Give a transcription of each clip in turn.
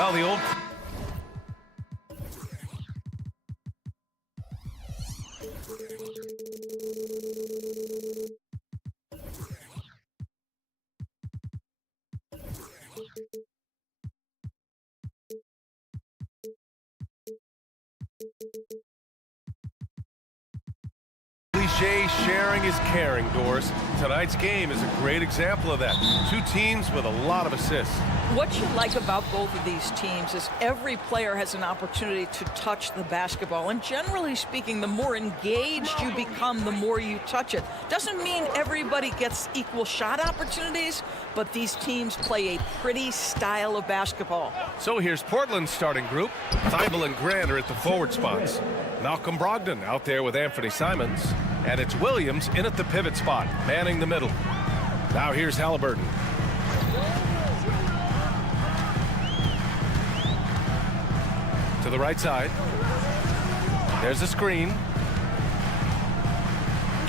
Well, the old... Cliche, sharing is caring, Doris. Tonight's game is a great example of that. Two teams with a lot of assists. What you like about both of these teams is every player has an opportunity to touch the basketball. And generally speaking, the more engaged you become, the more you touch it. Doesn't mean everybody gets equal shot opportunities, but these teams play a pretty style of basketball. So here's Portland's starting group. Thibault and Grant are at the forward spots. Malcolm Brogdon out there with Anthony Simons. And it's Williams in at the pivot spot, manning the middle. Now here's Halliburton. To the right side. There's a screen.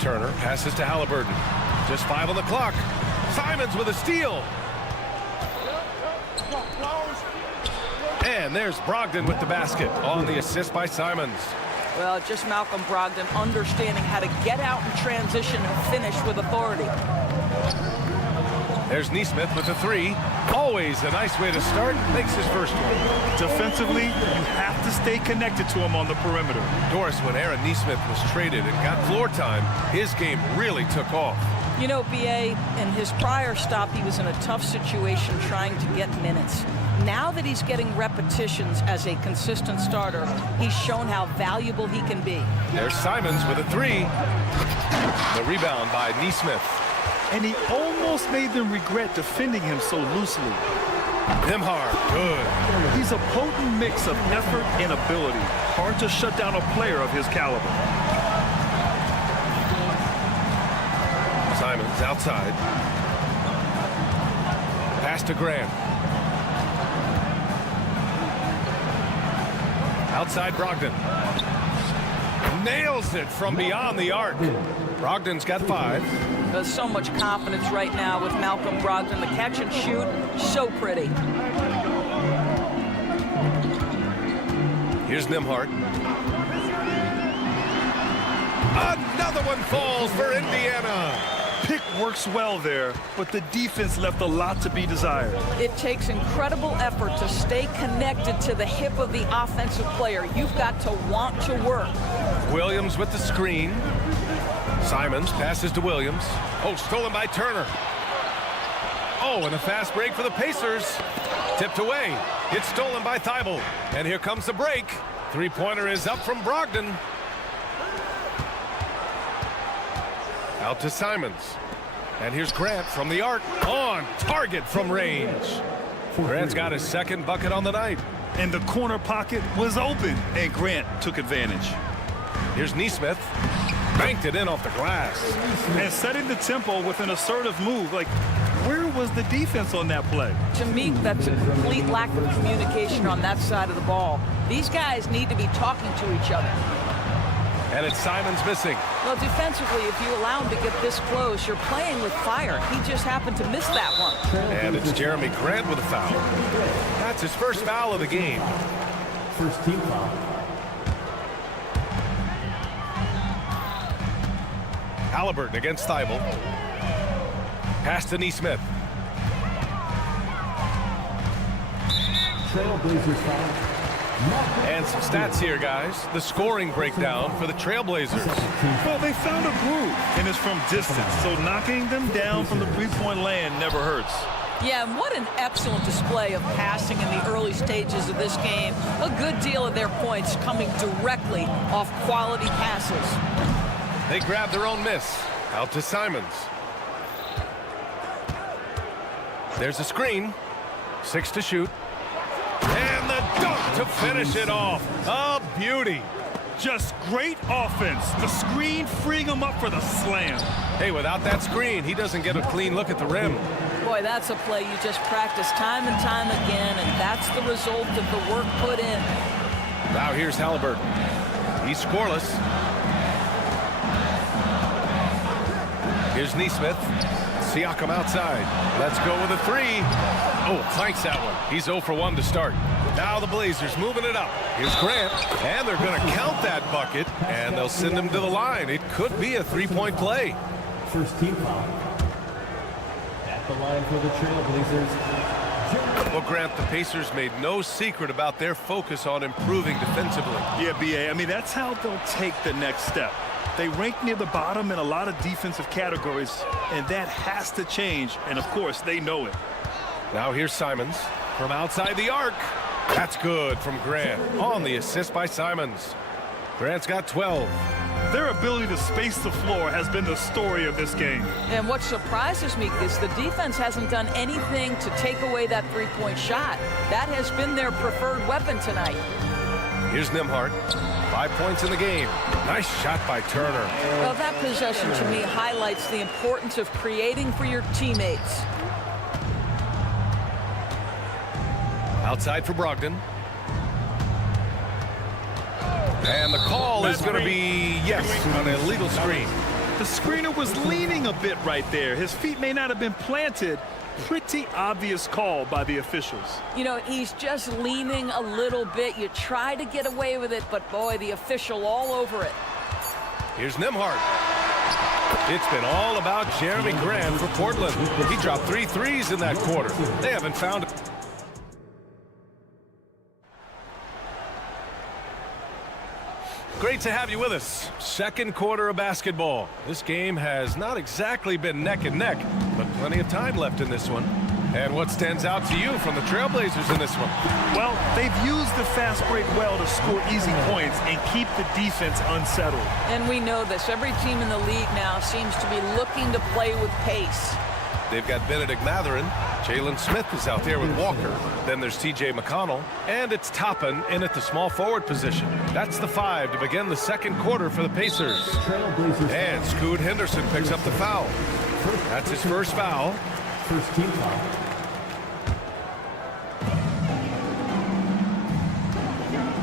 Turner passes to Halliburton. Just 5 on the clock. Simons with a steal. And there's Brogdon with the basket on the assist by Simons. Well, just Malcolm Brogdon understanding how to get out in transition and finish with authority. There's Nesmith with a 3. Always a nice way to start. Makes his first one. Defensively, you have to stay connected to him on the perimeter. Doris, when Aaron Nesmith was traded and got floor time, his game really took off. You know, B.A., in his prior stop, he was in a tough situation trying to get minutes. Now that he's getting repetitions as a consistent starter, he's shown how valuable he can be. There's Simons with a 3. The rebound by Nesmith. And he almost made them regret defending him so loosely. Nembhard, good. He's a potent mix of effort and ability. Hard to shut down a player of his caliber. Simons outside. Pass to Grant. Outside Brogdon. Nails it from beyond the arc. Brogdon's got 5. There's so much confidence right now with Malcolm Brogdon. The catch and shoot, so pretty. Here's Nembhard. Another one falls for Indiana. Pick works well there, but the defense left a lot to be desired. It takes incredible effort to stay connected to the hip of the offensive player. You've got to want to work. Williams with the screen. Simons passes to Williams. Oh, stolen by Turner. Oh, and a fast break for the Pacers. Tipped away. It's stolen by Thibault. And here comes the break. Three-pointer is up from Brogdon. Out to Simons. And here's Grant from the arc. On target from range. Grant's got his second bucket on the night. And the corner pocket was open, and Grant took advantage. Here's Nesmith. Banked it in off the glass. And setting the tempo with an assertive move. Like, where was the defense on that play? To me, that's a complete lack of communication on that side of the ball. These guys need to be talking to each other. And it's Simons missing. Well, defensively, if you allow him to get this close, you're playing with fire. He just happened to miss that one. And it's Jeremy Grant with a foul. That's his first foul of the game. First team foul. Halliburton against Thibault. Pass to Nesmith. Trail Blazers foul. And some stats here, guys. The scoring breakdown for the Trail Blazers. Well, they found a groove, and it's from distance, so knocking them down from the three-point land never hurts. Yeah, and what an excellent display of passing in the early stages of this game. A good deal of their points coming directly off quality passes. They grab their own miss. Out to Simons. There's a screen. 6 to shoot. And the dunk to finish it off. A beauty. Just great offense. The screen freeing him up for the slam. Hey, without that screen, he doesn't get a clean look at the rim. Boy, that's a play you just practice time and time again, and that's the result of the work put in. Now here's Halliburton. He's scoreless. Here's Neesmith. Siakam outside. Let's go with a 3. Oh, flanks that one. He's 0 for 1 to start. Now the Blazers moving it up. Here's Grant, and they're going to count that bucket, and they'll send him to the line. It could be a 3-point play. First team foul. At the line for the Trail Blazers. Well, Grant, the Pacers made no secret about their focus on improving defensively. Yeah, B.A., I mean, that's how they'll take the next step. They rank near the bottom in a lot of defensive categories, and that has to change, and of course, they know it. Now here's Simons from outside the arc. That's good from Grant on the assist by Simons. Grant's got 12. Their ability to space the floor has been the story of this game. And what surprises me is the defense hasn't done anything to take away that three-point shot. That has been their preferred weapon tonight. Here's Nembhard. 5 points in the game. Nice shot by Turner. Well, that possession to me highlights the importance of creating for your teammates. Outside for Brogdon. And the call is going to be, yes, an illegal screen. The screener was leaning a bit right there. His feet may not have been planted. Pretty obvious call by the officials. You know, he's just leaning a little bit. You try to get away with it, but boy, the official all over it. Here's Nembhard. It's been all about Jeremy Grant for Portland. He dropped 3 threes in that quarter. They haven't found it. Great to have you with us. Second quarter of basketball. This game has not exactly been neck and neck, but plenty of time left in this one. And what stands out to you from the Trail Blazers in this one? Well, they've used the fast break well to score easy points and keep the defense unsettled. And we know this. Every team in the league now seems to be looking to play with pace. They've got Benedict Mathurin. Jalen Smith is out there with Walker. Then there's T.J. McConnell. And it's Toppin in at the small forward position. That's the 5 to begin the second quarter for the Pacers. And Scoot Henderson picks up the foul. That's his first foul. First team foul.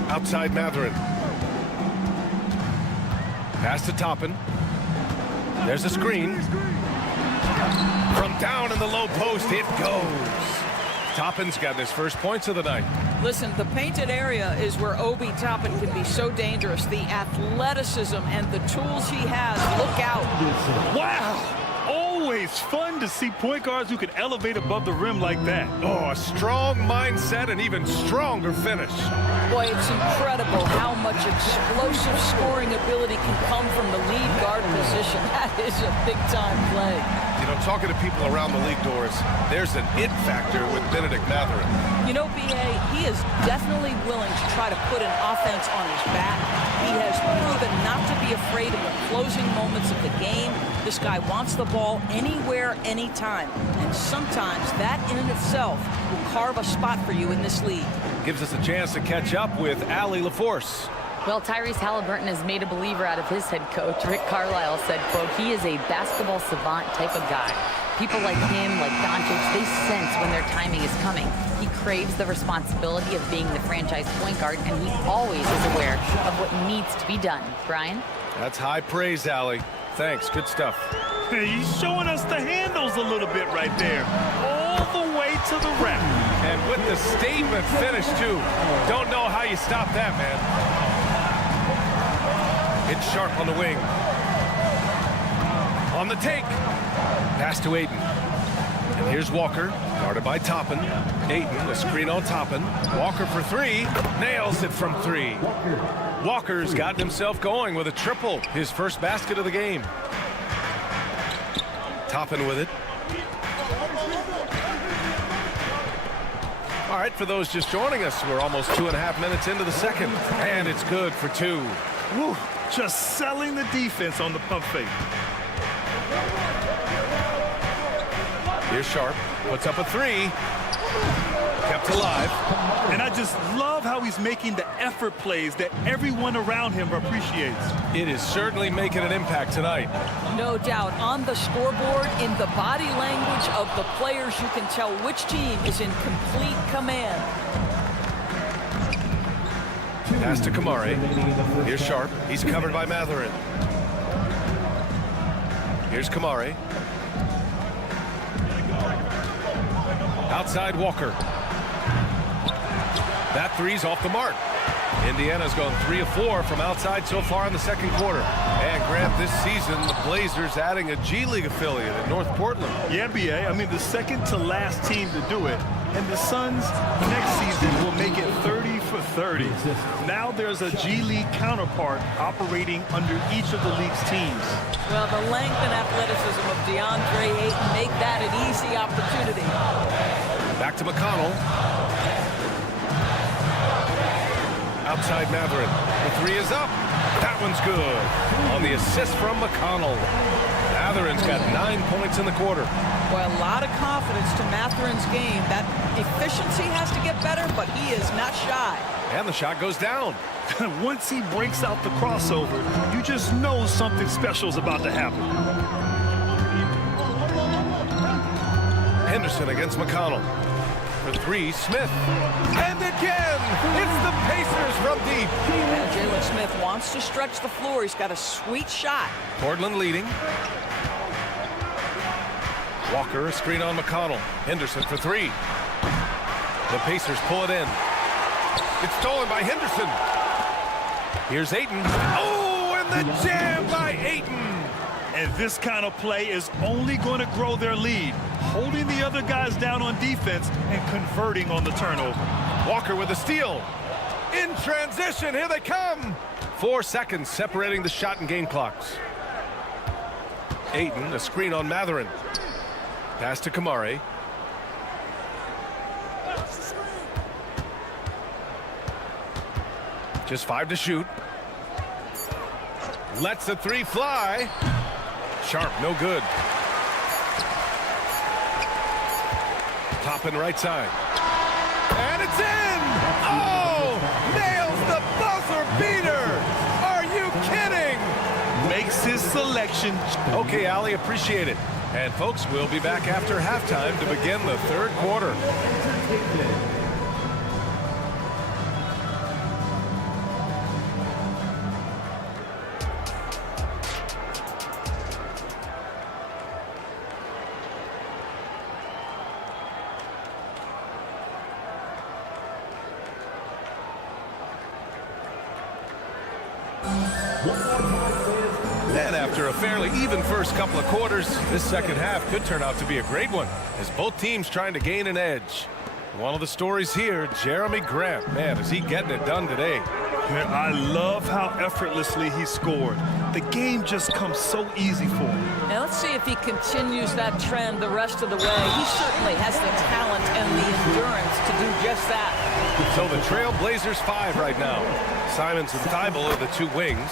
Outside Mathurin. Pass to Toppin. There's a screen. From down in the low post, it goes. Toppin's gotten his first points of the night. Listen, the painted area is where Obi Toppin can be so dangerous. The athleticism and the tools he has. Look out. Wow! Always fun to see point guards who can elevate above the rim like that. Oh, a strong mindset and even stronger finish. Boy, it's incredible how much explosive scoring ability can come from the lead guard position. That is a big-time play. You know, talking to people around the league, Doris, there's an it factor with Benedict Mathurin. You know, B.A., he is definitely willing to try to put an offense on his back. He has proven not to be afraid of the closing moments of the game. This guy wants the ball anywhere, anytime. And sometimes that in and itself will carve a spot for you in this league. Gives us a chance to catch up with Allie LaForce. Well, Tyrese Halliburton has made a believer out of his head coach. Rick Carlisle said, quote, he is a basketball savant type of guy. People like him, like Doncic, they sense when their timing is coming. He craves the responsibility of being the franchise point guard, and he always is aware of what needs to be done. Brian? That's high praise, Allie. Thanks. Good stuff. Hey, he's showing us the handles a little bit right there. All the way to the rack. And with the statement finish, too. Don't know how you stop that, man. It's Sharp on the wing. On the take. Pass to Ayton. And here's Walker, guarded by Toppin. Ayton, a screen on Toppin. Walker for 3. Nails it from 3. Walker's gotten himself going with a triple. His first basket of the game. Toppin with it. right, for those just joining us, we're almost 2.5 minutes into the second, and it's good for 2. Woo, just selling the defense on the pump fake. Here's Sharp, puts up a 3. Kept alive. And I just love how he's making the effort plays that everyone around him appreciates. It is certainly making an impact tonight. No doubt. On the scoreboard, in the body language of the players, you can tell which team is in complete command. Pass to Kamari. Here's Sharp. He's covered by Matherin. Here's Kamari. Outside Walker. That 3's off the mark. Indiana's gone 3 of 4 from outside so far in the second quarter. And Grant, this season, the Blazers adding a G League affiliate in North Portland. Yeah, BA. I mean, the second to last team to do it. And the Suns next season will make it 30 for 30. Now there's a G League counterpart operating under each of the league's teams. Well, the length and athleticism of DeAndre Ayton make that an easy opportunity. Back to McConnell. Outside Matherin. The 3 is up. That one's good. On the assist from McConnell. Matherin's got 9 points in the quarter. Well, a lot of confidence to Matherin's game. That efficiency has to get better, but he is not shy. And the shot goes down. Once he breaks out the crossover, you just know something special is about to happen. Henderson against McConnell. For 3, Smith. And again, it's the Pacers from deep. And Jalen Smith wants to stretch the floor. He's got a sweet shot. Portland leading. Walker, a screen on McConnell. Henderson for 3. The Pacers pull it in. It's stolen by Henderson. Here's Ayton. Oh, and the jam by Ayton. And this kind of play is only going to grow their lead, holding the other guys down on defense and converting on the turnover. Walker with a steal. In transition, here they come. 4 seconds separating the shot and game clocks. Ayton, a screen on Matherin. Pass to Kamari. Just 5 to shoot. Lets the 3 fly. Sharp, no good. Top and right side. And it's in! Oh! Nails the buzzer beater! Are you kidding? Makes his selection. Okay, Ali, appreciate it. And folks, we'll be back after halftime to begin the third quarter. And after a fairly even first couple of quarters, this second half could turn out to be a great one as both teams trying to gain an edge. One of the stories here, Jeremy Grant. Man, is he getting it done today. Man, I love how effortlessly he scored. The game just comes so easy for him. Now let's see if he continues that trend the rest of the way. He certainly has the talent and the endurance to do just that. So the Trail Blazers 5 right now. Simons and Thibault are the 2 wings.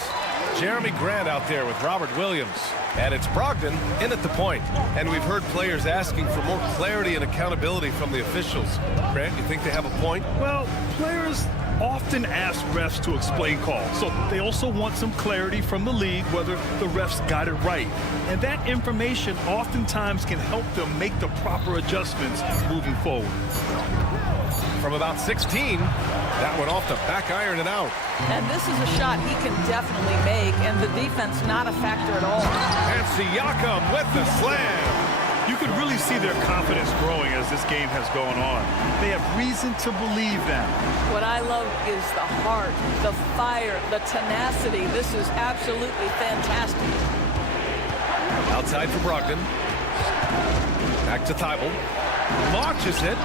Jeremy Grant out there with Robert Williams. And it's Brogdon in at the point. And we've heard players asking for more clarity and accountability from the officials. Grant, you think they have a point? Well, players often ask refs to explain calls, so they also want some clarity from the league whether the refs got it right. And that information oftentimes can help them make the proper adjustments moving forward. From about 16, that went off the back iron and out. And this is a shot he can definitely make, and the defense not a factor at all. And Siakam with the slam. You could really see their confidence growing as this game has gone on. They have reason to believe that. What I love is the heart, the fire, the tenacity. This is absolutely fantastic. Outside for Brogdon. Back to Thibault. Launches it.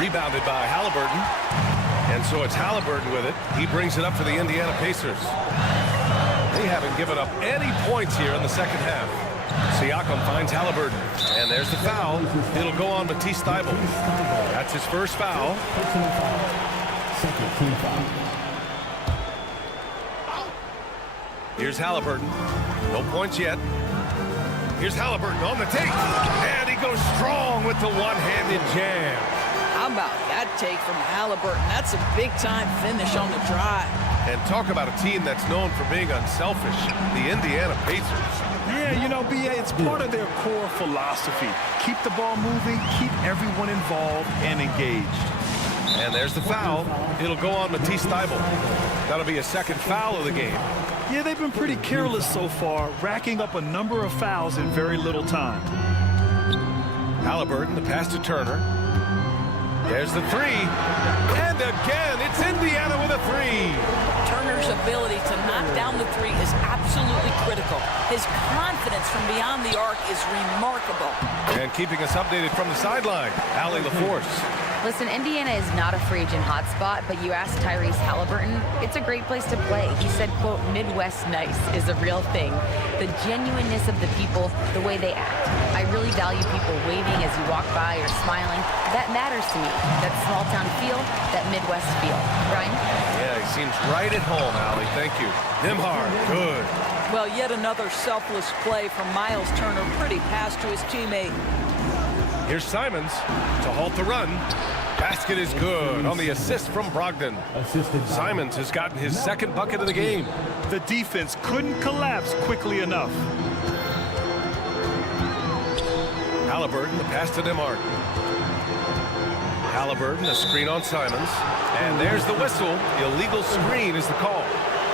Rebounded by Halliburton. And so it's Halliburton with it. He brings it up for the Indiana Pacers. They haven't given up any points here in the second half. Siakam finds Halliburton. And there's the foul. It'll go on Matisse Thybulle. That's his first foul. Personal foul. Second team foul. Here's Halliburton. No points yet. Here's Halliburton on the take. And he goes strong with the one-handed jam. How about that take from Halliburton? That's a big-time finish on the drive. And talk about a team that's known for being unselfish, the Indiana Pacers. Yeah, you know, BA, it's part of their core philosophy. Keep the ball moving, keep everyone involved and engaged. And there's the foul. It'll go on Matisse Thybulle. That'll be a second foul of the game. Yeah, they've been pretty careless so far, racking up a number of fouls in very little time. Halliburton, the pass to Turner. There's the three. And again, it's Indiana with a three. Turner's ability to knock down the three is absolutely critical. His confidence from beyond the arc is remarkable. And keeping us updated from the sideline, Allie LaForce. Listen, Indiana is not a free agent hotspot, but you ask Tyrese Halliburton, it's a great place to play. He said, quote, Midwest nice is a real thing. The genuineness of the people, the way they act. I really value people waving as you walk by or smiling. That matters to me. That small town feel, that Midwest feel. Brian? Yeah, he seems right at home, Allie. Thank you. Nimhard, good. Well, yet another selfless play from Miles Turner. Pretty pass to his teammate. Here's Simons to halt the run. Basket is good on the assist from Brogdon. Simons has gotten his second bucket of the game. The defense couldn't collapse quickly enough. Halliburton, the pass to Nimhard. Halliburton, a screen on Simons. And there's the whistle. Illegal screen is the call.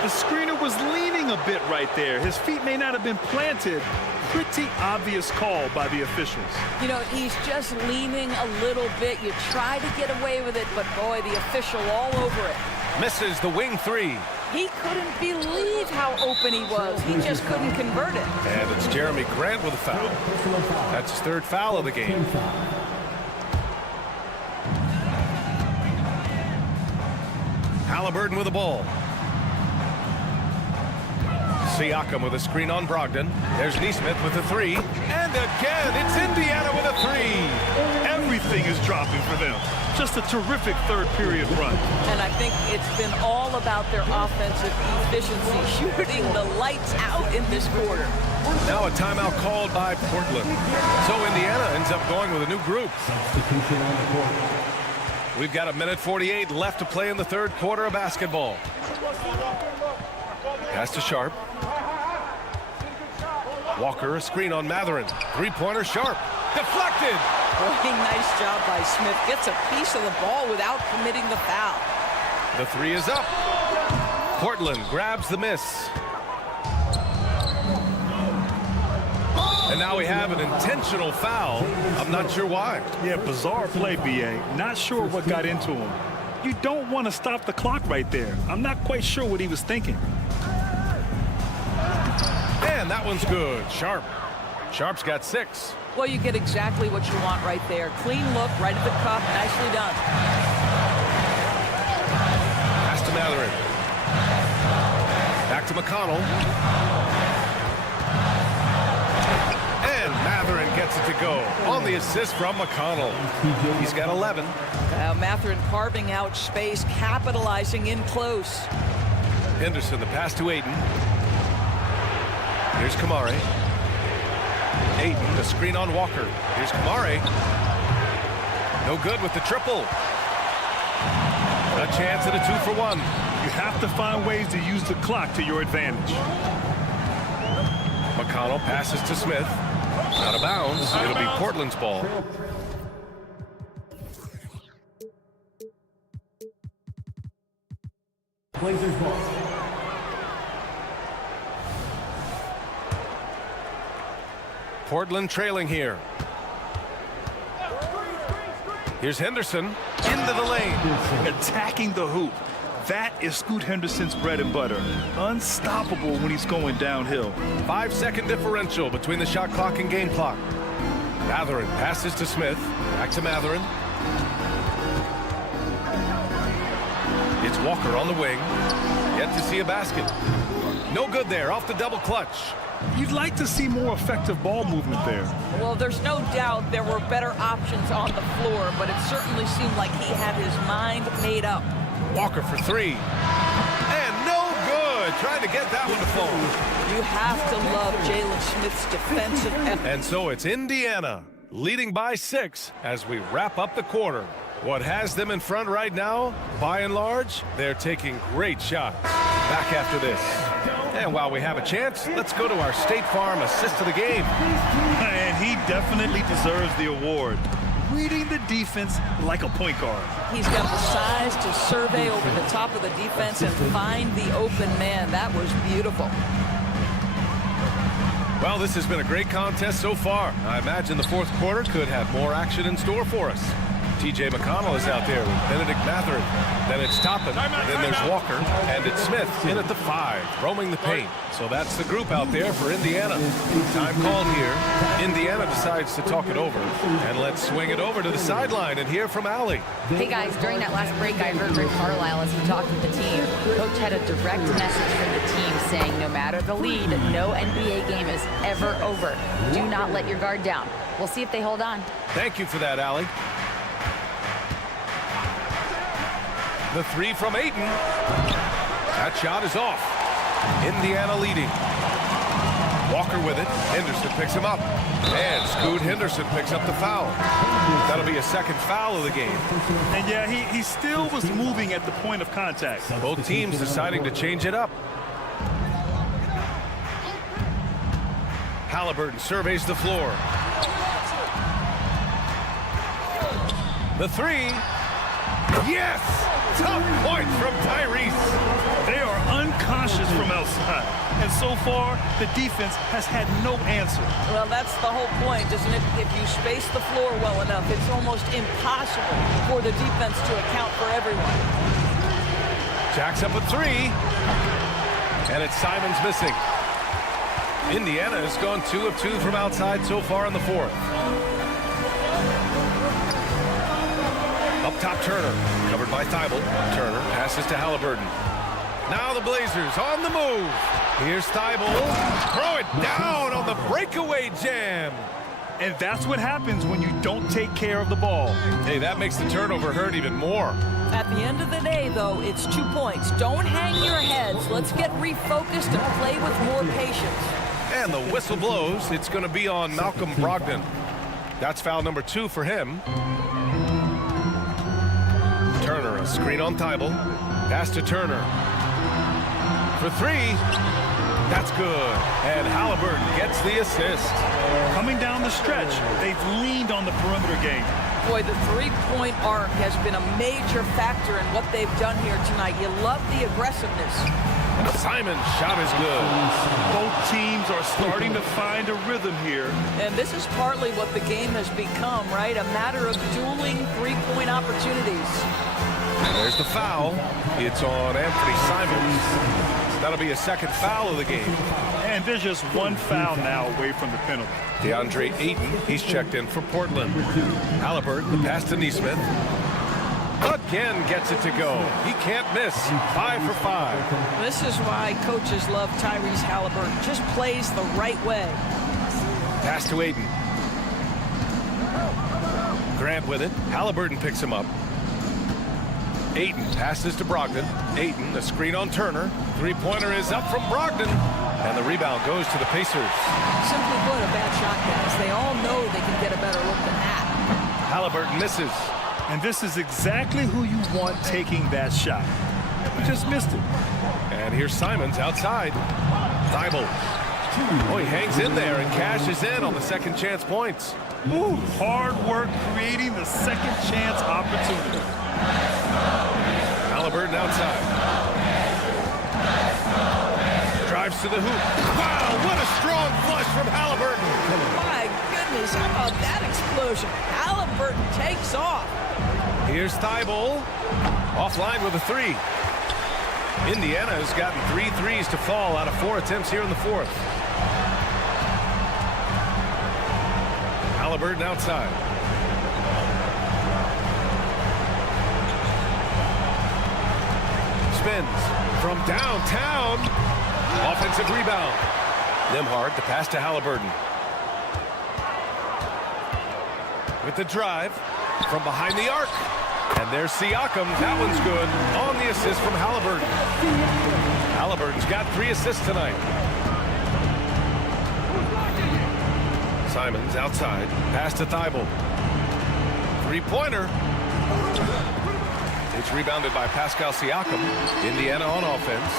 The screener was leaning a bit right there. His feet may not have been planted. Pretty obvious call by the officials. You know, he's just leaning a little bit. You try to get away with it, but boy, the official all over it. Misses the wing three. He couldn't believe how open he was. He just couldn't convert it. And it's Jeremy Grant with a foul. That's his third foul of the game. Halliburton with the ball. Siakam with a screen on Brogdon. There's Neesmith with a three. And again, it's Indiana with a three. Everything is dropping for them. Just a terrific third period run. And I think it's been all about their offensive efficiency, shooting the lights out in this quarter. Now a timeout called by Portland. So Indiana ends up going with a new group. Substitution on the court. We've got 1:48 left to play in the third quarter of basketball. Pass to Sharp. Walker, a screen on Mathurin. Three-pointer Sharp. Deflected. Boy, nice job by Smith. Gets a piece of the ball without committing the foul. The three is up. Portland grabs the miss. And now we have an intentional foul. I'm not sure why. Yeah, bizarre play, BA. Not sure what got into him. You don't want to stop the clock right there. I'm not quite sure what he was thinking. And that one's good. Sharp. Sharp's got 6. Well, you get exactly what you want right there. Clean look, right at the cup. Nicely done. Pass to Mathurin. Back to McConnell. And Mathurin gets it to go on the assist from McConnell. He's got 11. Mathurin carving out space, capitalizing in close. Henderson, the pass to Ayton. Here's Kamari. Ayton, the screen on Walker. Here's Kamari. No good with the triple. A chance at a 2-for-1. You have to find ways to use the clock to your advantage. McConnell passes to Smith. Out of bounds. It'll be Portland's ball. Blazers ball. Portland trailing here. Here's Henderson into the lane. Attacking the hoop. That is Scoot Henderson's bread and butter. Unstoppable when he's going downhill. 5-second differential between the shot clock and game clock. Mathurin passes to Smith. Back to Mathurin. It's Walker on the wing. Yet to see a basket. No good there, off the double clutch. You'd like to see more effective ball movement there. Well, there's no doubt there were better options on the floor, but it certainly seemed like he had his mind made up. Walker for three. And no good. Trying to get that one to fall. You have to love Jalen Smith's defensive effort. And so it's Indiana leading by 6 as we wrap up the quarter. What has them in front right now, by and large, they're taking great shots. Back after this. And while we have a chance, let's go to our State Farm assist of the game. And he definitely deserves the award. Reading the defense like a point guard. He's got the size to survey over the top of the defense and find the open man. That was beautiful. Well, this has been a great contest so far. I imagine the fourth quarter could have more action in store for us. T.J. McConnell is out there with Benedict Matherin. Then it's Toppin. Then there's Walker. And it's Smith in at the 5, roaming the paint. So that's the group out there for Indiana. Time called here. Indiana decides to talk it over. And let's swing it over to the sideline and hear from Allie. Hey guys, during that last break, I heard Rick Carlisle as he talked with the team. Coach had a direct message from the team saying no matter the lead, no NBA game is ever over. Do not let your guard down. We'll see if they hold on. Thank you for that, Allie. The 3 from Ayton. That shot is off. Indiana leading. Walker with it. Henderson picks him up. And Scoot Henderson picks up the foul. That'll be a second foul of the game. And yeah, he still was moving at the point of contact. Both teams deciding to change it up. Halliburton surveys the floor. The 3. Yes! Tough point from Tyrese. They are unconscious from outside. And so far, the defense has had no answer. Well, that's the whole point, isn't it? If you space the floor well enough, it's almost impossible for the defense to account for everyone. Jacks up a 3. And it's Simons missing. Indiana has gone 2 of 2 from outside so far in the fourth. Up top, Turner, covered by Thibault. Turner passes to Halliburton. Now the Blazers on the move. Here's Thibault. Throw it down on the breakaway jam. And that's what happens when you don't take care of the ball. Hey, that makes the turnover hurt even more. At the end of the day, though, it's 2 points. Don't hang your heads. Let's get refocused and play with more patience. And the whistle blows. It's going to be on Malcolm Brogdon. That's foul number 2 for him. Turner, a screen on Thibault. Pass to Turner. For 3. That's good. And Halliburton gets the assist. Coming down the stretch, they've leaned on the perimeter game. Boy, the three-point arc has been a major factor in what they've done here tonight. You love the aggressiveness. Simon's shot is good. Both teams are starting to find a rhythm here. And this is partly what the game has become, right? A matter of dueling three-point opportunities. And there's the foul. It's on Anthony Simons. That'll be a second foul of the game. And there's just one foul now away from the penalty. DeAndre Ayton, he's checked in for Portland. Halliburton, the pass to Nesmith. Again gets it to go. He can't miss. 5 for 5. This is why coaches love Tyrese Halliburton. Just plays the right way. Pass to Ayton. Grant with it. Halliburton picks him up. Ayton passes to Brogdon. Ayton, the screen on Turner. Three-pointer is up from Brogdon. And the rebound goes to the Pacers. Simply put, a bad shot, guys. They all know they can get a better look than that. Halliburton misses. And this is exactly who you want taking that shot. We just missed it. And here's Simons outside. Thibault. Oh, he hangs in there and cashes in on the second chance points. Ooh, hard work creating the second chance opportunity. Halliburton outside. Drives to the hoop. Wow, what a strong flush from Halliburton. My goodness, how about that explosion? Halliburton takes off. Here's Thibault. Offline with a 3. Indiana has gotten 3 threes to fall out of 4 attempts here in the fourth. Halliburton outside. Spins from downtown. Offensive rebound. Nembhard, the pass to Halliburton. With the drive from behind the arc. And there's Siakam. That one's good on the assist from Halliburton. Halliburton's got 3 assists tonight. Simons outside. Pass to Thibault. 3-pointer. It's rebounded by Pascal Siakam. Indiana on offense.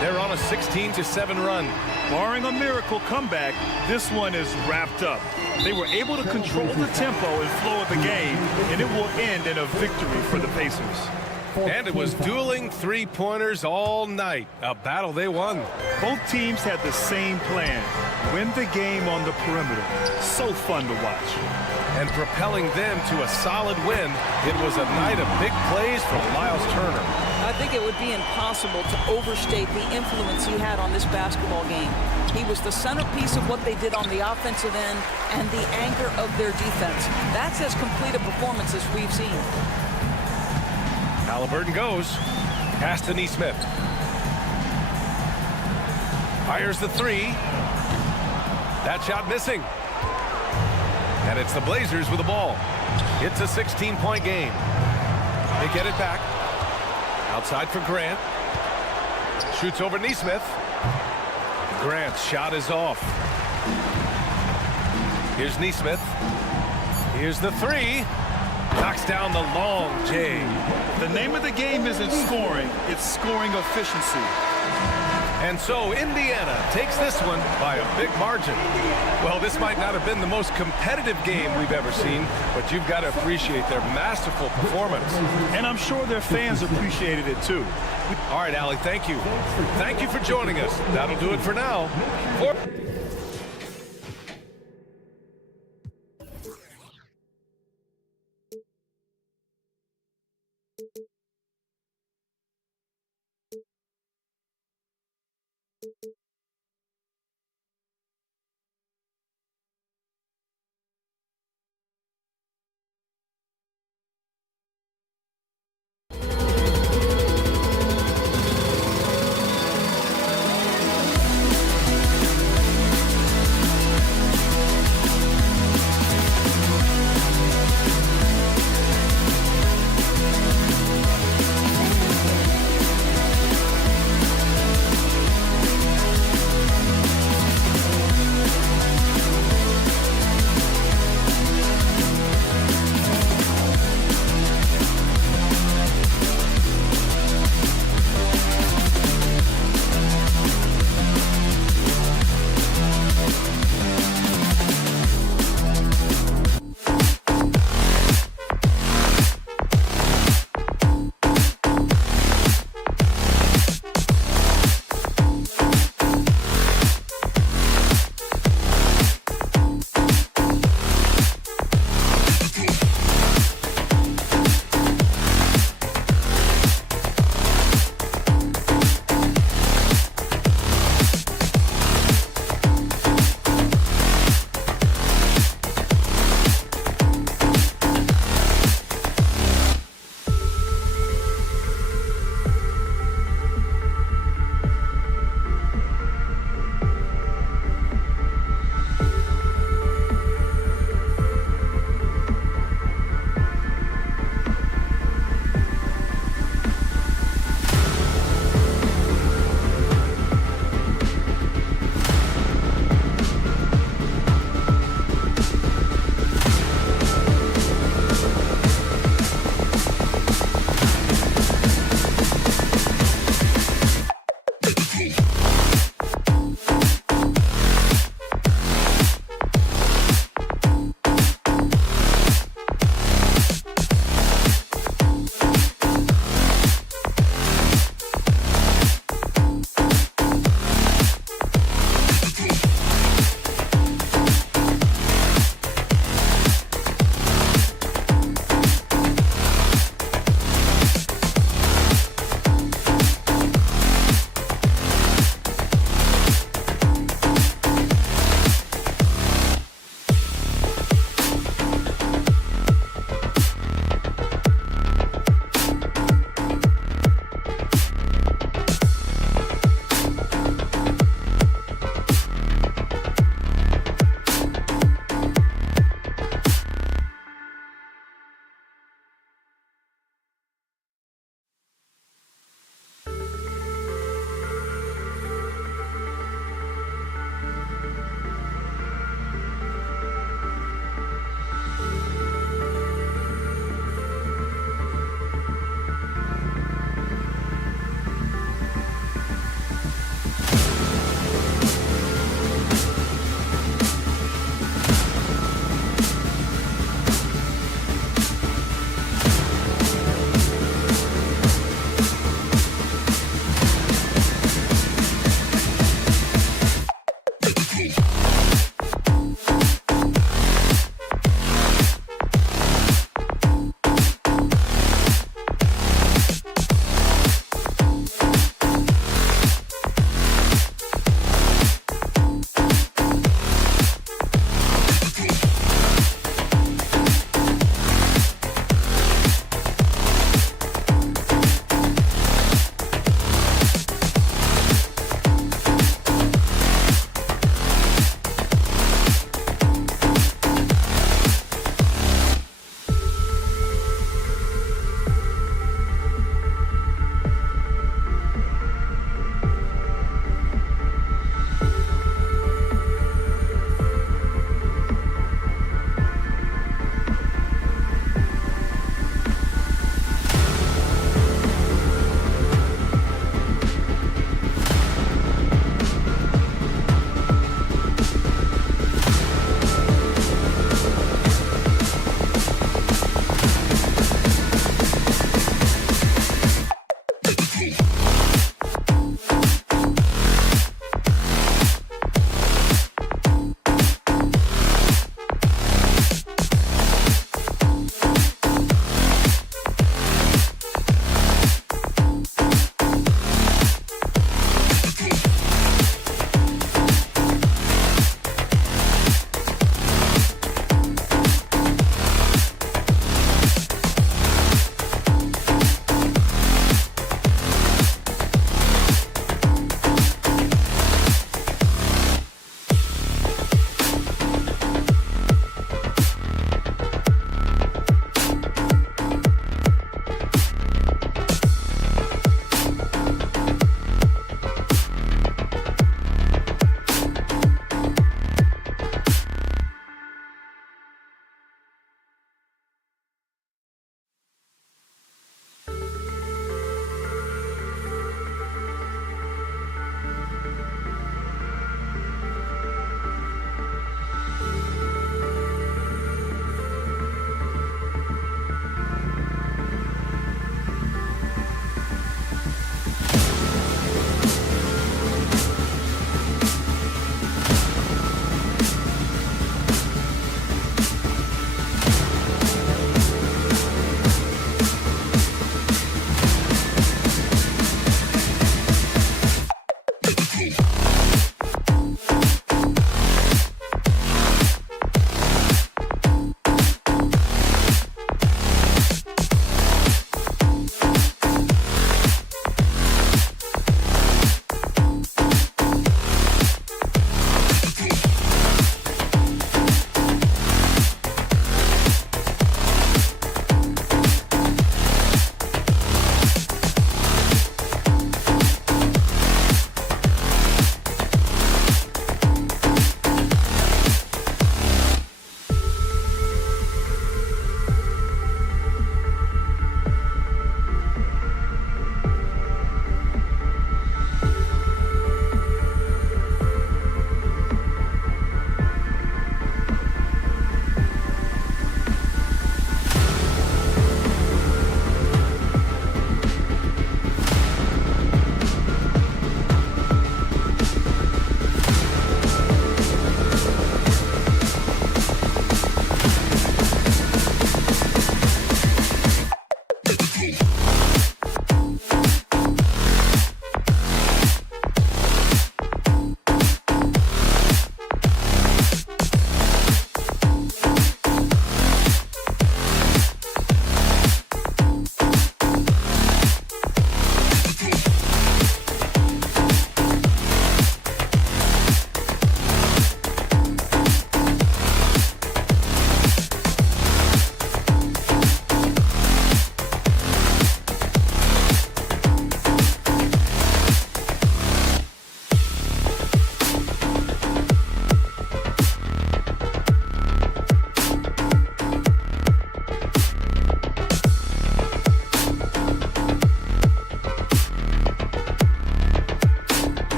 They're on a 16-7 run. Barring a miracle comeback, this one is wrapped up. They were able to control the tempo and flow of the game, and it will end in a victory for the Pacers. And it was dueling 3-pointers all night. A battle they won. Both teams had the same plan. Win the game on the perimeter. So fun to watch. And propelling them to a solid win, it was a night of big plays from Miles Turner. I think it would be impossible to overstate the influence he had on this basketball game. He was the centerpiece of what they did on the offensive end and the anchor of their defense. That's as complete a performance as we've seen. Halliburton goes. Pass to Nesmith. Fires the 3. That shot missing. And it's the Blazers with the ball. It's a 16-point game. They get it back. Outside for Grant. Shoots over Nesmith. Grant's shot is off. Here's Nesmith. Here's the 3. Knocks down the long J. The name of the game isn't scoring, it's scoring efficiency. And so Indiana takes this one by a big margin. Well, this might not have been the most competitive game we've ever seen, but you've got to appreciate their masterful performance. And I'm sure their fans appreciated it too. All right, Allie, thank you. Thank you for joining us. That'll do it for now.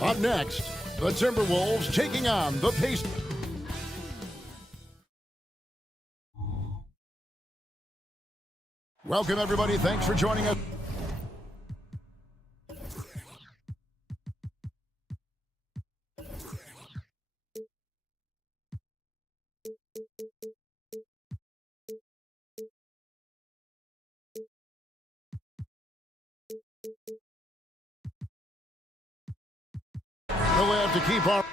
Up next, the Timberwolves taking on the Pacers. Welcome, everybody. Thanks for joining us. We'll have to keep our...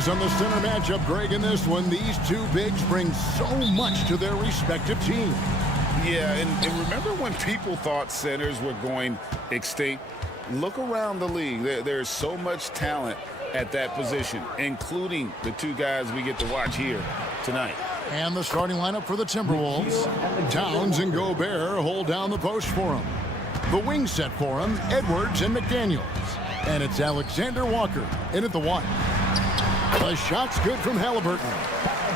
Eyes on the center matchup, Greg, in this one. These two bigs bring so much to their respective teams. Yeah, and remember when people thought centers were going extinct? Look around the league. There's so much talent at that position, including the two guys we get to watch here tonight. And the starting lineup for the Timberwolves. Towns and Gobert hold down the post for him. The wing set for him, Edwards and McDaniels. And it's Alexander Walker in at the one. The shot's good from Halliburton.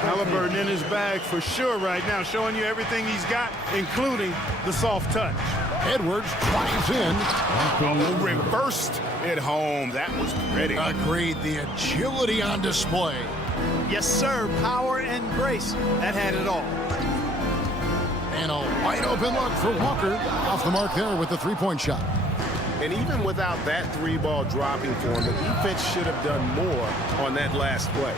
Halliburton in his bag for sure right now, showing you everything he's got, including the soft touch. Edwards drives in. Oh, reversed it home. That was pretty. Agreed. The agility on display. Yes, sir. Power and grace. That had it all. And a wide open look for Walker. Off the mark there with the three-point shot. And even without that three ball dropping for him, the defense should have done more on that last play.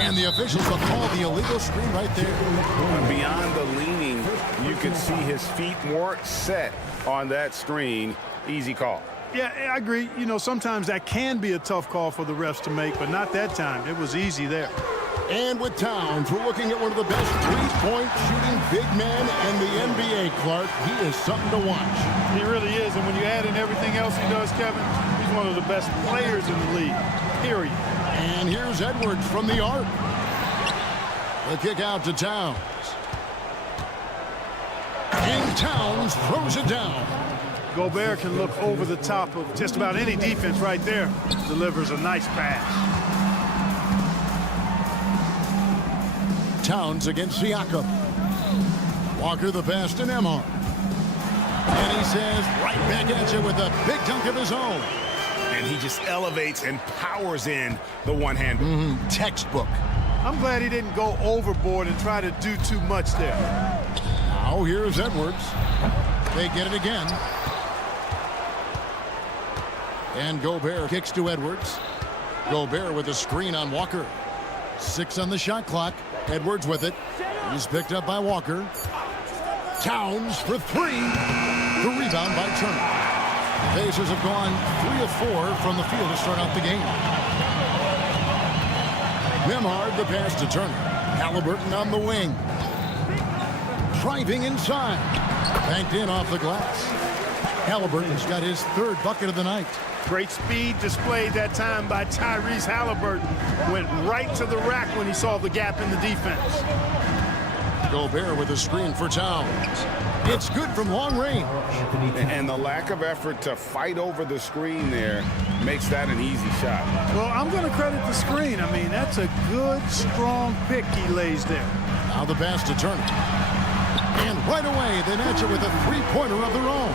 And the officials will call the illegal screen right there. And beyond the leaning, you could see his feet weren't set on that screen. Easy call. Yeah, I agree. You know, sometimes that can be a tough call for the refs to make, but not that time. It was easy there. And with Towns, we're looking at one of the best three-point shooting big men in the NBA, Clark. He is something to watch. He really is, and when you add in everything else he does, Kevin, he's one of the best players in the league, period. And here's Edwards from the arc. The kick out to Towns. And Towns throws it down. Gobert can look over the top of just about any defense right there. Delivers a nice pass. Towns against Siakam. Walker the pass to Nembhard. And he says right back at you with a big dunk of his own. And he just elevates and powers in the one-hander. Textbook. I'm glad he didn't go overboard and try to do too much there. Now here's Edwards. They get it again. And Gobert kicks to Edwards. Gobert with a screen on Walker. 6 on the shot clock. Edwards with it. He's picked up by Walker. Towns for 3. The rebound by Turner. The Pacers have gone 3 of 4 from the field to start out the game. Nembhard the pass to Turner. Halliburton on the wing. Driving inside. Banked in off the glass. Halliburton's got his 3rd bucket of the night. Great speed displayed that time by Tyrese Halliburton. Went right to the rack when he saw the gap in the defense. Gobert with a screen for Towns. It's good from long range. And the lack of effort to fight over the screen there makes that an easy shot. Well, I'm going to credit the screen. I mean, that's a good, strong pick he lays there. Now the pass to Turner. And right away, they match it with a three-pointer of their own.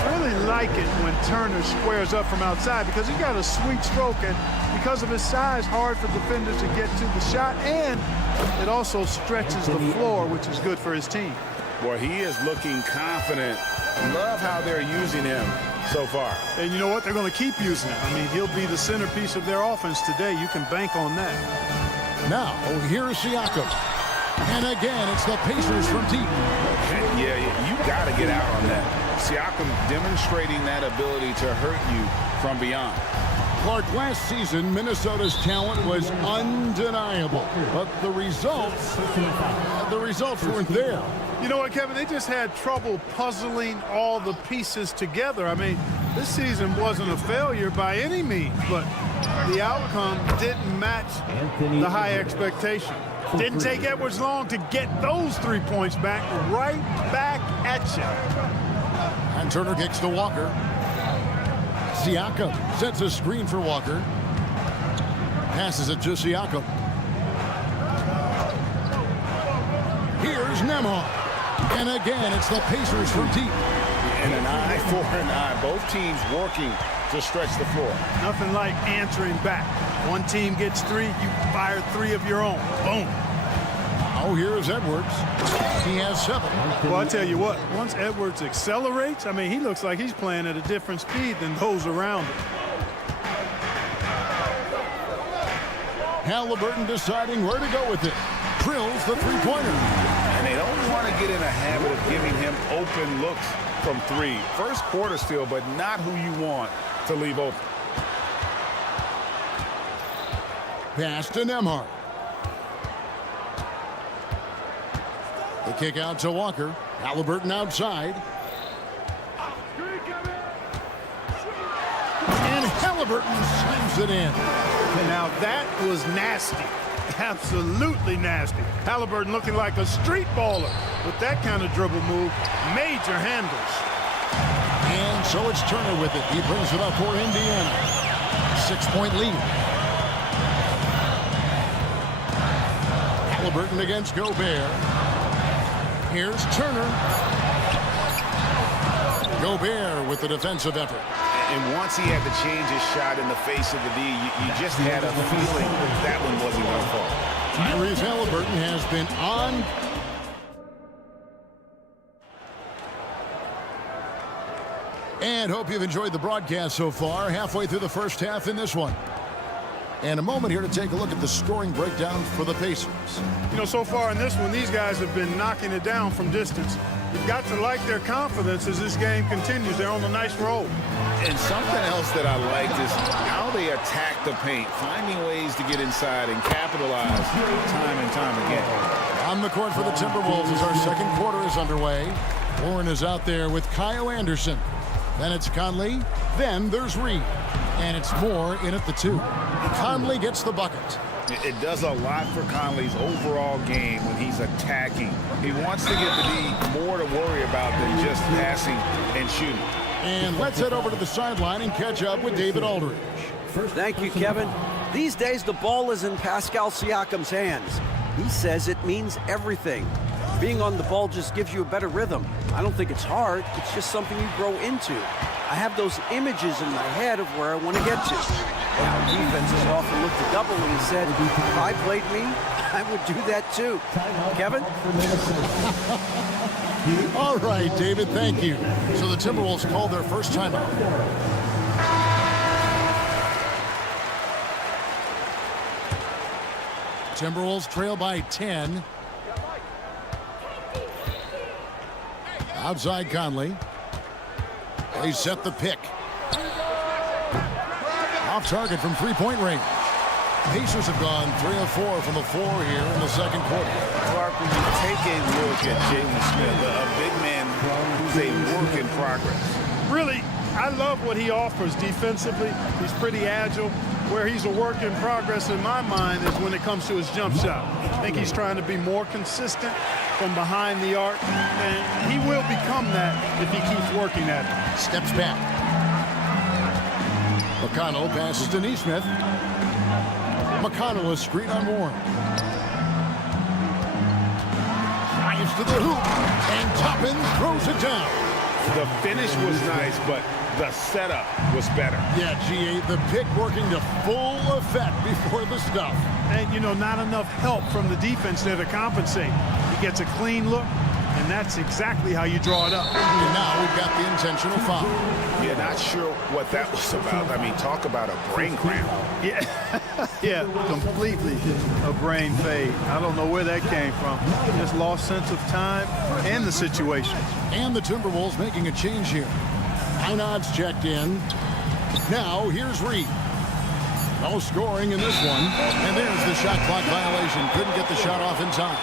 I really like it when Turner squares up from outside because he's got a sweet stroke, and because of his size, hard for defenders to get to the shot, and it also stretches the floor, which is good for his team. Boy, he is looking confident. Love how they're using him so far. And you know what? They're going to keep using him. I mean, he'll be the centerpiece of their offense today. You can bank on that. Now, here's Siakam. And again, it's the Pacers from deep. Yeah, you got to get out on that. Siakam demonstrating that ability to hurt you from beyond. Clark, last season, Minnesota's talent was undeniable, but the results weren't there. You know what, Kevin? They just had trouble puzzling all the pieces together. I mean, this season wasn't a failure by any means, but the outcome didn't match the high expectation. Didn't take Edwards long to get those 3 points back, right back at you. And Turner kicks to Walker. Siakam sets a screen for Walker. Passes it to Siakam. Here's Nembhard. And again, it's the Pacers from deep. And an eye for an eye. Both teams working to stretch the floor. Nothing like answering back. One team gets 3, you fire 3 of your own. Boom. Oh, here's Edwards. He has 7. Well, I tell you what, once Edwards accelerates, I mean, he looks like he's playing at a different speed than those around him. Halliburton deciding where to go with it. Drills the three-pointer. And they don't want to get in a habit of giving him open looks from 3. First quarter still, but not who you want to leave open. pass to Nembhard. The kick out to Walker. Halliburton outside. And Halliburton slams it in. Now that was nasty. Absolutely nasty. Halliburton looking like a street baller with that kind of dribble move. Major handles. And so it's Turner with it. He brings it up for Indiana. 6-point lead. Halliburton against Gobert. Here's Turner. Gobert with the defensive effort. And once he had to change his shot in the face of the D, you just had a feeling that one wasn't going to fall. Tyrese Halliburton has been on. And hope you've enjoyed the broadcast so far. Halfway through the first half in this one. And a moment here to take a look at the scoring breakdown for the Pacers. You know, so far in this one, these guys have been knocking it down from distance. You've got to like their confidence as this game continues. They're on a nice roll. And something else that I liked is how they attack the paint, finding ways to get inside and capitalize time and time again. On the court for the Timberwolves as our second quarter is underway. Warren is out there with Kyle Anderson. Then it's Conley. Then there's Reed. And it's Moore in at the 2. Conley gets the bucket. It does a lot for Conley's overall game when he's attacking. He wants to get the D more to worry about than just passing and shooting. And let's head over to the sideline and catch up with David Aldridge. Thank you, Kevin. These days, the ball is in Pascal Siakam's hands. He says it means everything. Being on the ball just gives you a better rhythm. I don't think it's hard. It's just something you grow into. I have those images in my head of where I want to get to. Now, defenses often look to double, and he said, if I played me, I would do that too. Kevin? All right, David, thank you. So the Timberwolves called their first timeout. Timberwolves trail by 10. Outside Conley. They set the pick. Off target from three-point range. Pacers have gone 3 of 4 from the floor here in the second quarter. Clark, when you take a look at Jalen Smith, a big man who's a work in progress. Really, I love what he offers defensively. He's pretty agile. Where he's a work in progress in my mind is when it comes to his jump shot. I think he's trying to be more consistent from behind the arc, and he will become that if he keeps working at it. Steps back. McConnell passes to Nesmith. McConnell is screen on Warren. Drives to the hoop, and Toppin throws it down. The finish was nice, but the setup was better. Yeah, GA, the pick working to full effect before the stuff. And, you know, not enough help from the defense there to compensate. He gets a clean look, and that's exactly how you draw it up. And now we've got the intentional foul. Yeah, not sure what that was about. I mean, talk about a brain cramp. Yeah, yeah, completely a brain fade. I don't know where that came from. Just lost sense of time and the situation. And the Timberwolves making a change here. Einod's checked in. Now here's Reed. No scoring in this one. And there's the shot clock violation. Couldn't get the shot off in time.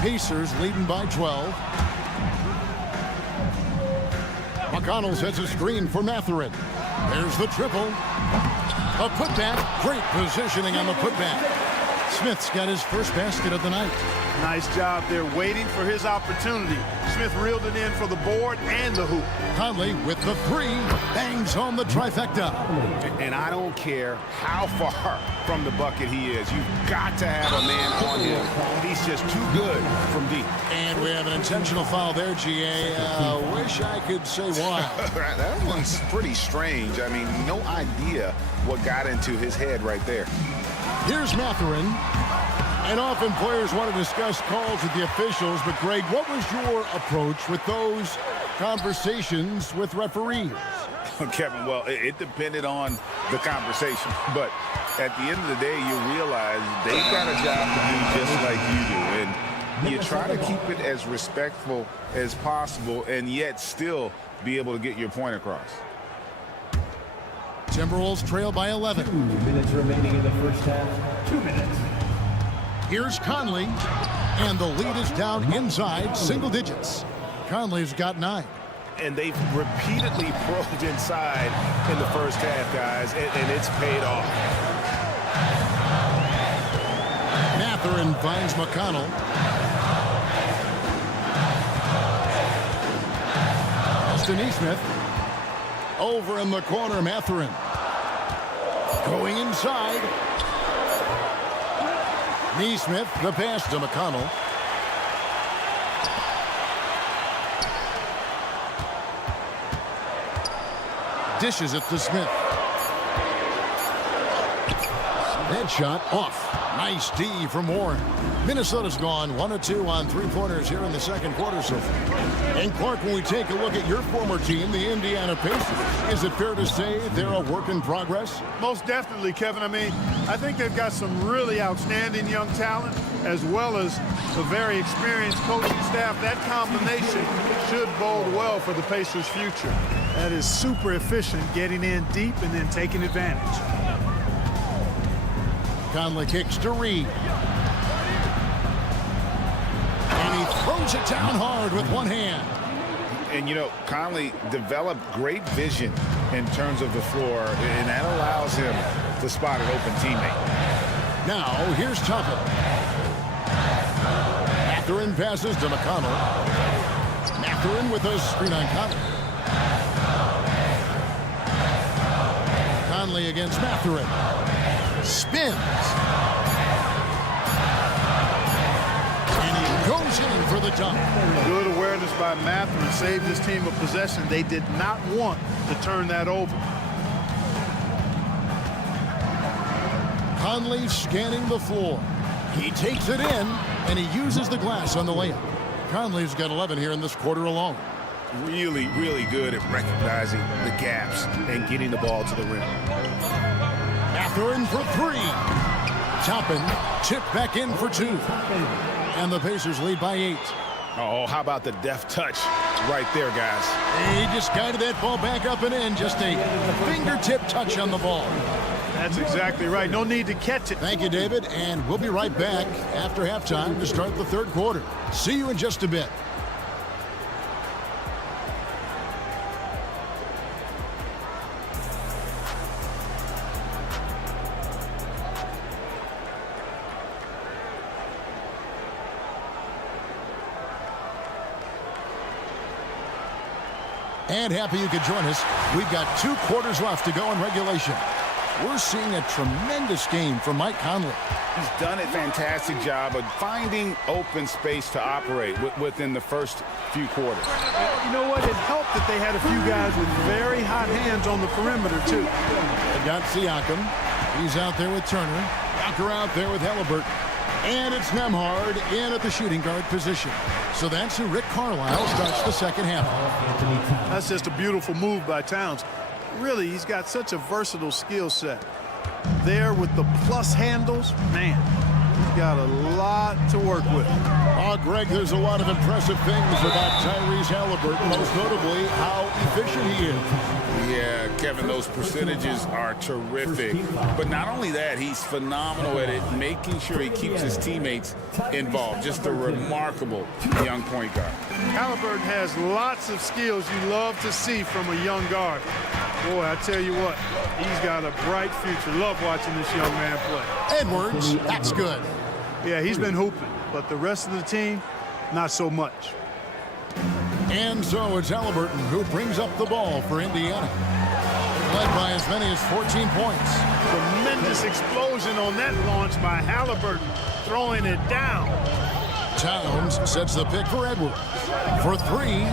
Pacers leading by 12. McConnell sets a screen for Mathurin. There's the triple. A putback. Great positioning on the putback. Smith's got his first basket of the night. Nice job there, waiting for his opportunity. Smith reeled it in for the board and the hoop. Conley with the 3, bangs home the trifecta. And I don't care how far from the bucket he is. You've got to have a man on him. He's just too good from deep. And we have an intentional foul there, GA. Wish I could say why. That one's pretty strange. I mean, no idea what got into his head right there. Here's Mathurin. And often players want to discuss calls with the officials, but Greg, what was your approach with those conversations with referees? Kevin, well, it depended on the conversation. But at the end of the day, you realize they've got a job to do just like you do. And You try to keep it as respectful as possible and yet still be able to get your point across. Timberwolves trail by 11. 2 minutes remaining in the first half. 2 minutes. Here's Conley, and the lead is down inside single digits. Conley's got 9. And they've repeatedly probed inside in the first half, guys, and it's paid off. Mathurin finds McConnell. Austin Neesmith. Over in the corner, Mathurin. Going inside. Neesmith, the pass to McConnell. Dishes it to Smith. That shot off. Nice D from Warren. Minnesota's gone 1 of 2 on 3-pointers here in the second quarter so far. And Clark, when we take a look at your former team, the Indiana Pacers, is it fair to say they're a work in progress? Most definitely, Kevin. I mean, I think they've got some really outstanding young talent as well as a very experienced coaching staff. That combination should bode well for the Pacers' future. That is super efficient, getting in deep and then taking advantage. Conley kicks to Reed. And he throws it down hard with one hand. And, you know, Conley developed great vision in terms of the floor, and that allows him to spot an open teammate. Now, here's Tucker. Mathurin passes to McConnell. Mathurin with a screen on Conley. Conley against Mathurin. Spins. And he goes in for the dunk. Good awareness by Mathurin. Saved his team a possession. They did not want to turn that over. Conley scanning the floor. He takes it in, and he uses the glass on the layup. Conley's got 11 here in this quarter alone. Really, really good at recognizing the gaps and getting the ball to the rim. Mathurin for 3. Toppin tipped back in for 2. And the Pacers lead by 8. Oh, how about the deft touch right there, guys? He just guided that ball back up and in. Just a fingertip touch on the ball. That's exactly right. No need to catch it. Thank you, David. And we'll be right back after halftime to start the third quarter. See you in just a bit. And happy you could join us. We've got 2 quarters left to go in regulation. We're seeing a tremendous game from Mike Conley. He's done a fantastic job of finding open space to operate within the first few quarters. You know what? It helped that they had a few guys with very hot hands on the perimeter, too. They got Siakam. He's out there with Turner. Walker out there with Halliburton. And it's Nembhard in at the shooting guard position. So that's who Rick Carlisle starts the second half. That's just a beautiful move by Towns. Really, he's got such a versatile skill set. There with the plus handles, man, he's got a lot to work with. Oh, Greg, there's a lot of impressive things about Tyrese Halliburton, most notably how efficient he is. Yeah, Kevin, those percentages are terrific. But not only that, he's phenomenal at it, making sure he keeps his teammates involved. Just a remarkable young point guard. Halliburton has lots of skills you love to see from a young guard. Boy, I tell you what, he's got a bright future. Love watching this young man play. Edwards, that's good. Yeah, he's been hooping, but the rest of the team, not so much. And so it's Halliburton who brings up the ball for Indiana. Led by as many as 14 points. Tremendous explosion on that launch by Halliburton, throwing it down. Towns sets the pick for Edwards. For 3.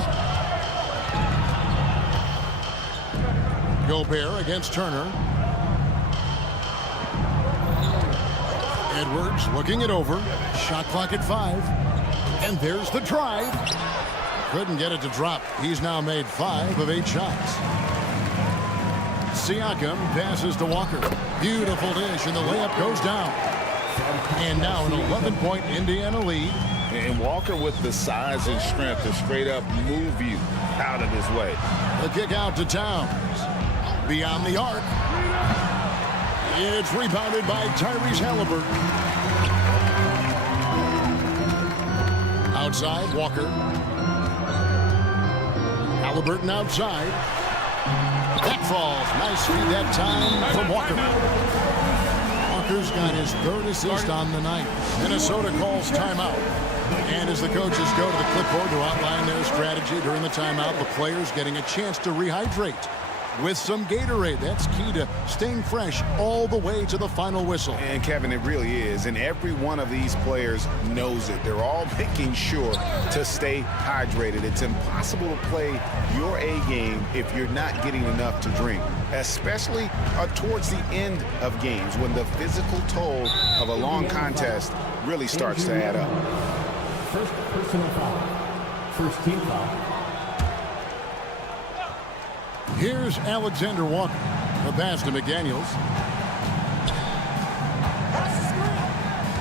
Gobert against Turner. Edwards looking it over. Shot clock at 5. And there's the drive. Couldn't get it to drop. He's now made 5 of 8 shots. Siakam passes to Walker. Beautiful dish, and the layup goes down. And now an 11-point Indiana lead. And Walker with the size and strength to straight up move you out of his way. The kick out to Towns. Beyond the arc. It's rebounded by Tyrese Halliburton. Outside, Walker. Halliburton outside. That falls. Nice feed that time from Walker. Walker's got his third assist on the night. Minnesota calls timeout. And as the coaches go to the clipboard to outline their strategy during the timeout, the players getting a chance to rehydrate with some Gatorade. That's key to staying fresh all the way to the final whistle. And Kevin, it really is. And every one of these players knows it. They're all making sure to stay hydrated. It's impossible to play your A game if you're not getting enough to drink, especially towards the end of games when the physical toll of a long contest really starts to add up. First personal foul. First team foul. Here's Alexander Walker. The pass to McDaniels.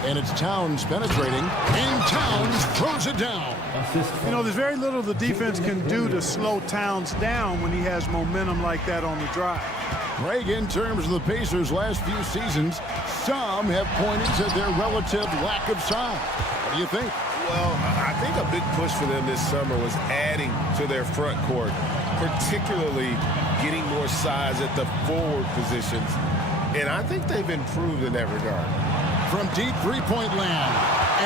And it's Towns penetrating. And Towns throws it down. You know, there's very little the defense can do to slow Towns down when he has momentum like that on the drive. Greg, in terms of the Pacers' last few seasons, some have pointed to their relative lack of size. What do you think? Well, I think a big push for them this summer was adding to their front court, particularly getting more size at the forward positions. And I think they've improved in that regard. From deep three-point land,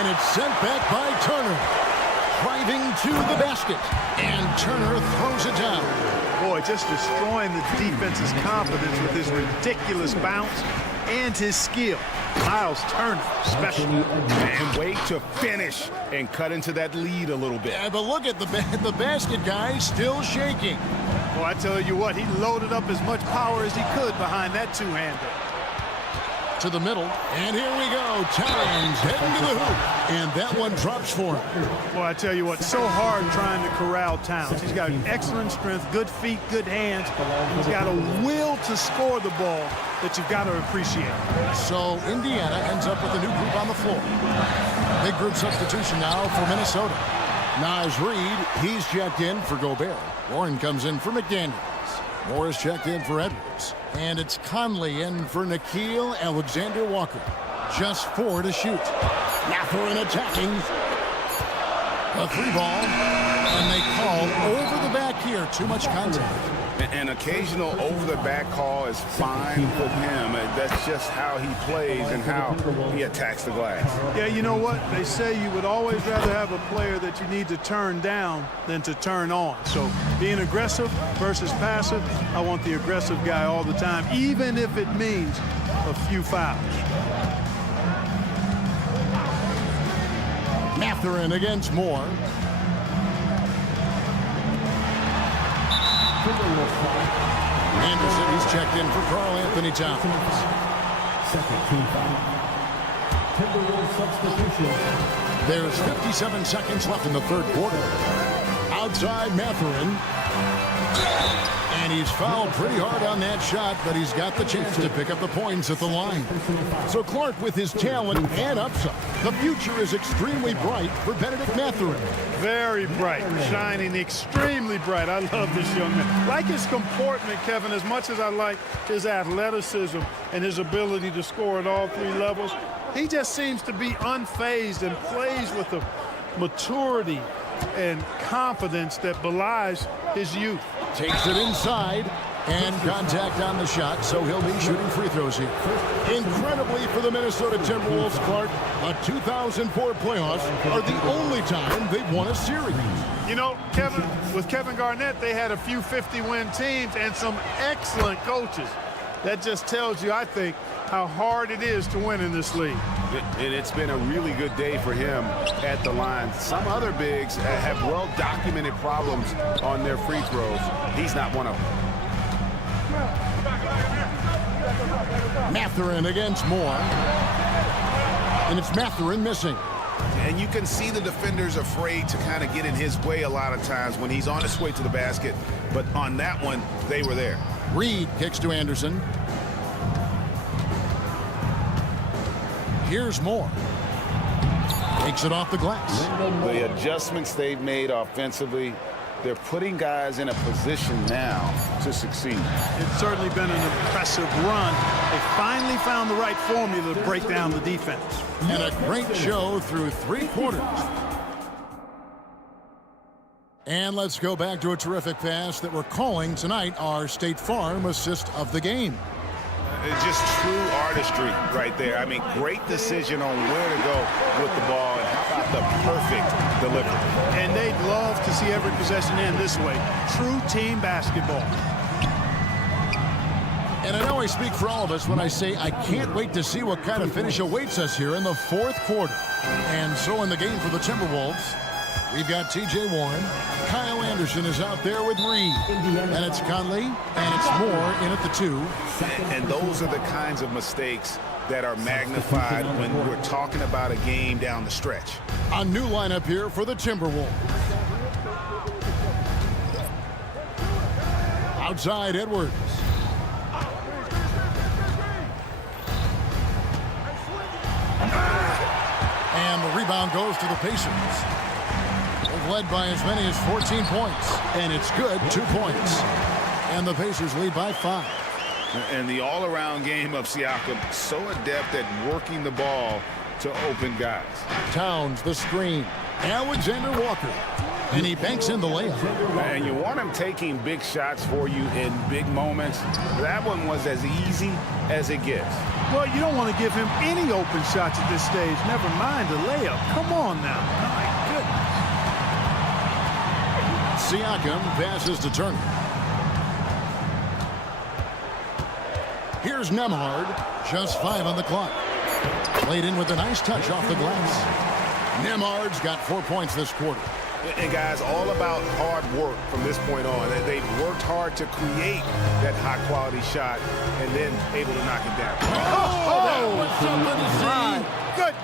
and it's sent back by Turner. Driving to the basket, and Turner throws it down. Boy, just destroying the defense's confidence with his ridiculous bounce and his skill. Miles Turner, special. And wait to finish and cut into that lead a little bit. Yeah, but look at the basket guy still shaking. Well, I tell you what, he loaded up as much power as he could behind that two-hander. To the middle, and here we go. Towns heading to the hoop, and that one drops for him. Well, I tell you what, so hard trying to corral Towns. He's got excellent strength, good feet, good hands. He's got a will to score the ball that you've got to appreciate. So Indiana ends up with a new group on the floor. Big group substitution now for Minnesota. Naz Reid, he's checked in for Gobert. Warren comes in for McDaniels. Morris checked in for Edwards. And it's Conley in for Nickeil Alexander-Walker. Just 4 to shoot. Mathurin attacking. A 3-ball. And they call over the back here. Too much contact. An occasional over-the-back call is fine with him. That's just how he plays and how he attacks the glass. Yeah, you know what? They say you would always rather have a player that you need to turn down than to turn on. So being aggressive versus passive, I want the aggressive guy all the time, even if it means a few fouls. Mathurin against Moore. Anderson, he's checked in for Karl Anthony Towns. Second team foul. Timberwolves substitution. There's 57 seconds left in the third quarter. Outside Mathurin. And he's fouled pretty hard on that shot, but he's got the chance to pick up the points at the line. So Clark, with his talent and upside, the future is extremely bright for Benedict Mathurin. Very bright, shining extremely bright. I love this young man. Like his comportment, Kevin, as much as I like his athleticism and his ability to score at all 3 levels, he just seems to be unfazed and plays with a maturity and confidence that belies his youth. Takes it inside, and contact on the shot, so he'll be shooting free throws here. Incredibly for the Minnesota Timberwolves, Clark, the 2004 playoffs are the only time they've won a series. You know, Kevin, with Kevin Garnett, they had a few 50-win teams and some excellent coaches. That just tells you, I think, how hard it is to win in this league. And it's been a really good day for him at the line. Some other bigs have well-documented problems on their free throws. He's not one of them. Mathurin against Moore. And it's Mathurin missing. And you can see the defenders afraid to kind of get in his way a lot of times when he's on his way to the basket. But on that one, they were there. Reid kicks to Anderson. Here's Moore. Takes it off the glass. The adjustments they've made offensively, they're putting guys in a position now to succeed. It's certainly been an impressive run. They finally found the right formula to break down the defense. And a great show through 3 quarters. And let's go back to a terrific pass that we're calling tonight our State Farm assist of the game. It's just true artistry right there. I mean, great decision on where to go with the ball, and how about the perfect delivery. And they'd love to see every possession end this way. True team basketball. And I know I speak for all of us when I say I can't wait to see what kind of finish awaits us here in the 4th quarter. And so in the game for the Timberwolves, we've got T.J. Warren. Kyle Anderson is out there with Reed. And it's Conley, and it's Moore in at the 2. And those are the kinds of mistakes that are magnified when we're talking about a game down the stretch. A new lineup here for the Timberwolves. Outside Edwards. And the rebound goes to the Pacers. They've led by as many as 14 points. And it's good, 2 points. And the Pacers lead by 5. And the all-around game of Siakam, so adept at working the ball to open guys. Towns, the screen. Alexander Walker. And he banks in the layup. And you want him taking big shots for you in big moments. That one was as easy as it gets. Well, you don't want to give him any open shots at this stage. Never mind a layup. Come on now. My goodness. Siakam passes to Turner. Here's Nembhard. Just 5 on the clock. Played in with a nice touch off the glass. Nembhard's got 4 points this quarter. And guys, all about hard work from this point on. They've worked hard to create that high-quality shot and then able to knock it down. Oh, what's something to see? Good.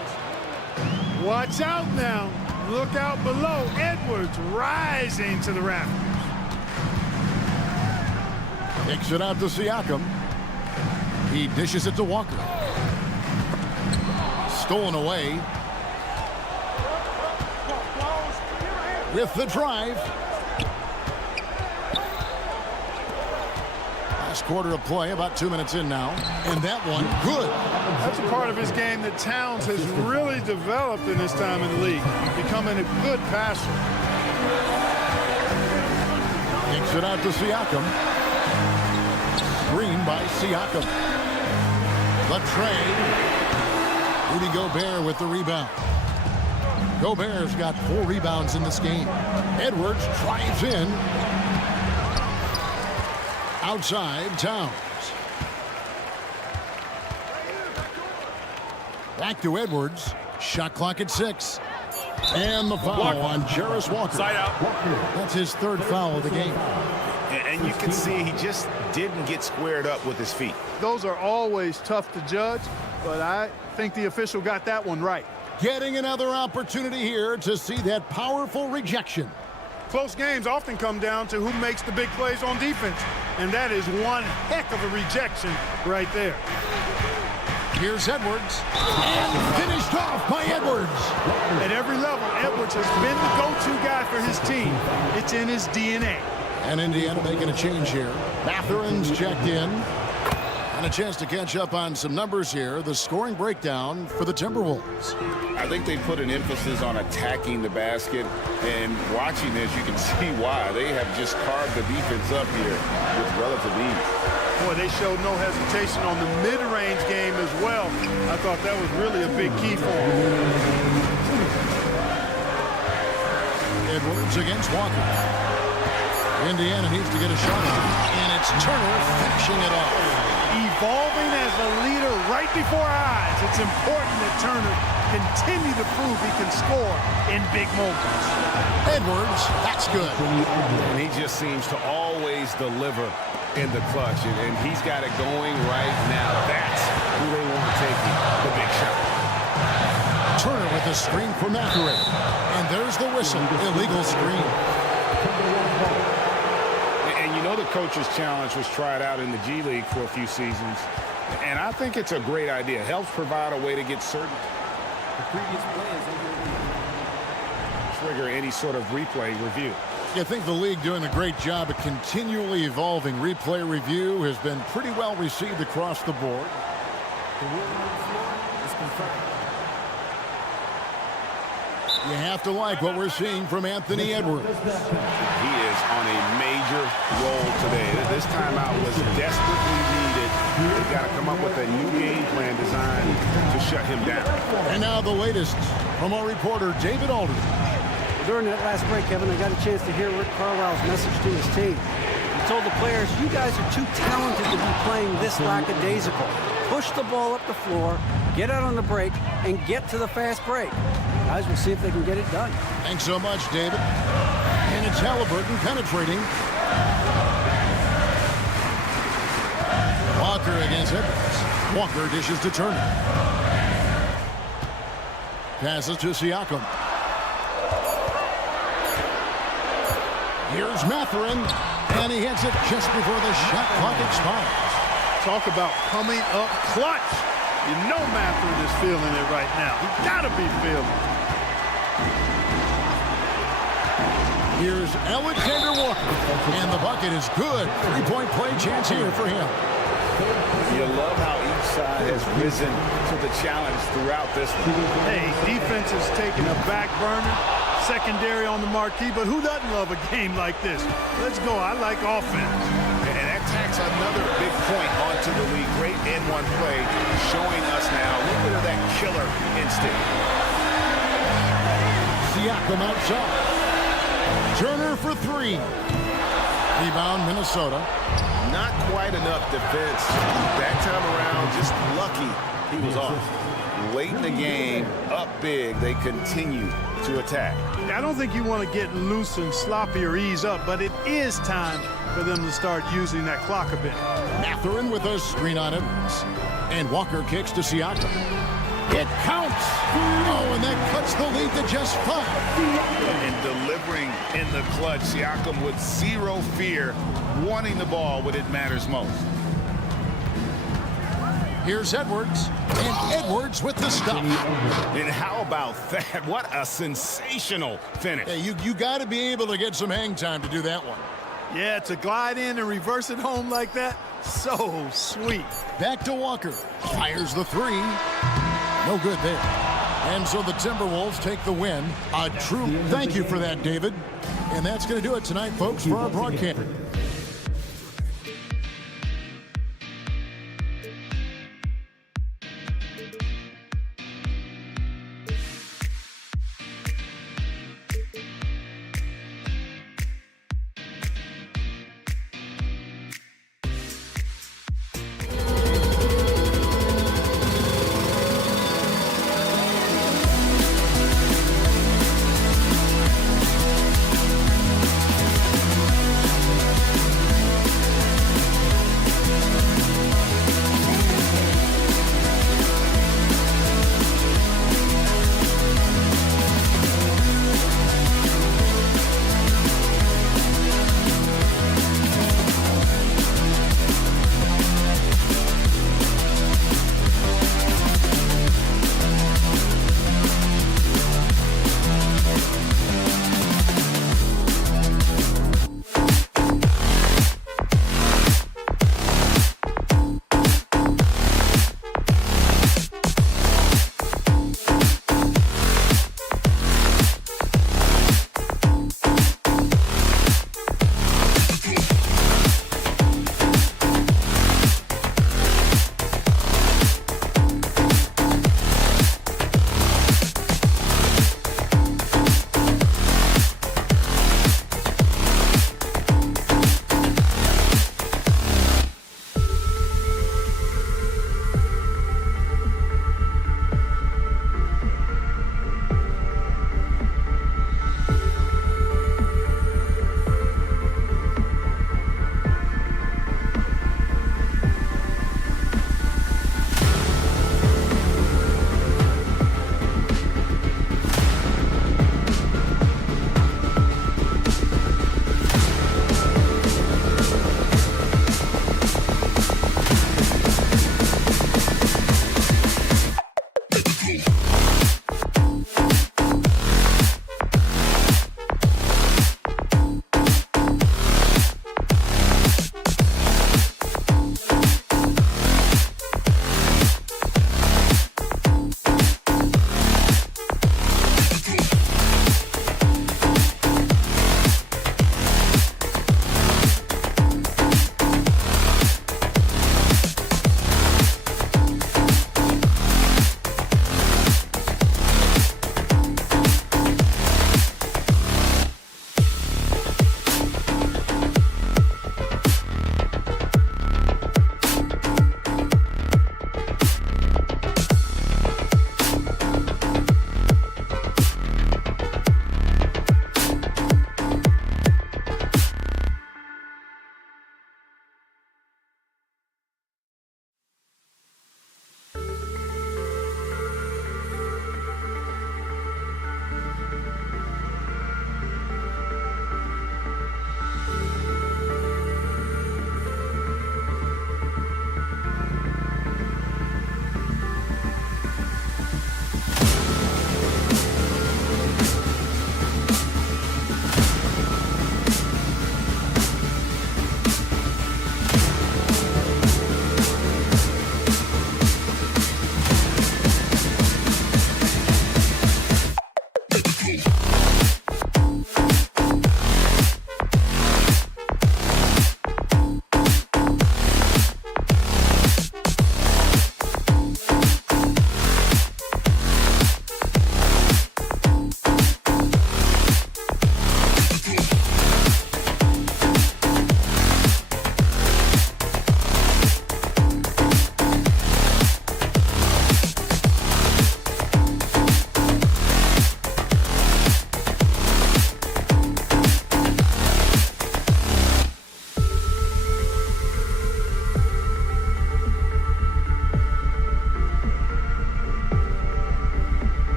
Watch out now. Look out below. Edwards rising to the rafters. Kicks it out to Siakam. He dishes it to Walker. Stolen away. With the drive. Last quarter of play, about 2 minutes in now. And that one, good. That's a part of his game that Towns has really developed in his time in the league, becoming a good passer. Kicks it out to Siakam. Screen by Siakam. The trade. Rudy Gobert with the rebound. Gobert's got 4 rebounds in this game. Edwards drives in. Outside, Towns. Back to Edwards. Shot clock at 6. And the foul on Jarris Walker. Side out. That's his 3rd foul of the game. And you can see he just didn't get squared up with his feet. Those are always tough to judge, but I think the official got that one right. Getting another opportunity here to see that powerful rejection. Close games often come down to who makes the big plays on defense, and that is one heck of a rejection right there. Here's Edwards, and finished off by Edwards. At every level, Edwards has been the go-to guy for his team. It's in his DNA. And Indiana making a change here. Mathurin's checked in. And a chance to catch up on some numbers here. The scoring breakdown for the Timberwolves. I think they put an emphasis on attacking the basket, and watching this, you can see why. They have just carved the defense up here with relative ease. Boy, they showed no hesitation on the mid-range game as well. I thought that was really a big key for them. Edwards against Walker. Indiana needs to get a shot on, and it's Turner finishing it off. Evolving as a leader right before our eyes. It's important that Turner continue to prove he can score in big moments. Edwards, that's good. And he just seems to always deliver in the clutch, and he's got it going right now. That's who they want taking the big shot. Turner with the screen for Mathurin. And there's the whistle. Illegal screen. And you know the coach's challenge was tried out in the G League for a few seasons. And I think it's a great idea. Helps provide a way to get certain. The previous play is over. Trigger any sort of replay review. I think the league doing a great job at continually evolving. Replay review has been pretty well received across the board. The rule on the floor is confirmed. You have to like what we're seeing from Anthony Edwards. He is on a major roll today. This timeout was desperately needed. They've got to come up with a new game plan designed to shut him down. And now the latest from our reporter, David Aldridge. During that last break, Kevin, I got a chance to hear Rick Carlisle's message to his team. He told the players, you guys are too talented to be playing this lackadaisical. Push the ball up the floor, get out on the break, and get to the fast break. Guys, we'll see if they can get it done. Thanks so much, David. And it's Halliburton penetrating. Walker against Edwards. Walker dishes to Turner. Passes to Siakam. Here's Mathurin, and he hits it just before the shot clock expires. Talk about coming up clutch. You know Mathurin is feeling it right now. He's got to be feeling it. Here's Alexander Walker, and the bucket is good. Three-point play chance here for him. You love how each side has risen to the challenge throughout this one. Hey, defense is taking a back burner. Secondary on the marquee, but who doesn't love a game like this? Let's go. I like offense. And that tacks another big point onto the league. Great N1 play showing us now a little bit of that killer instinct. Siakam outside. Turner for three. Rebound, Minnesota. Not quite enough defense. That time around, just lucky he was off. Late in the game, up big, they continue to attack. I don't think you want to get loose and sloppy or ease up, but it is time for them to start using that clock a bit. Mathurin with a screen on Edwards. And Walker kicks to Siakam. It counts! Oh, and that cuts the lead to just 5. And delivering in the clutch, Siakam with zero fear, wanting the ball when it matters most. Here's Edwards, and Edwards with the stop. And how about that? What a sensational finish. Hey, you got to be able to get some hang time to do that one. Yeah, to glide in and reverse it home like that, so sweet. Back to Walker. Fires the three. No good there. And so the Timberwolves take the win. A true thank you for that, David. And that's going to do it tonight, folks, for our broadcast.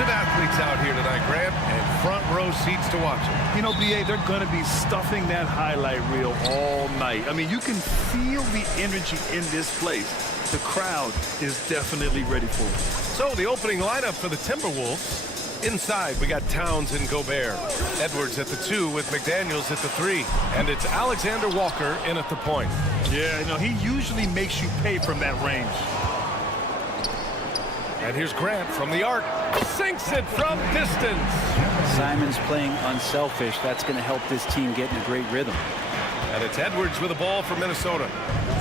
of athletes out here tonight, Grant, and front row seats to watch it. You know, BA, they're going to be stuffing that highlight reel all night. I mean, you can feel the energy in this place. The crowd is definitely ready for it. So the opening lineup for the Timberwolves. Inside, we got Towns and Gobert. Edwards at the 2 with McDaniels at the 3. And it's Alexander Walker in at the point. Yeah, you know, he usually makes you pay from that range. And here's Grant from the arc. Sinks it from distance. Simon's playing unselfish. That's going to help this team get in a great rhythm. And it's Edwards with the ball for Minnesota.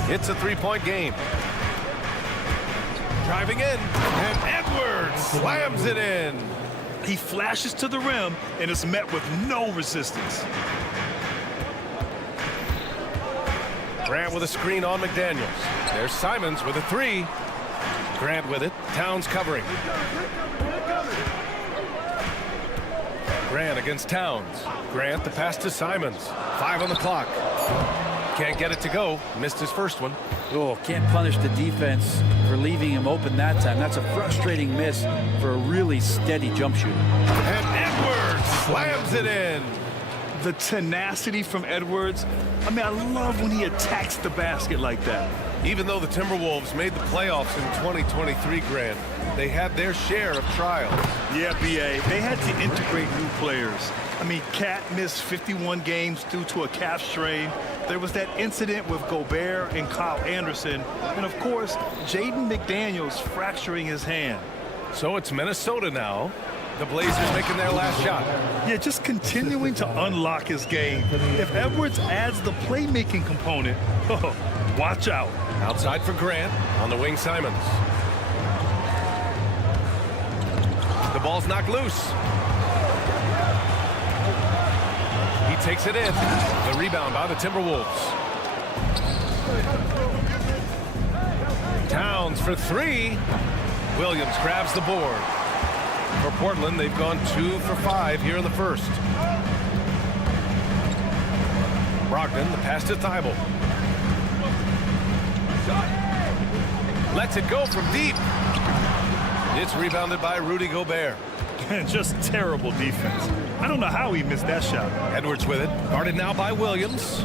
It's a 3-point game. Driving in. And Edwards slams it in. He flashes to the rim, and it's met with no resistance. Grant with a screen on McDaniels. There's Simons with a 3. Grant with it. Towns covering. Grant against Towns. Grant the pass to Simons. 5 on the clock. Can't get it to go. Missed his first one. Oh, can't punish the defense for leaving him open that time. That's a frustrating miss for a really steady jump shooter. And Edwards slams it in. The tenacity from Edwards. I mean, I love when he attacks the basket like that. Even though the Timberwolves made the playoffs in 2023, Grant, they had their share of trials. Yeah, BA, they had to integrate new players. I mean, Cat missed 51 games due to a calf strain. There was that incident with Gobert and Kyle Anderson. And, of course, Jaden McDaniels fracturing his hand. So it's Minnesota now. The Blazers making their last shot. Yeah, just continuing to unlock his game. If Edwards adds the playmaking component, oh, watch out. Outside for Grant. On the wing, Simons. The ball's knocked loose. He takes it in. The rebound by the Timberwolves. Towns for 3. Williams grabs the board. For Portland, they've gone 2 for 5 here in the first. Brogdon, the pass to Thibault. Lets it go from deep. It's rebounded by Rudy Gobert. Just terrible defense. I don't know how he missed that shot. Edwards with it. Guarded now by Williams.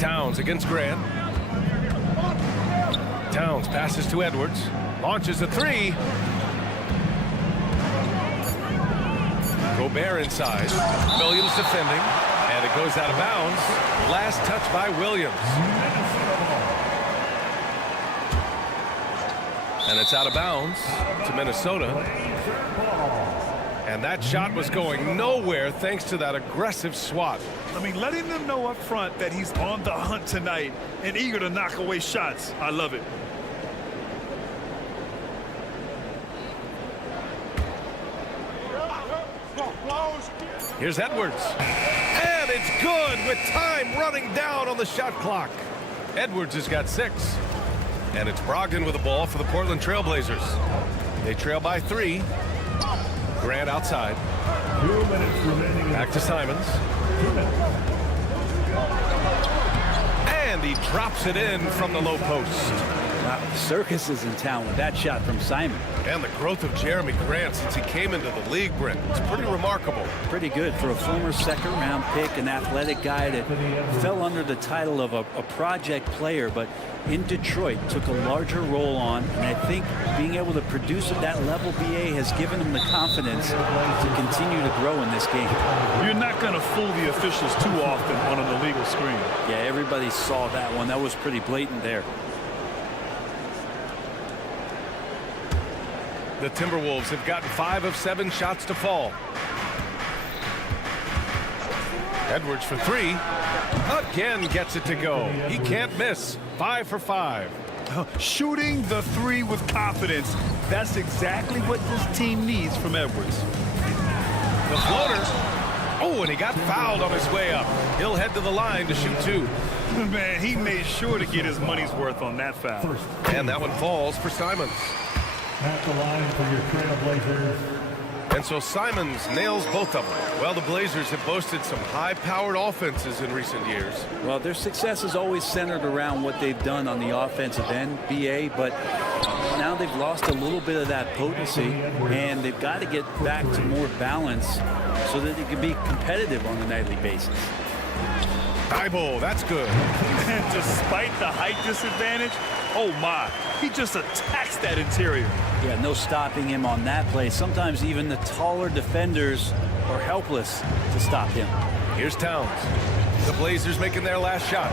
Towns against Grant. Towns passes to Edwards. Launches a 3. Gobert inside. Williams defending. And it goes out of bounds. Last touch by Williams. And it's out of bounds to Minnesota. And that shot was going nowhere thanks to that aggressive swat. I mean, letting them know up front that he's on the hunt tonight and eager to knock away shots. I love it. Here's Edwards. And it's good with time running down on the shot clock. Edwards has got 6. And it's Brogdon with the ball for the Portland Trail Blazers. They trail by 3. Grant outside. 2 minutes remaining. Back to Simons. And he drops it in from the low post. Wow, the circus is in town with that shot from Simon. And the growth of Jeremy Grant since he came into the league, Brent. It's pretty remarkable. Pretty good for a former second-round pick, an athletic guy that fell under the title of a project player, but in Detroit took a larger role on, and I think being able to produce at that level, BA, has given him the confidence to continue to grow in this game. You're not going to fool the officials too often on an illegal screen. Yeah, everybody saw that one. That was pretty blatant there. The Timberwolves have gotten 5 of 7 shots to fall. Edwards for 3. Again gets it to go. He can't miss. 5 for 5. Shooting the 3 with confidence. That's exactly what this team needs from Edwards. The floater. Oh, and he got fouled on his way up. He'll head to the line to shoot 2. Man, he made sure to get his money's worth on that foul. And that one falls for Simons. At the line for your Trail Blazers. And so Simons nails both of them. Well, the Blazers have boasted some high-powered offenses in recent years. Well, their success is always centered around what they've done on the offensive end, BA, but now they've lost a little bit of that potency, and they've got to get back to more balance so that they can be competitive on a nightly basis. Eyeball, that's good. And despite the height disadvantage, oh my, he just attacks that interior. Yeah, no stopping him on that play. Sometimes even the taller defenders are helpless to stop him. Here's Towns. The Blazers making their last shot.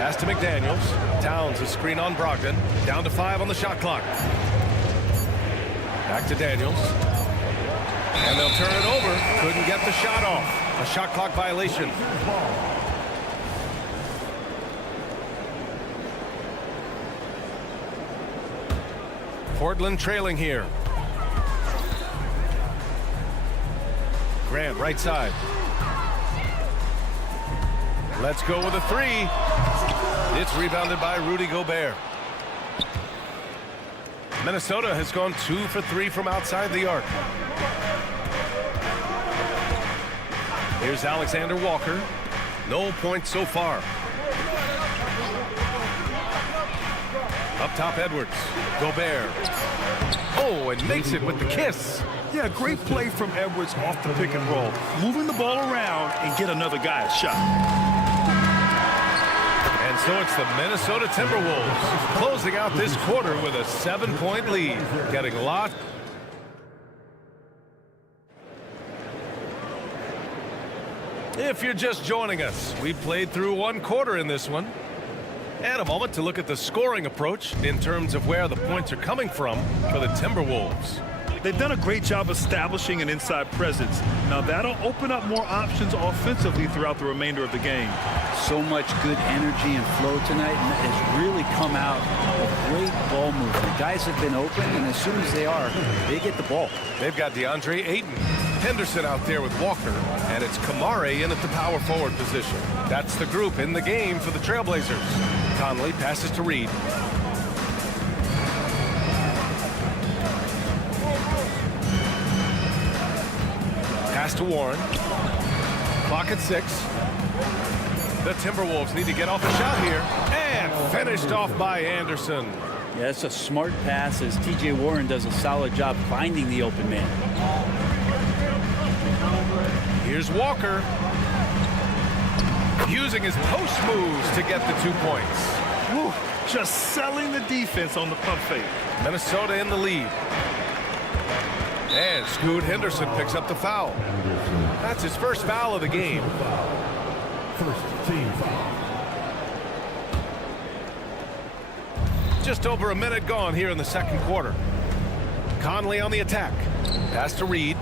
Pass to McDaniels. Towns, a screen on Brogdon. Down to 5 on the shot clock. Back to Daniels. And they'll turn it over. Couldn't get the shot off. A shot clock violation. Portland trailing here. Grant, right side. Let's go with a 3. It's rebounded by Rudy Gobert. Minnesota has gone 2 for 3 from outside the arc. Here's Alexander Walker. No points so far. Up top, Edwards. Gobert. Oh, and makes it with the kiss. Yeah, great play from Edwards off the pick and roll. Moving the ball around and get another guy a shot. And so it's the Minnesota Timberwolves closing out this quarter with a 7-point lead. Getting a lot. If you're just joining us, we played through 1 quarter in this one. And a moment to look at the scoring approach in terms of where the points are coming from for the Timberwolves. They've done a great job establishing an inside presence. Now that'll open up more options offensively throughout the remainder of the game. So much good energy and flow tonight, and that has really come out of great ball movement. Guys have been open, and as soon as they are, they get the ball. They've got DeAndre Ayton. Henderson out there with Walker, and it's Kamare in at the power forward position. That's the group in the game for the Trail Blazers. Conley passes to Reed. Pass to Warren. Clock at 6. The Timberwolves need to get off the shot here. And finished off by Anderson. Yeah, that's a smart pass as T.J. Warren does a solid job finding the open man. Here's Walker. Using his post moves to get the 2 points. Woo, just selling the defense on the pump fake. Minnesota in the lead. And Scoot Henderson picks up the foul. That's his first foul of the game. First team foul. Just over a minute gone here in the second quarter. Conley on the attack. Pass to Reed.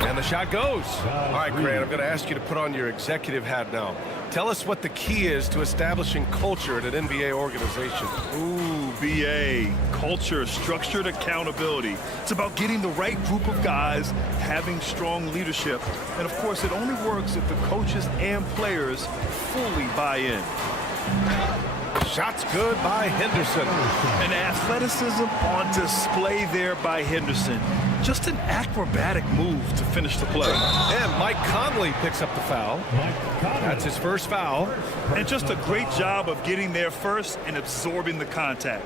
And the shot goes. All right, Grant, I'm going to ask you to put on your executive hat now. Tell us what the key is to establishing culture at an NBA organization. Ooh, BA. Culture, structured accountability. It's about getting the right group of guys, having strong leadership. And, of course, it only works if the coaches and players fully buy in. Shots good by Henderson. And athleticism on display there by Henderson. Just an acrobatic move to finish the play. And Mike Conley picks up the foul. That's his first foul. And just a great job of getting there first and absorbing the contact.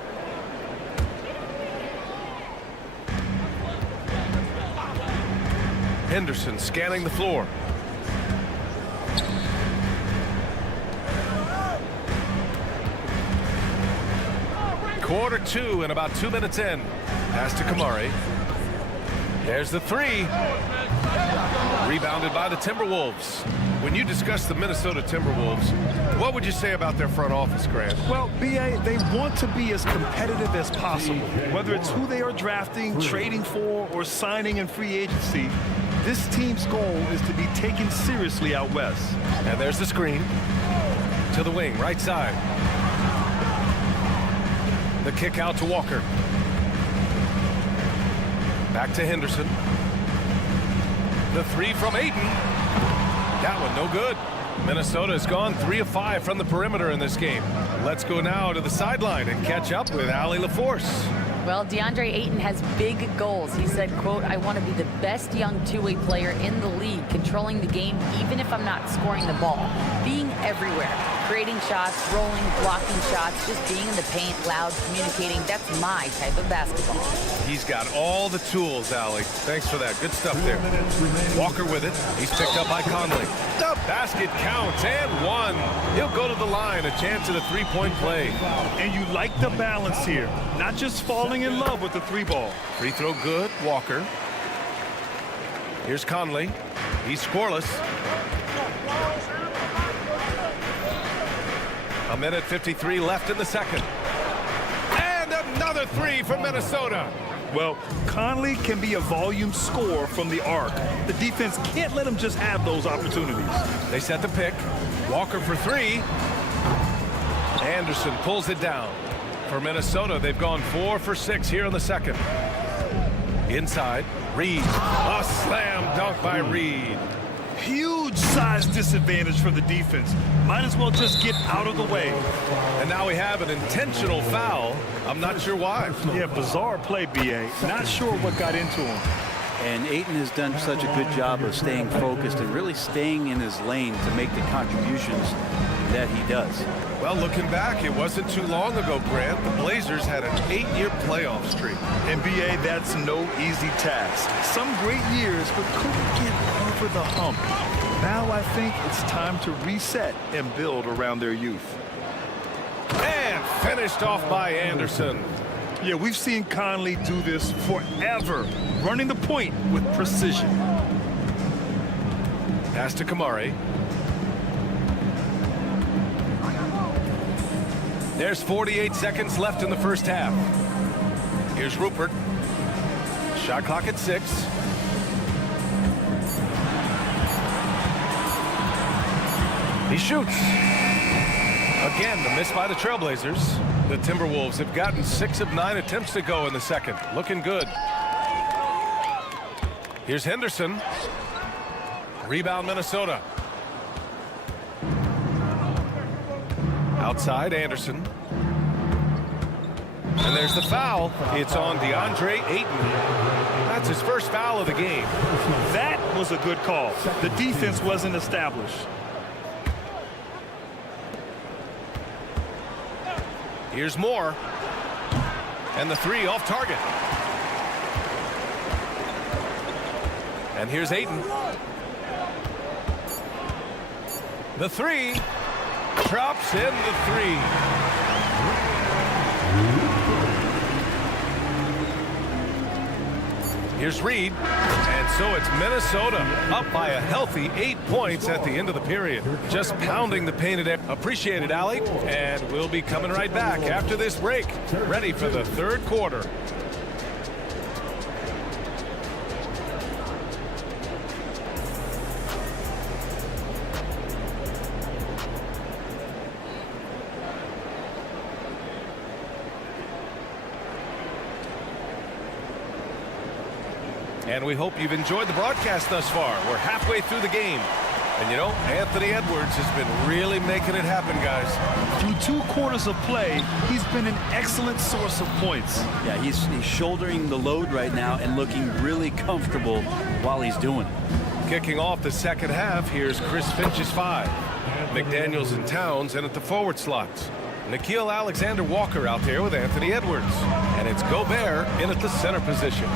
Henderson scanning the floor. Quarter 2 and about 2 minutes in. Pass to Kamare. There's the 3. Rebounded by the Timberwolves. When you discuss the Minnesota Timberwolves, what would you say about their front office, Grant? Well, BA, they want to be as competitive as possible. Whether it's who they are drafting, trading for, or signing in free agency, this team's goal is to be taken seriously out west. And there's the screen. To the wing, right side. The kick out to Walker. Back to Henderson. The 3 from Ayton. That one no good. Minnesota has gone 3 of 5 from the perimeter in this game. Let's go now to the sideline and catch up with Allie LaForce. Well, DeAndre Ayton has big goals. He said, quote, "I want to be the best young two-way player in the league, controlling the game even if I'm not scoring the ball. Being everywhere, creating shots, rolling, blocking shots, just being in the paint, loud, communicating. That's my type of basketball." He's got all the tools, Allie. Thanks for that. Good stuff there. Walker with it. He's picked up by Conley. The basket counts and one. He'll go to the line. A chance at a three-point play. And you like the balance here. Not just falling in love with the three ball. Free throw good. Walker. Here's Conley. He's scoreless. A minute 53 left in the second. And another three from Minnesota. Well, Conley can be a volume scorer from the arc. The defense can't let him just have those opportunities. They set the pick. Walker for three. Anderson pulls it down. For Minnesota, they've gone 4 for 6 here in the second. Inside, Reed. A slam dunk by Reed. Huge size disadvantage for the defense. Might as well just get out of the way. And now we have an intentional foul. I'm not sure why. Yeah, bizarre play, B.A. Not sure what got into him. And Ayton has done such a good job of staying focused and really staying in his lane to make the contributions that he does. Well, looking back, it wasn't too long ago, Grant. The Blazers had an 8-year playoff streak. NBA, that's no easy task. Some great years, but couldn't get over the hump. Now I think it's time to reset and build around their youth. And finished off by Anderson. Yeah, we've seen Conley do this forever, running the point with precision. Pass to Kamari. There's 48 seconds left in the first half. Here's Rupert. Shot clock at 6. He shoots. Again, the miss by the Trail Blazers. The Timberwolves have gotten 6 of 9 attempts to go in the second. Looking good. Here's Henderson. Rebound, Minnesota. Outside, Anderson. And there's the foul. It's on DeAndre Ayton. That's his first foul of the game. That was a good call. The defense wasn't established. Here's Moore. And the three off target. And here's Ayton. The three. Drops in the three. Here's Reed. And so it's Minnesota up by a healthy 8 points at the end of the period. Just pounding the painted air. Appreciate it, Allie. And we'll be coming right back after this break. Ready for the third quarter. And we hope you've enjoyed the broadcast thus far. We're halfway through the game. And, you know, Anthony Edwards has been really making it happen, guys. Through 2 quarters of play, he's been an excellent source of points. Yeah, he's shouldering the load right now and looking really comfortable while he's doing it. Kicking off the second half, here's Chris Finch's 5. McDaniels and Towns in at the forward slots. Nickeil Alexander-Walker out there with Anthony Edwards. And it's Gobert in at the center position.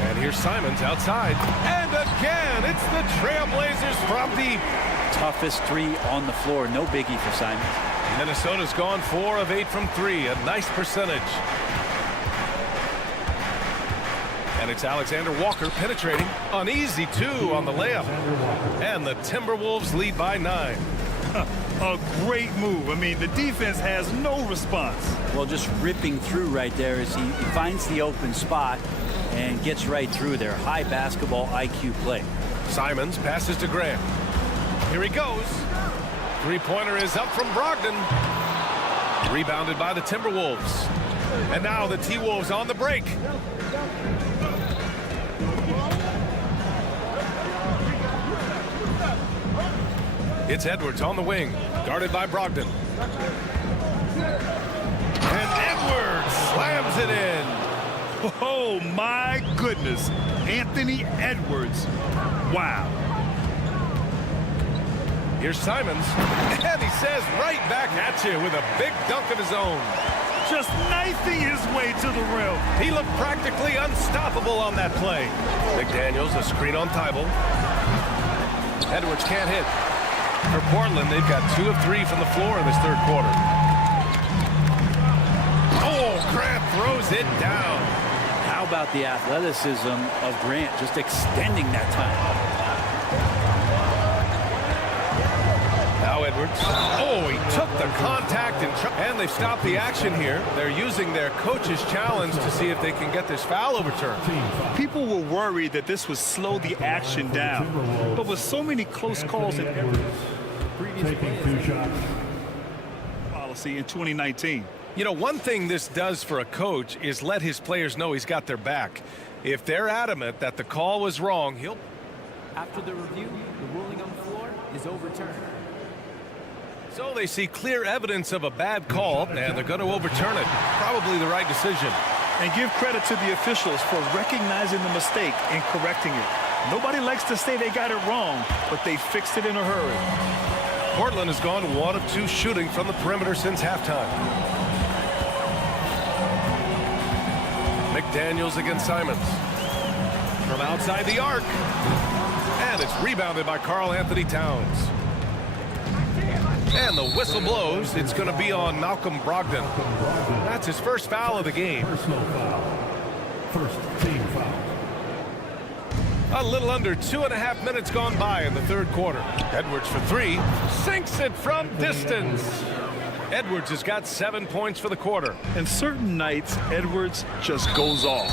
And here's Simons outside. And again, it's the Trail Blazers from deep. Toughest 3 on the floor. No biggie for Simons. Minnesota's gone 4 of 8 from 3. A nice percentage. And it's Alexander Walker penetrating. An easy 2 on the layup. And the Timberwolves lead by 9. A great move. I mean, the defense has no response. Well, just ripping through right there as he finds the open spot and gets right through there. High basketball IQ play. Simons passes to Graham. Here he goes. Three-pointer is up from Brogdon. Rebounded by the Timberwolves. And now the T-Wolves on the break. It's Edwards on the wing, guarded by Brogdon. And Edwards slams it in. Oh, my goodness. Anthony Edwards. Wow. Here's Simons, and he says right back at you with a big dunk of his own. Just knifing his way to the rim. He looked practically unstoppable on that play. McDaniels, a screen on Thibault. Edwards can't hit. For Portland, they've got 2 of 3 from the floor in this third quarter. Oh, Grant throws it down. How about the athleticism of Grant just extending that time? Now Edwards. Oh, he took the contact and they've stopped the action here. They're using their coach's challenge to see if they can get this foul overturned. People were worried that this would slow the action down. But with so many close calls and Taking 2 shots. policy in 2019. You know, one thing this does for a coach is let his players know he's got their back. If they're adamant that the call was wrong, he'll... After the review, the ruling on the floor is overturned. So they see clear evidence of a bad call, and they're going to overturn it. Probably the right decision. And give credit to the officials for recognizing the mistake and correcting it. Nobody likes to say they got it wrong, but they fixed it in a hurry. Portland has gone 1 of 2 shooting from the perimeter since halftime. McDaniels against Simons. From outside the arc. And it's rebounded by Karl Anthony Towns. And the whistle blows. It's going to be on Malcolm Brogdon. That's his first foul of the game. Personal foul. First team foul. A little under 2.5 minutes gone by in the third quarter. Edwards for 3. Sinks it from distance. Edwards has got 7 points for the quarter. And certain nights, Edwards just goes off.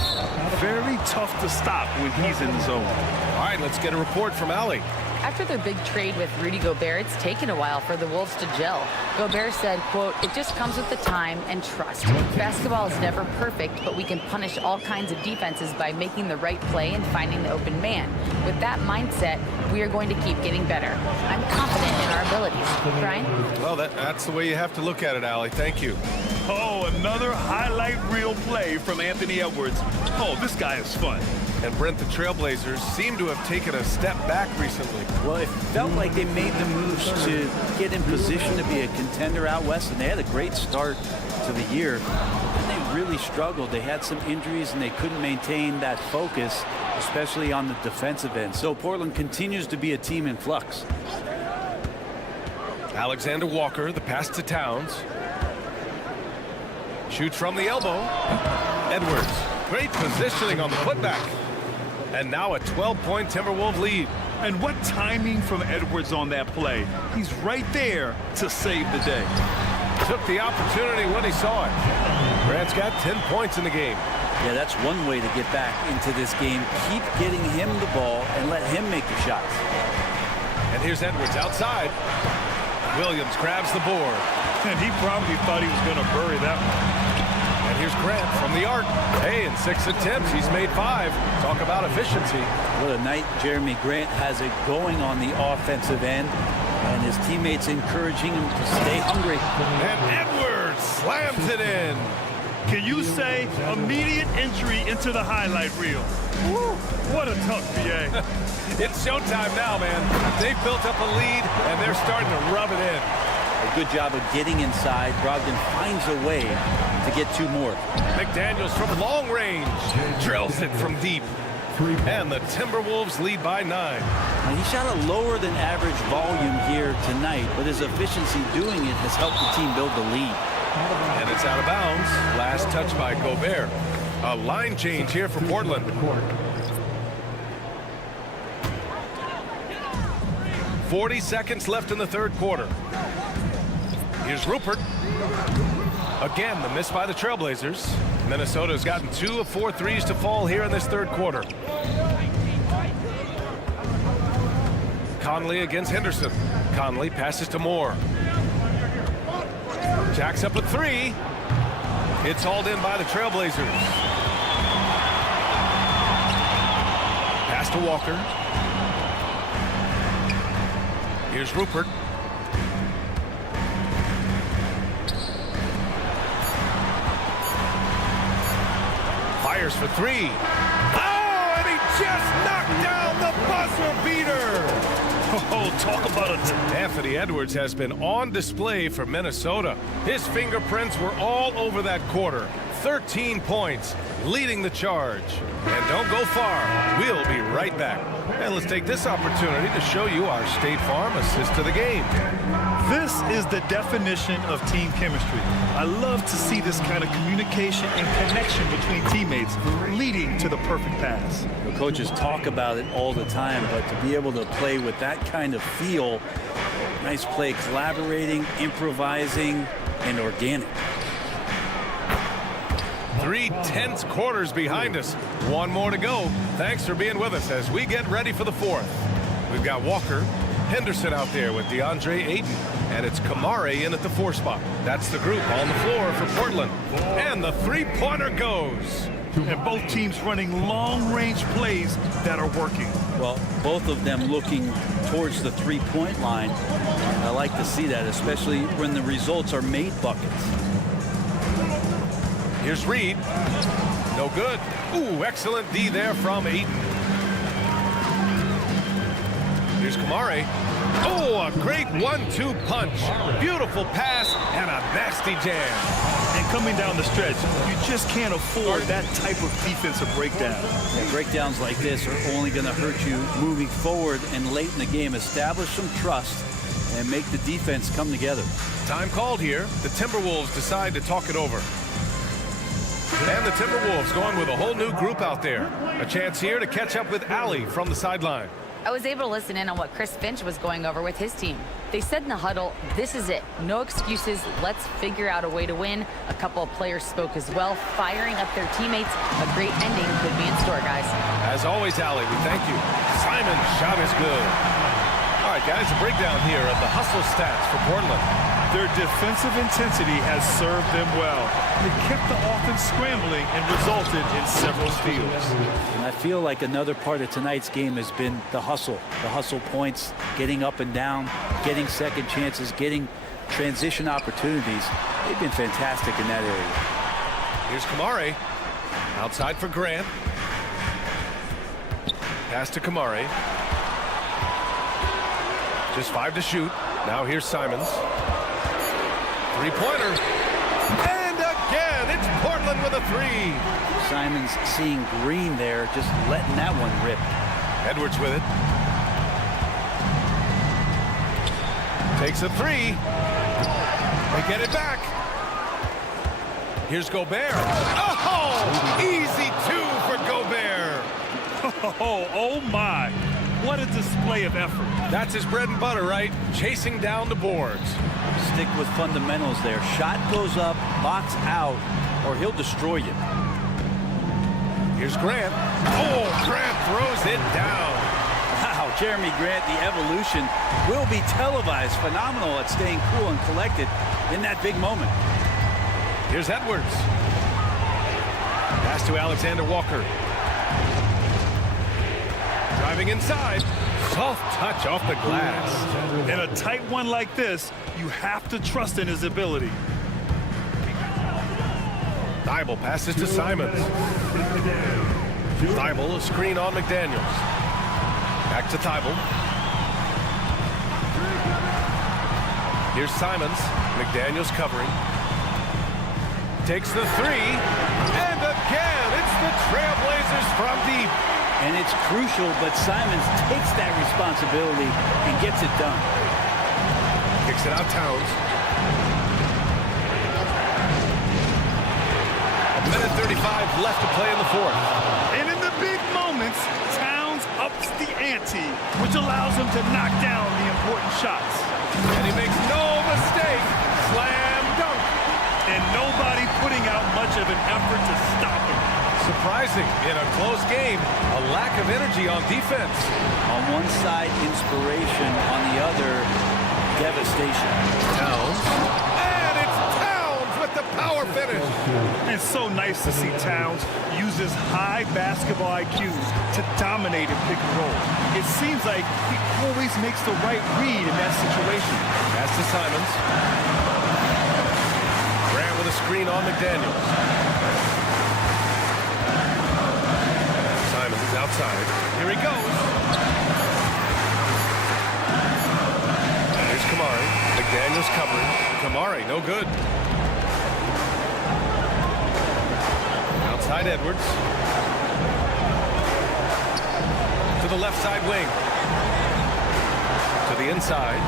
Very tough to stop when he's in the zone. All right, let's get a report from Allie. After their big trade with Rudy Gobert, it's taken a while for the Wolves to gel. Gobert said, quote, "It just comes with the time and trust. Basketball is never perfect, but we can punish all kinds of defenses by making the right play and finding the open man. With that mindset, we are going to keep getting better. I'm confident in our abilities." Brian? Well, that's the way you have to look at it, Allie. Thank you. Oh, another highlight reel play from Anthony Edwards. Oh, this guy is fun. And Brent, the Trail Blazers seem to have taken a step back recently. Well, it felt like they made the moves to get in position to be a contender out west, and they had a great start to the year. And they really struggled. They had some injuries, and they couldn't maintain that focus, especially on the defensive end. So Portland continues to be a team in flux. Alexander Walker, the pass to Towns. Shoots from the elbow. Edwards, great positioning on the putback. And now a 12-point Timberwolves lead. And what timing from Edwards on that play. He's right there to save the day. Took the opportunity when he saw it. Grant's got 10 points in the game. Yeah, that's one way to get back into this game. Keep getting him the ball and let him make the shots. And here's Edwards outside. Williams grabs the board. And he probably thought he was going to bury that one. And here's Grant from the arc. Hey, in 6 attempts, he's made 5. Talk about efficiency. What a night Jeremy Grant has it going on the offensive end. And his teammates encouraging him to stay hungry. And Edwards slams it in. Can you say immediate entry into the highlight reel? Woo, what a tough BA. It's showtime now, man. They've built up a lead, and they're starting to rub it in. A good job of getting inside. Brogdon finds a way to get 2 more. McDaniels from long range drills it from deep. And the Timberwolves lead by 9. Now, he shot a lower than average volume here tonight, but his efficiency doing it has helped the team build the lead. And it's out of bounds. Last touch by Gobert. A line change here for Portland. 40 seconds left in the third quarter. Here's Rupert. Again, the miss by the Trailblazers. Minnesota's gotten 2 of 4 threes to fall here in this third quarter. Conley against Henderson. Conley passes to Moore. Jacks up a 3. It's hauled in by the Trailblazers. Pass to Walker. Here's Rupert. for three. Oh, and he just knocked down the buzzer beater. Oh, talk about a... Anthony Edwards has been on display for Minnesota. His fingerprints were all over that quarter. 13 points, leading the charge. And don't go far. We'll be right back. And let's take this opportunity to show you our State Farm assist to the game. This is the definition of team chemistry. I love to see this kind of communication and connection between teammates leading to the perfect pass. The coaches talk about it all the time, but to be able to play with that kind of feel, nice play, collaborating, improvising, and organic. 3 tense quarters behind us. One more to go. Thanks for being with us as we get ready for the fourth. We've got Walker, Henderson out there with DeAndre Ayton, and it's Kamare in at the 4 spot. That's the group on the floor for Portland. And the three-pointer goes. And both teams running long-range plays that are working. Well, both of them looking towards the three-point line. I like to see that, especially when the results are made buckets. Here's Reed. No good. Ooh, excellent D there from Ayton. Here's Kamare. Oh, a great 1-2 punch. Beautiful pass and a nasty jam. And coming down the stretch, you just can't afford that type of defensive breakdown. Yeah, breakdowns like this are only going to hurt you moving forward and late in the game. Establish some trust and make the defense come together. Time called here. The Timberwolves decide to talk it over. And the Timberwolves going with a whole new group out there. A chance here to catch up with Allie from the sideline. I was able to listen in on what Chris Finch was going over with his team. They said in the huddle, this is it. No excuses. Let's figure out a way to win. A couple of players spoke as well, firing up their teammates. A great ending could be in store, guys. As always, Allie, we thank you. Simon's shot is good. All right, guys, a breakdown here of the hustle stats for Portland. Their defensive intensity has served them well. They kept the offense scrambling and resulted in several steals. And I feel like another part of tonight's game has been the hustle points, getting up and down, getting second chances, getting transition opportunities. They've been fantastic in that area. Here's Kamare. Outside for Grant. Pass to Kamare. Just 5 to shoot. Now here's Simons. Three-pointer. And again, it's Portland with a 3. Simons seeing green there, just letting that one rip. Edwards with it. Takes a 3. They get it back. Here's Gobert. Oh, easy 2 for Gobert. Oh my. What a display of effort. That's his bread and butter, right? Chasing down the boards. Stick with fundamentals there. Shot goes up, box out, or he'll destroy you. Here's Grant. Oh, Grant throws it down. Wow, Jeremy Grant, the evolution will be televised. Phenomenal at staying cool and collected in that big moment. Here's Edwards. Pass to Alexander Walker. Driving inside. Soft touch off the glass. In a tight one like this, you have to trust in his ability. Thibault passes to Simons. Thibault, a screen on McDaniels. Back to Thibault. Here's Simons. McDaniels covering. Takes the 3. And again, it's the Trail Blazers from deep. And it's crucial, but Simons takes that responsibility and gets it done. Kicks it out Towns. 1:35 left to play in the fourth. And in the big moments, Towns ups the ante, which allows him to knock down the important shots. And he makes no mistake. Slam dunk. And nobody putting out much of an effort to stop him. Surprising in a close game, a lack of energy on defense. On one side, inspiration. On the other, devastation. Towns. And it's Towns with the power finish. It's so nice to see Towns use his high basketball IQ to dominate and pick and roll. It seems like he always makes the right read in that situation. Pass to Simons. Grant with a screen on McDaniels. outside. Here he goes. Here's Kamari. McDaniels covering. Kamari, no good. Outside Edwards. To the left side wing. To the inside.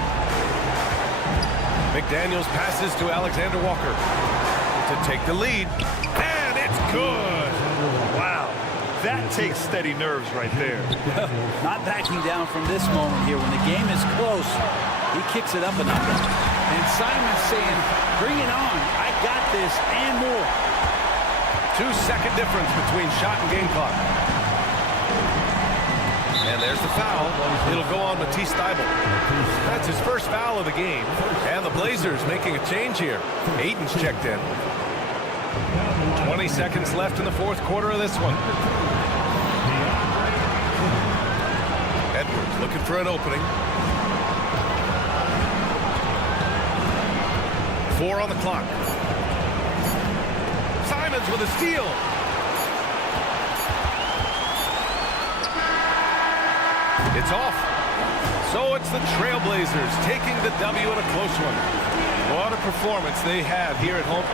McDaniels passes to Alexander Walker to take the lead. And it's good. Wow. That takes steady nerves right there. Not backing down from this moment here. When the game is close, he kicks it up a notch. And Simon's saying, bring it on. I got this and more. 2-second difference between shot and game clock. And there's the foul. It'll go on Matisse Thybulle. That's his first foul of the game. And the Blazers making a change here. Aiton's checked in. 20 seconds left in the fourth quarter of this one. Edwards looking for an opening. 4 on the clock. Simons with a steal. It's off. So it's the Trail Blazers taking the W in a close one. What a performance they had here at home.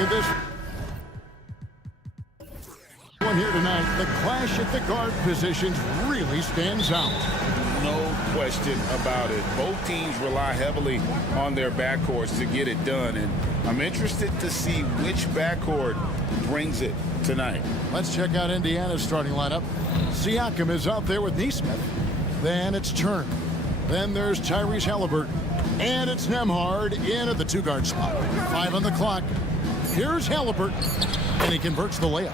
look at this one here tonight. The clash at the guard positions really stands out. No question about it. Both teams rely heavily on their backcourts to get it done, and I'm interested to see which backcourt brings it tonight. Let's check out Indiana's starting lineup. Siakam is out there with Neesmith. Then it's Turner. Then there's Tyrese Halliburton. And it's Nembhard in at the 2-guard spot. 5 on the clock. Here's Halliburton. And he converts the layup.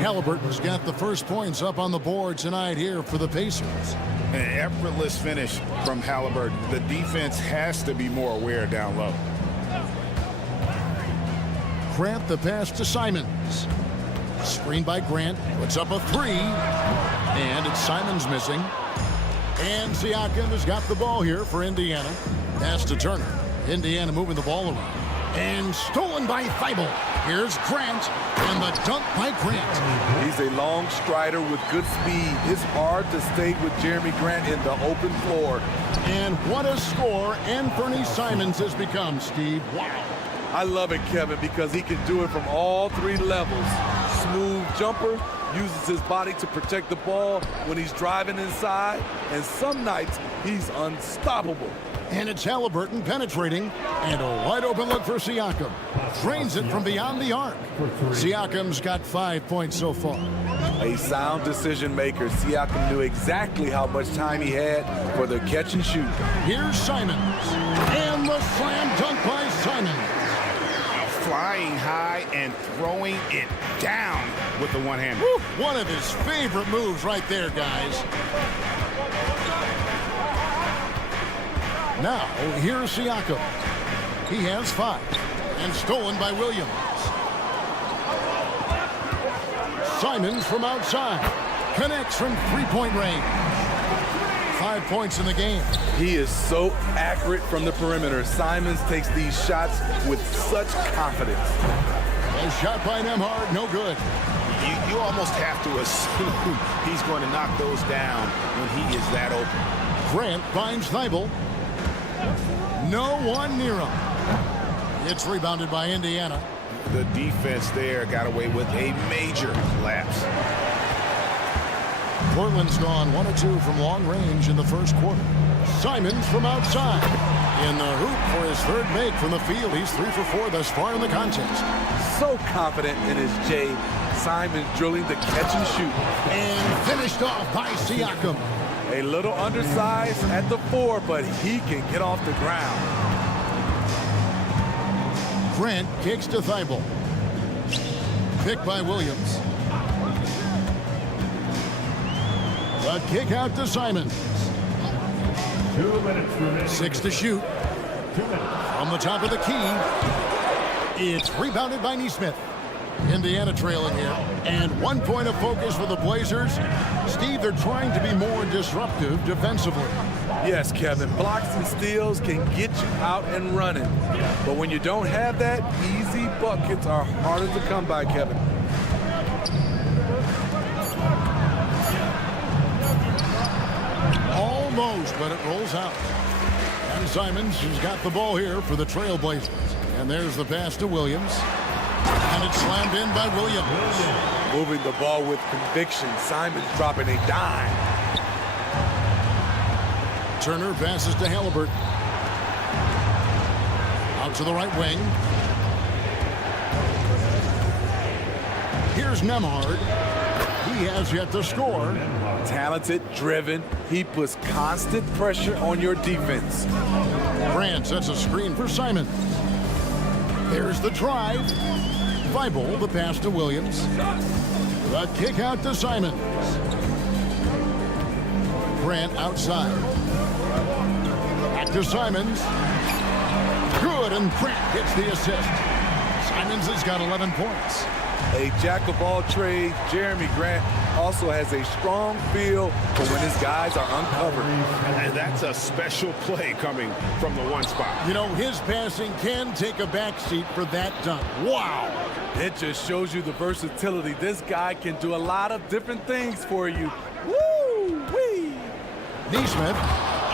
Halliburton's got the first points up on the board tonight here for the Pacers. An effortless finish from Halliburton. The defense has to be more aware down low. Grant the pass to Simons. Screen by Grant. Puts up a 3. And it's Simons missing. And Siakam has got the ball here for Indiana. Pass to Turner. Indiana moving the ball around. And stolen by Thibault. Here's Grant. And the dunk by Grant. He's a long strider with good speed. It's hard to stay with Jeremy Grant in the open floor. And what a score Anthony Simons has become, Steve. Wow. I love it, Kevin, because he can do it from all 3 levels. Smooth jumper, uses his body to protect the ball when he's driving inside, and some nights he's unstoppable. And it's Halliburton penetrating, and a wide open look for Siakam. Drains it from beyond the arc. Siakam's got 5 points so far. A sound decision maker. Siakam knew exactly how much time he had for the catch and shoot. Here's Simons, and the slam dunk by Simons. Flying high and throwing it down with the one-hand. One of his favorite moves right there, guys. Now, here's Siakam. He has 5. And stolen by Williams. Simons from outside. Connects from 3-point range. 5 points in the game. He is so accurate from the perimeter. Simons takes these shots with such confidence. A shot by Nembhard, no good. You almost have to assume he's going to knock those down when he is that open. Grant finds Thibault. No one near him. It's rebounded by Indiana. The defense there got away with a major lapse. Portland's gone 1 of 2 from long range in the first quarter. Simons from outside. In the hoop for his 3rd make from the field. He's 3 for 4 thus far in the contest. So confident in his J. Simons drilling the catch and shoot. And finished off by Siakam. A little undersized at the 4, but he can get off the ground. Grant kicks to Thibault. Picked by Williams. A kick out to Simons. 2 minutes remaining. 6 to shoot. 2 minutes. From the top of the key. It's rebounded by Neesmith. Indiana trailing here. And 1 point of focus for the Blazers. Steve, they're trying to be more disruptive defensively. Yes, Kevin. Blocks and steals can get you out and running. But when you don't have that, easy buckets are harder to come by, Kevin. Almost, but it rolls out. And Simons has got the ball here for the Trail Blazers. And there's the pass to Williams. And it's slammed in by Williams. Moving the ball with conviction. Simons dropping a dime. Turner passes to Halliburton. Out to the right wing. Here's Nembhard. He has yet to score. Talented, driven. He puts constant pressure on your defense. Grant sets a screen for Simons. There's the drive. Thibault, the pass to Williams. The kick out to Simons. Grant outside. Back to Simons. Good, and Grant gets the assist. Simons has got 11 points. A jack of all trades, Jeremy Grant also has a strong feel for when his guys are uncovered. And that's a special play coming from the 1 spot. You know, his passing can take a backseat for that dunk. Wow. It just shows you the versatility. This guy can do a lot of different things for you. Woo-wee! Neesmith,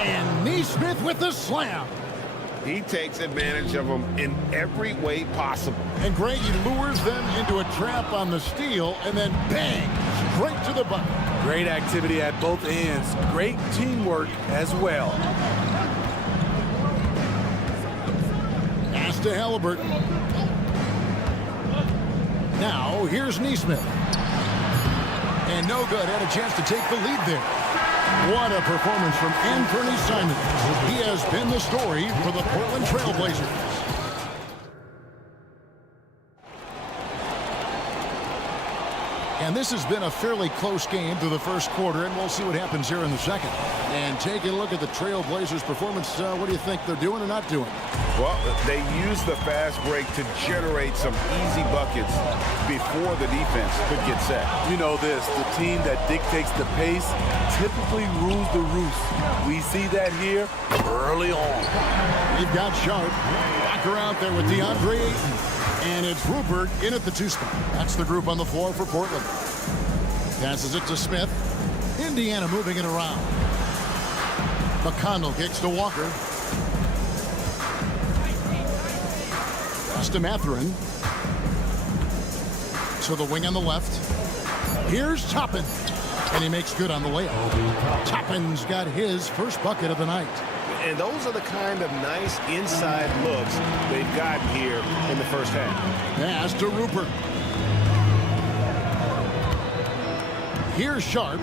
and Neesmith with the slam. He takes advantage of them in every way possible. And Greg, he lures them into a trap on the steal, and then bang, straight to the bucket. Great activity at both ends. Great teamwork as well. Pass to Halliburton. Now, here's Neesmith. And no good. Had a chance to take the lead there. What a performance from Anthony Simons. He has been the story for the Portland Trail Blazers. And this has been a fairly close game through the first quarter, and we'll see what happens here in the second. And taking a look at the Trail Blazers' performance, what do you think they're doing or not doing? Well, they use the fast break to generate some easy buckets before the defense could get set. You know this, the team that dictates the pace typically rules the roost. We see that here early on. We've got Sharp. Walker out there with DeAndre Ayton. And it's Rupert in at the 2 spot. That's the group on the floor for Portland. Passes it to Smith. Indiana moving it around. McConnell kicks to Walker. Pass to Mathurin. To the wing on the left. Here's Toppin. And he makes good on the layup. Toppin's got his first bucket of the night. And those are the kind of nice inside looks they've gotten here in the first half. Pass to Rupert. Here's Sharp.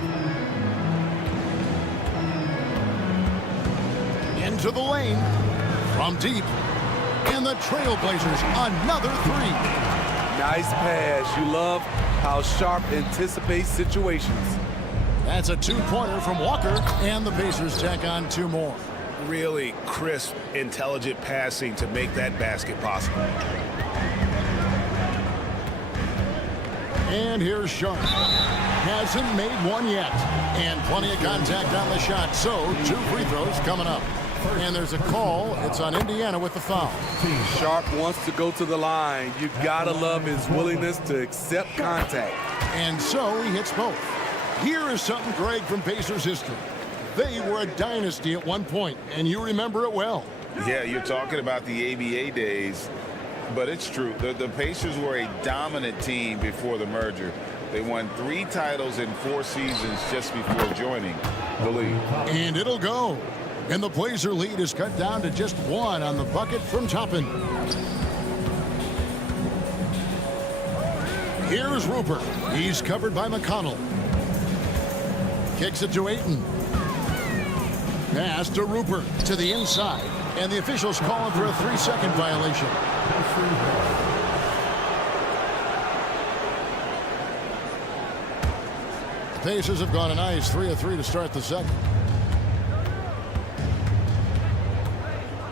Into the lane. From deep. And the Trail Blazers, another 3. Nice pass. You love how Sharp anticipates situations. That's a 2-pointer from Walker. And the Pacers tack on 2 more. Really crisp, intelligent passing to make that basket possible. And here's Sharp. Hasn't made one yet. And plenty of contact on the shot. So 2 free throws coming up. And there's a call. It's on Indiana with the foul. Sharp wants to go to the line. You gotta love his willingness to accept contact. And so he hits both. Here is something, Greg, from Pacers history. They were a dynasty at one point, and you remember it well. Yeah, you're talking about the ABA days, but it's true. The Pacers were a dominant team before the merger. They won 3 titles in 4 seasons just before joining the league. And it'll go. And the Blazer lead is cut down to just 1 on the bucket from Toppin. Here's Rupert. He's covered by McConnell. Kicks it to Ayton. Pass to Rupert to the inside. And the officials calling for a 3-second violation. The Pacers have gone a nice 3 of 3 to start the second.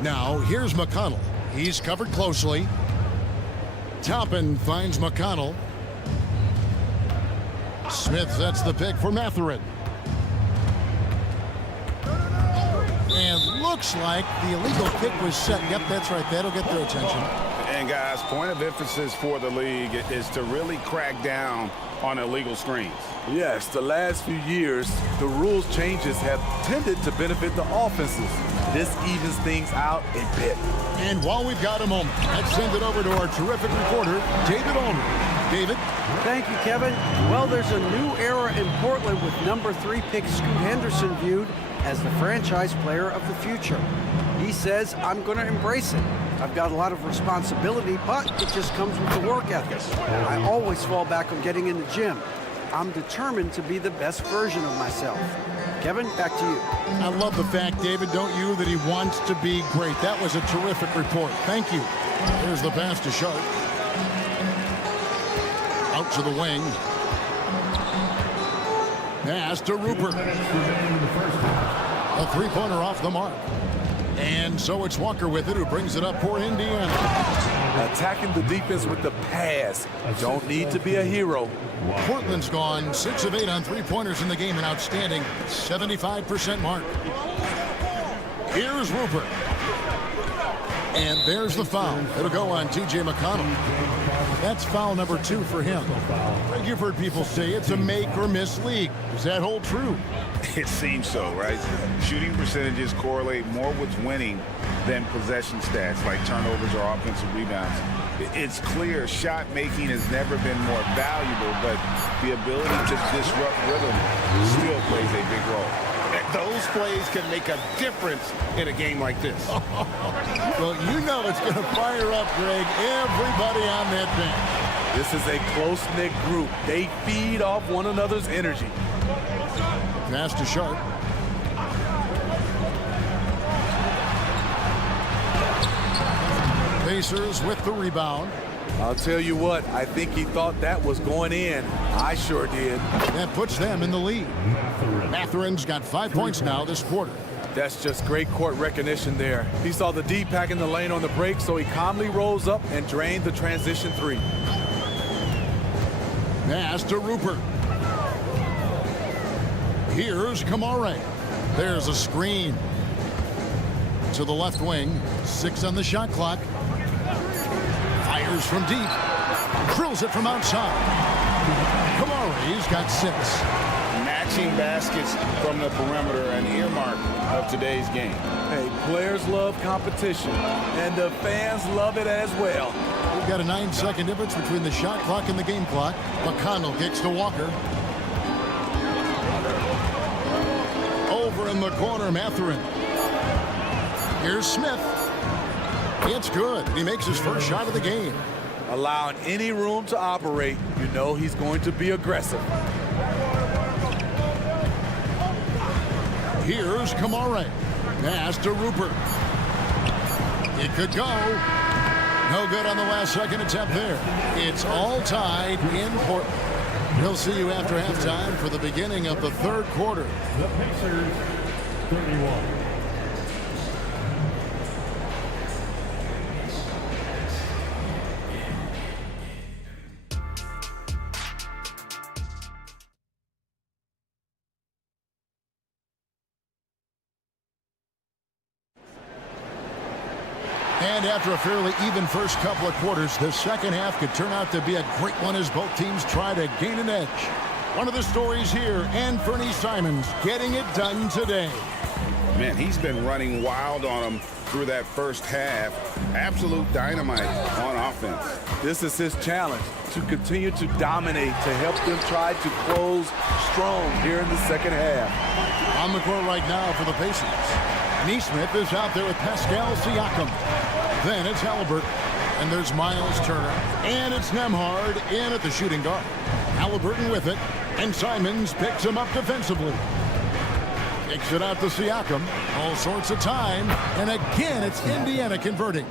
Now, here's McConnell. He's covered closely. Toppin finds McConnell. Smith sets the pick for Mathurin. And looks like the illegal kick was set. Yep, that's right. That'll get their attention. And guys, point of emphasis for the league is to really crack down on illegal screens. Yes, the last few years, the rules changes have tended to benefit the offenses. This evens things out a bit. And while we've got a moment, let's send it over to our terrific reporter, David Ulmer. David? Thank you, Kevin. Well, there's a new era in Portland with number 3 pick Scoot Henderson viewed as the franchise player of the future. He says, I'm going to embrace it. I've got a lot of responsibility, but it just comes with the work ethic. I always fall back on getting in the gym. I'm determined to be the best version of myself. Kevin, back to you. I love the fact, David, don't you, that he wants to be great. That was a terrific report. Thank you. Here's the pass to Sharp. Out to the wing. Pass to Rupert. A 3-pointer off the mark. And so it's Walker with it, who brings it up for Indiana. Attacking the defense with the pass. Don't need to be a hero. Portland's gone 6 of 8 on 3-pointers in the game, an outstanding 75% mark. Here's Rupert. And there's the foul. It'll go on T.J. McConnell. That's foul number 2 for him. You've heard people say it's a make-or-miss league. Does that hold true? It seems so, right? Shooting percentages correlate more with winning than possession stats like turnovers or offensive rebounds. It's clear shot making has never been more valuable, but the ability to disrupt rhythm still plays a big role. Those plays can make a difference in a game like this. Well, you know it's going to fire up, Greg, everybody on that bench. This is a close-knit group. They feed off one another's energy. Pass to Sharp. Pacers with the rebound. I'll tell you what, I think he thought that was going in. I sure did. That puts them in the lead. Matherin's got 5 points now this quarter. That's just great court recognition there. He saw the D pack in the lane on the break, so he calmly rose up and drained the transition 3. Pass to Rupert. Here's Kamare. There's a screen. To the left wing. 6 on the shot clock. Fires from deep. Drills it from outside. Kamare's got 6. Matching baskets from the perimeter, an earmark of today's game. Hey, players love competition, and the fans love it as well. We've got a 9-second difference between the shot clock and the game clock. McConnell kicks to Walker. Over in the corner, Matherin. Here's Smith. It's good. He makes his first shot of the game. Allowing any room to operate, you know he's going to be aggressive. Here's Kamare. Pass to Rupert. It could go. No good on the last second attempt there. It's all tied in Portland. We'll see you after halftime for the beginning of the third quarter. The Pacers, 31. And after a fairly even first couple of quarters, the second half could turn out to be a great one as both teams try to gain an edge. One of the stories here, Anthony Simons getting it done today. Man, he's been running wild on them through that first half. Absolute dynamite on offense. This is his challenge, to continue to dominate, to help them try to close strong here in the second half. On the court right now for the Pacers. Neesmith is out there with Pascal Siakam. Then it's Halliburton. And there's Miles Turner. And it's Nembhard in at the shooting guard. Halliburton with it. And Simons picks him up defensively. Kicks it out to Siakam. All sorts of time. And again, it's Indiana converting.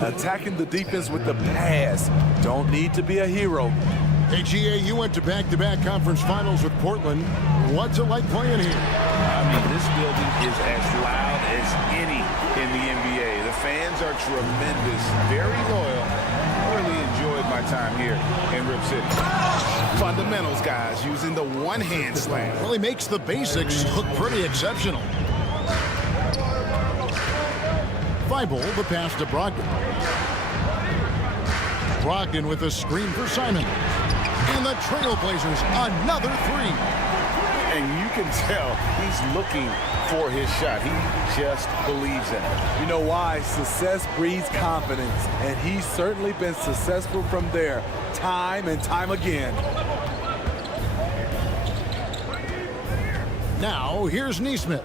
Attacking the defense with the pass. Don't need to be a hero. Hey, GA, you went to back-to-back conference finals with Portland. What's it like playing here? I mean, this building is as loud as any in the NBA. The fans are tremendous, very loyal. I really enjoyed my time here in Rip City. Fundamentals, guys, using the one-hand slam. Well, he makes the basics look pretty exceptional. Thibault, the pass to Brogdon. Brogdon with a screen for Simon. And the Trail Blazers, another 3. And you can tell he's looking for his shot. He just believes in it. You know why? Success breeds confidence, and he's certainly been successful from there time and time again. Now, here's Neesmith.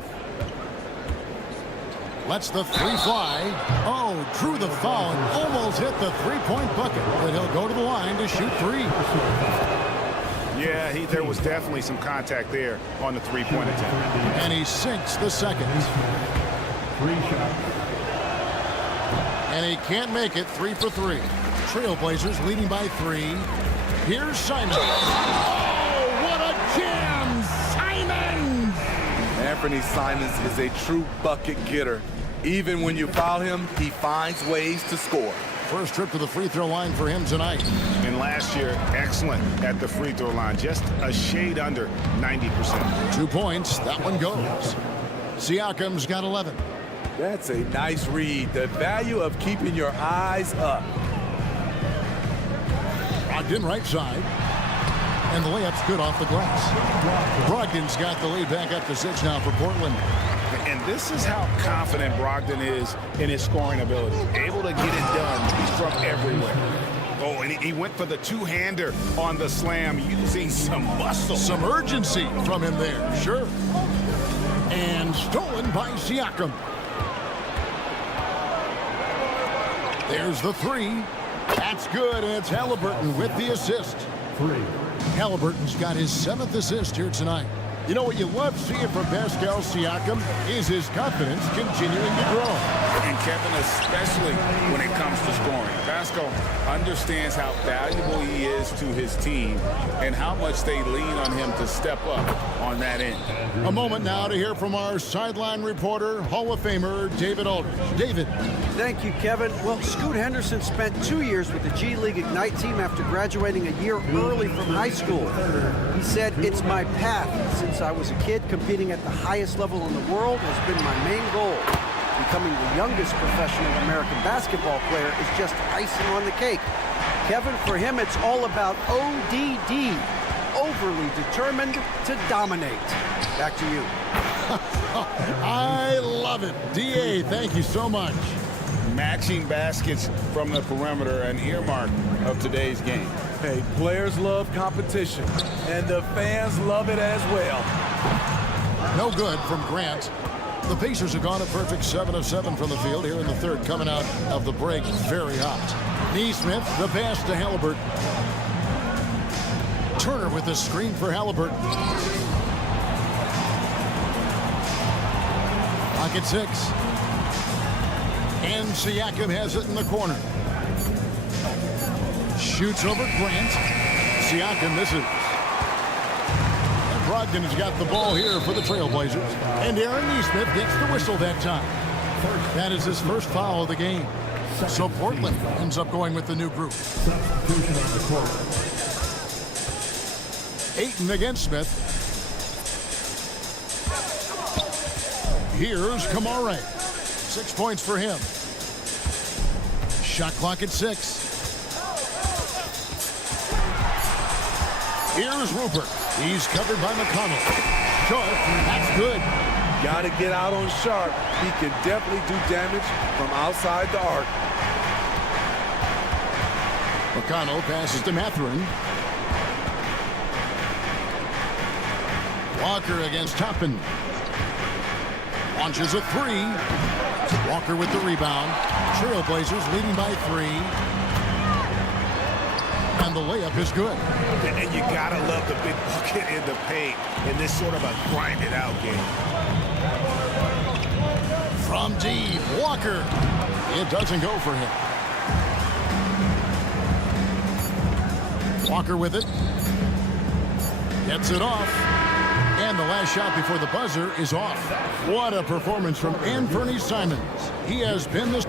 Lets the 3 fly. Oh, drew the foul and almost hit the three-point bucket. But he'll go to the line to shoot 3. Yeah, there was definitely some contact there on the three-point attempt. And he sinks the second. 3 shots. And he can't make it. 3 for 3. Trail Blazers leading by 3. Here's Simons. Oh, what a jam! Simons! Anthony Simons is a true bucket getter. Even when you foul him, he finds ways to score. First trip to the free throw line for him tonight. And last year, excellent at the free throw line. Just a shade under 90%. 2 points. That one goes. Siakam's got 11. That's a nice read. The value of keeping your eyes up. Brogdon right side. And the layup's good off the glass. Brogdon's got the lead back up to 6 now for Portland. And this is how confident Brogdon is in his scoring ability. Able to get it done from everywhere. Oh, and he went for the two-hander on the slam using some muscle. Some urgency from him there, sure. And stolen by Siakam. There's the 3. That's good, and it's Halliburton with the assist. 3. Halliburton's got his 7th assist here tonight. You know what you love seeing from Pascal Siakam is his confidence continuing to grow. And Kevin, especially when it comes to scoring. Pascal understands how valuable he is to his team and how much they lean on him to step up on that end. A moment now to hear from our sideline reporter, Hall of Famer David Aldridge. David. Thank you, Kevin. Well, Scoot Henderson spent 2 years with the G League Ignite team after graduating a year early from high school. He said, "It's my path. Since I was a kid, competing at the highest level in the world has been my main goal. Becoming the youngest professional American basketball player is just icing on the cake." Kevin, for him, it's all about ODD, overly determined to dominate. Back to you. I love it. DA, thank you so much. Matching baskets from the perimeter, an earmark of today's game. Hey, players love competition, and the fans love it as well. No good from Grant. The Pacers have gone a perfect 7 of 7 from the field here in the third, coming out of the break very hot. Neesmith, the pass to Halliburton. Turner with the screen for Halliburton. Pocket 6. And Siakam has it in the corner. Shoots over Grant. Siakam misses. And Brogdon has got the ball here for the Trail Blazers. And Aaron Neesmith gets the whistle that time. That is his first foul of the game. So Portland ends up going with the new group. Substitution on the court. Ayton against Smith. Here's Kamara. 6 points for him. Shot clock at 6. Here's Rupert. He's covered by McConnell. Sharp. That's good. Got to get out on Sharp. He can definitely do damage from outside the arc. McConnell passes to Mathurin. Walker against Toppin. Launches a 3. Walker with the rebound. Trail Blazers leading by 3. And the layup is good. And you gotta love the big bucket in the paint in this sort of a grinded out game. From deep, Walker. It doesn't go for him. Walker with it. Gets it off. And the last shot before the buzzer is off. What a performance from Anthony Simons. He has been the...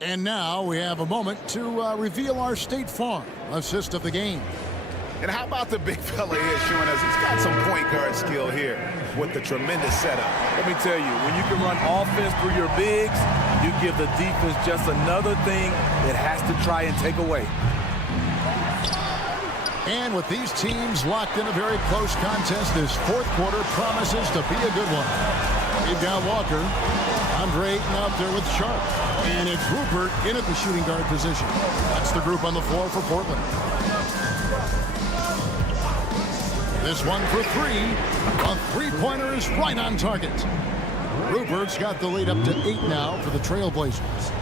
And now we have a moment to reveal our State Farm assist of the game. And how about the big fella here showing us he's got some point guard skill here with the tremendous setup. Let me tell you, when you can run offense through your bigs, you give the defense just another thing it has to try and take away. And with these teams locked in a very close contest, this fourth quarter promises to be a good one. We've got Walker, Andre Ayton out there with Sharp, and it's Rupert in at the shooting guard position. That's the group on the floor for Portland. This one for 3. A three-pointer is right on target. Rupert's got the lead up to 8 now for the Trail Blazers.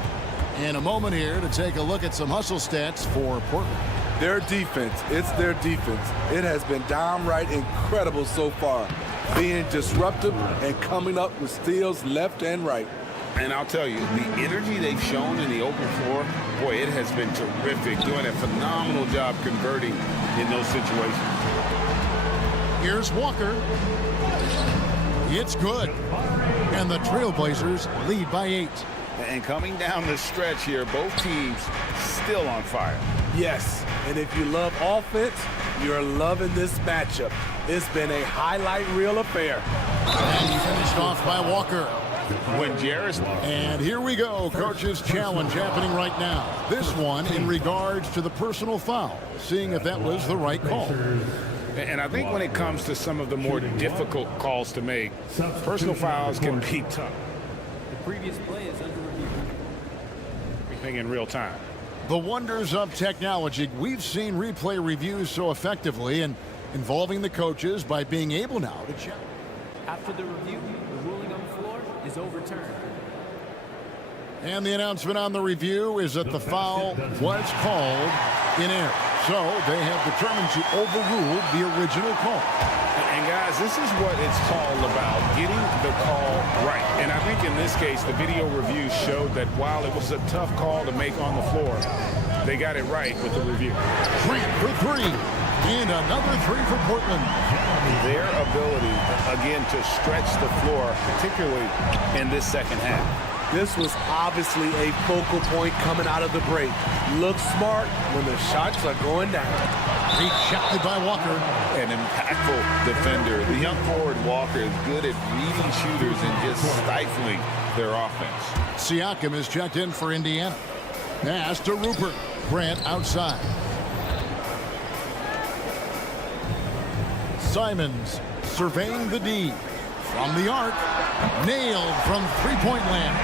And a moment here to take a look at some hustle stats for Portland. Their defense, it's their defense. It has been downright incredible so far, being disruptive and coming up with steals left and right. And I'll tell you, the energy they've shown in the open floor, boy, it has been terrific, doing a phenomenal job converting in those situations. Here's Walker. It's good. And the Trail Blazers lead by 8. And coming down the stretch here, both teams still on fire. Yes, and if you love offense, you're loving this matchup. It's been a highlight reel affair. And he finished off by Walker. When Jarris. And here we go. Coach's challenge happening right now. This one in regards to the personal foul. Seeing if that was the right call. And I think when it comes to some of the more difficult calls to make, personal fouls can be tough. The previous play is under review. Everything in real time. The wonders of technology. We've seen replay reviews so effectively and involving the coaches by being able now to check. After the review, the ruling on the floor is overturned. And the announcement on the review is that the foul was called in error. So they have determined to overrule the original call. And guys, this is what it's all about, getting the call right. And I think in this case, the video review showed that while it was a tough call to make on the floor, they got it right with the review. Grant for three. And another three for Portland. Their ability, again, to stretch the floor, particularly in this second half. This was obviously a focal point coming out of the break. Look smart when the shots are going down. Rejected by Walker. An impactful defender. The young forward Walker is good at reading shooters and just stifling their offense. Siakam is checked in for Indiana. Pass to Rupert. Grant outside. Simons surveying the D. From the arc. Nailed from three-point land.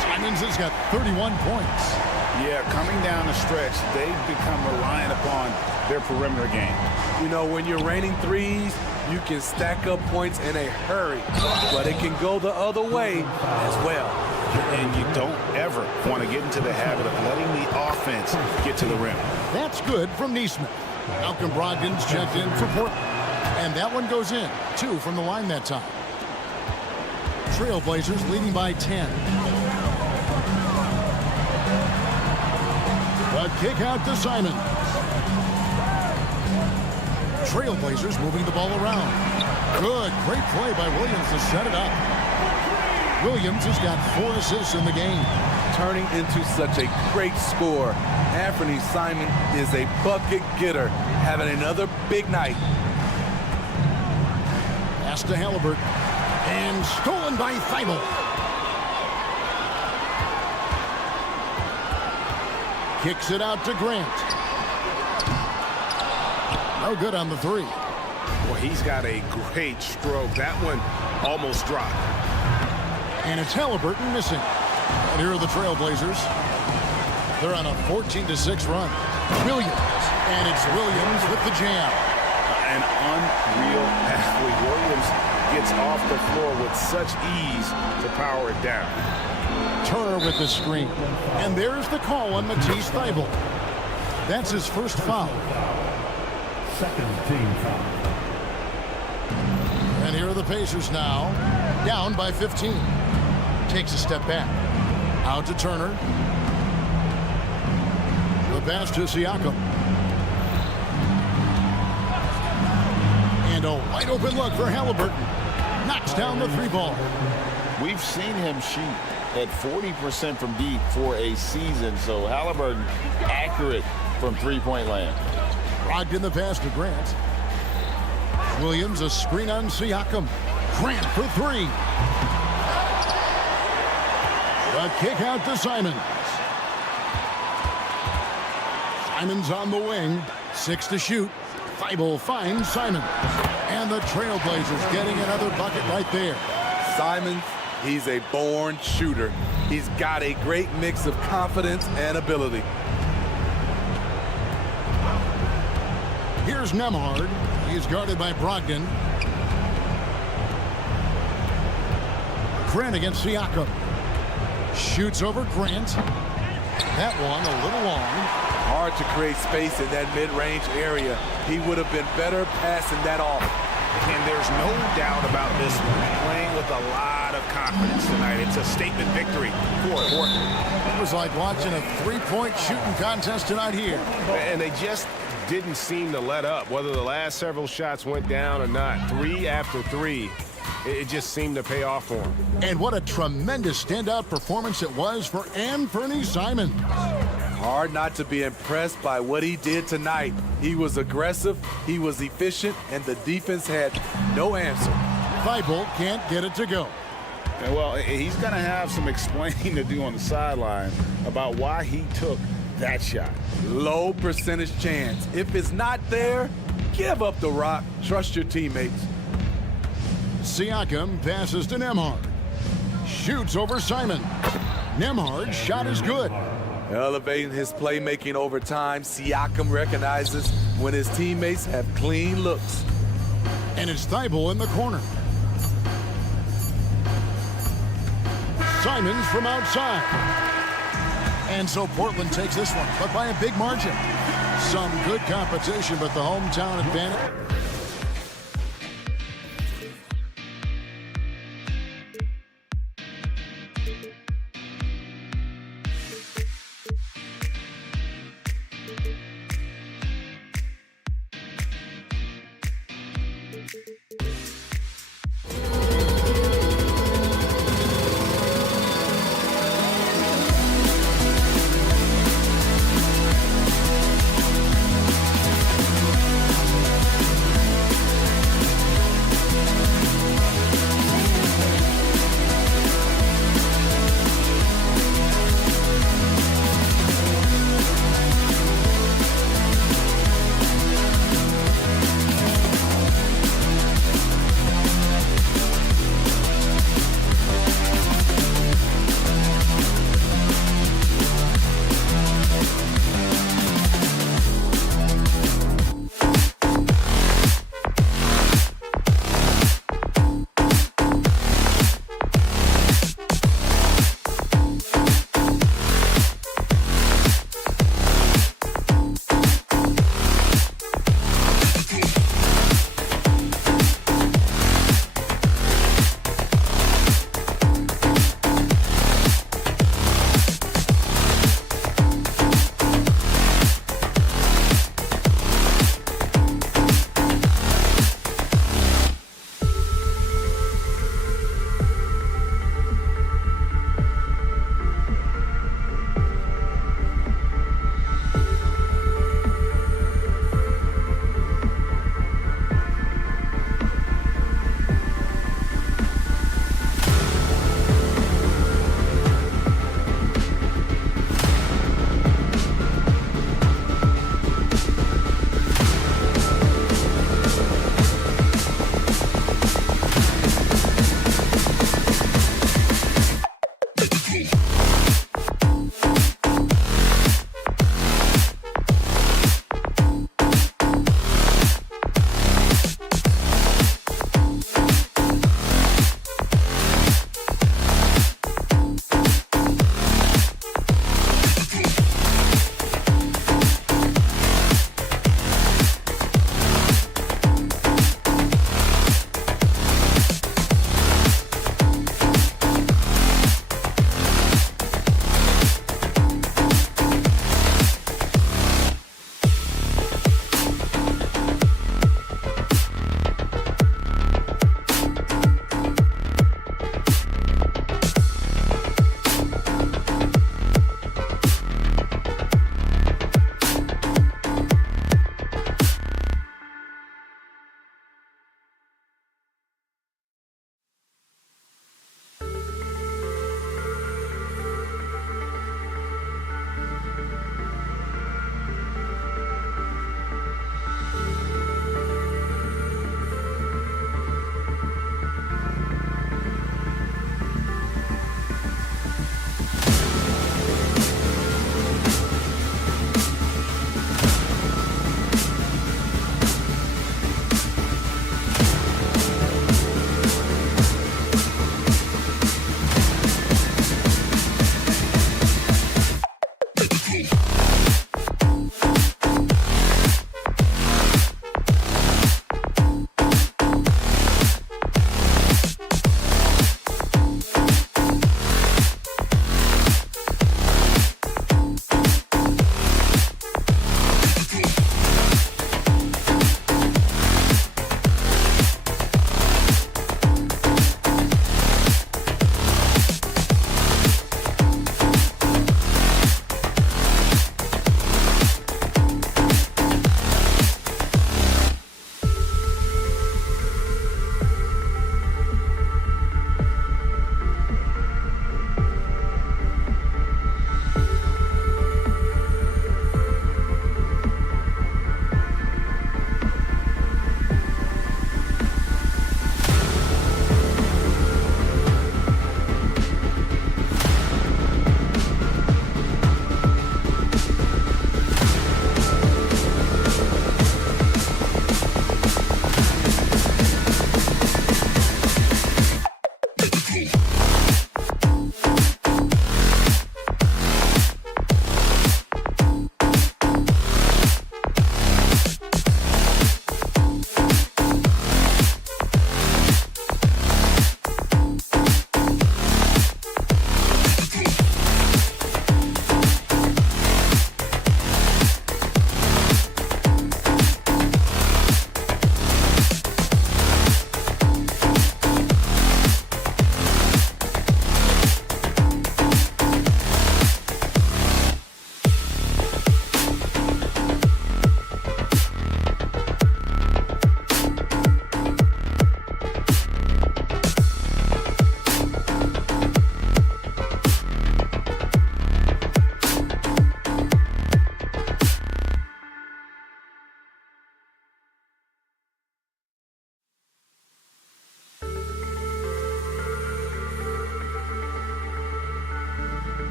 Simons has got 31 points. Yeah, coming down the stretch, they've become reliant upon their perimeter game. You know, when you're raining threes, you can stack up points in a hurry, but it can go the other way as well. And you don't ever want to get into the habit of letting the offense get to the rim. That's good from Neesmith. Malcolm Brogdon's checked in for Portland. And that one goes in. 2 from the line that time. Trail Blazers leading by 10. A kick out to Simon. Trail Blazers moving the ball around. Good, great play by Williams to set it up. Williams has got 4 assists in the game. Turning into such a great scorer. Anthony Simon is a bucket getter, having another big night. Pass to Halliburton. And stolen by Thibault. Kicks it out to Grant. No good on the three. Well, he's got a great stroke. That one almost dropped. And it's Halliburton missing. And here are the Trail Blazers. They're on a 14-6 run. Williams. And it's Williams with the jam. An unreal athlete. Williams gets off the floor with such ease to power it down. Turner with the screen. And there's the call on Matisse Thybulle. That's his first foul. Second team foul. And here are the Pacers now. Down by 15. Takes a step back. Out to Turner. The pass to Siakam. And a wide open look for Halliburton. Knocks down the three ball. We've seen him shoot at 40% from deep for a season, so Halliburton accurate from three-point land. Locked in the pass to Grant. Williams a screen on Siakam. Grant for three. A kick out to Simons. Simons on the wing. 6 to shoot. Thybulle finds Simons. And the Trail Blazers getting another bucket right there. Simons, he's a born shooter. He's got a great mix of confidence and ability. Here's Nembhard. He's guarded by Brogdon. Grant against Siakam. Shoots over Grant. That one a little long. Hard to create space in that mid-range area. He would have been better passing that off. And there's no doubt about this one. Playing with a lot of confidence tonight. It's a statement victory for Portland. It was like watching a three-point shooting contest tonight here. And they just didn't seem to let up, whether the last several shots went down or not. 3 after 3, it just seemed to pay off for them. And what a tremendous standout performance it was for Anthony Simons. Hard not to be impressed by what he did tonight. He was aggressive, he was efficient, and the defense had no answer. Thibault can't get it to go. Well, he's going to have some explaining to do on the sideline about why he took that shot. Low percentage chance. If it's not there, give up the rock. Trust your teammates. Siakam passes to Nembhard. Shoots over Simon. Nembhard's shot is good. Elevating his playmaking over time, Siakam recognizes when his teammates have clean looks. And it's Thibault in the corner. Simons from outside. And so Portland takes this one, but by a big margin. Some good competition, but the hometown advantage.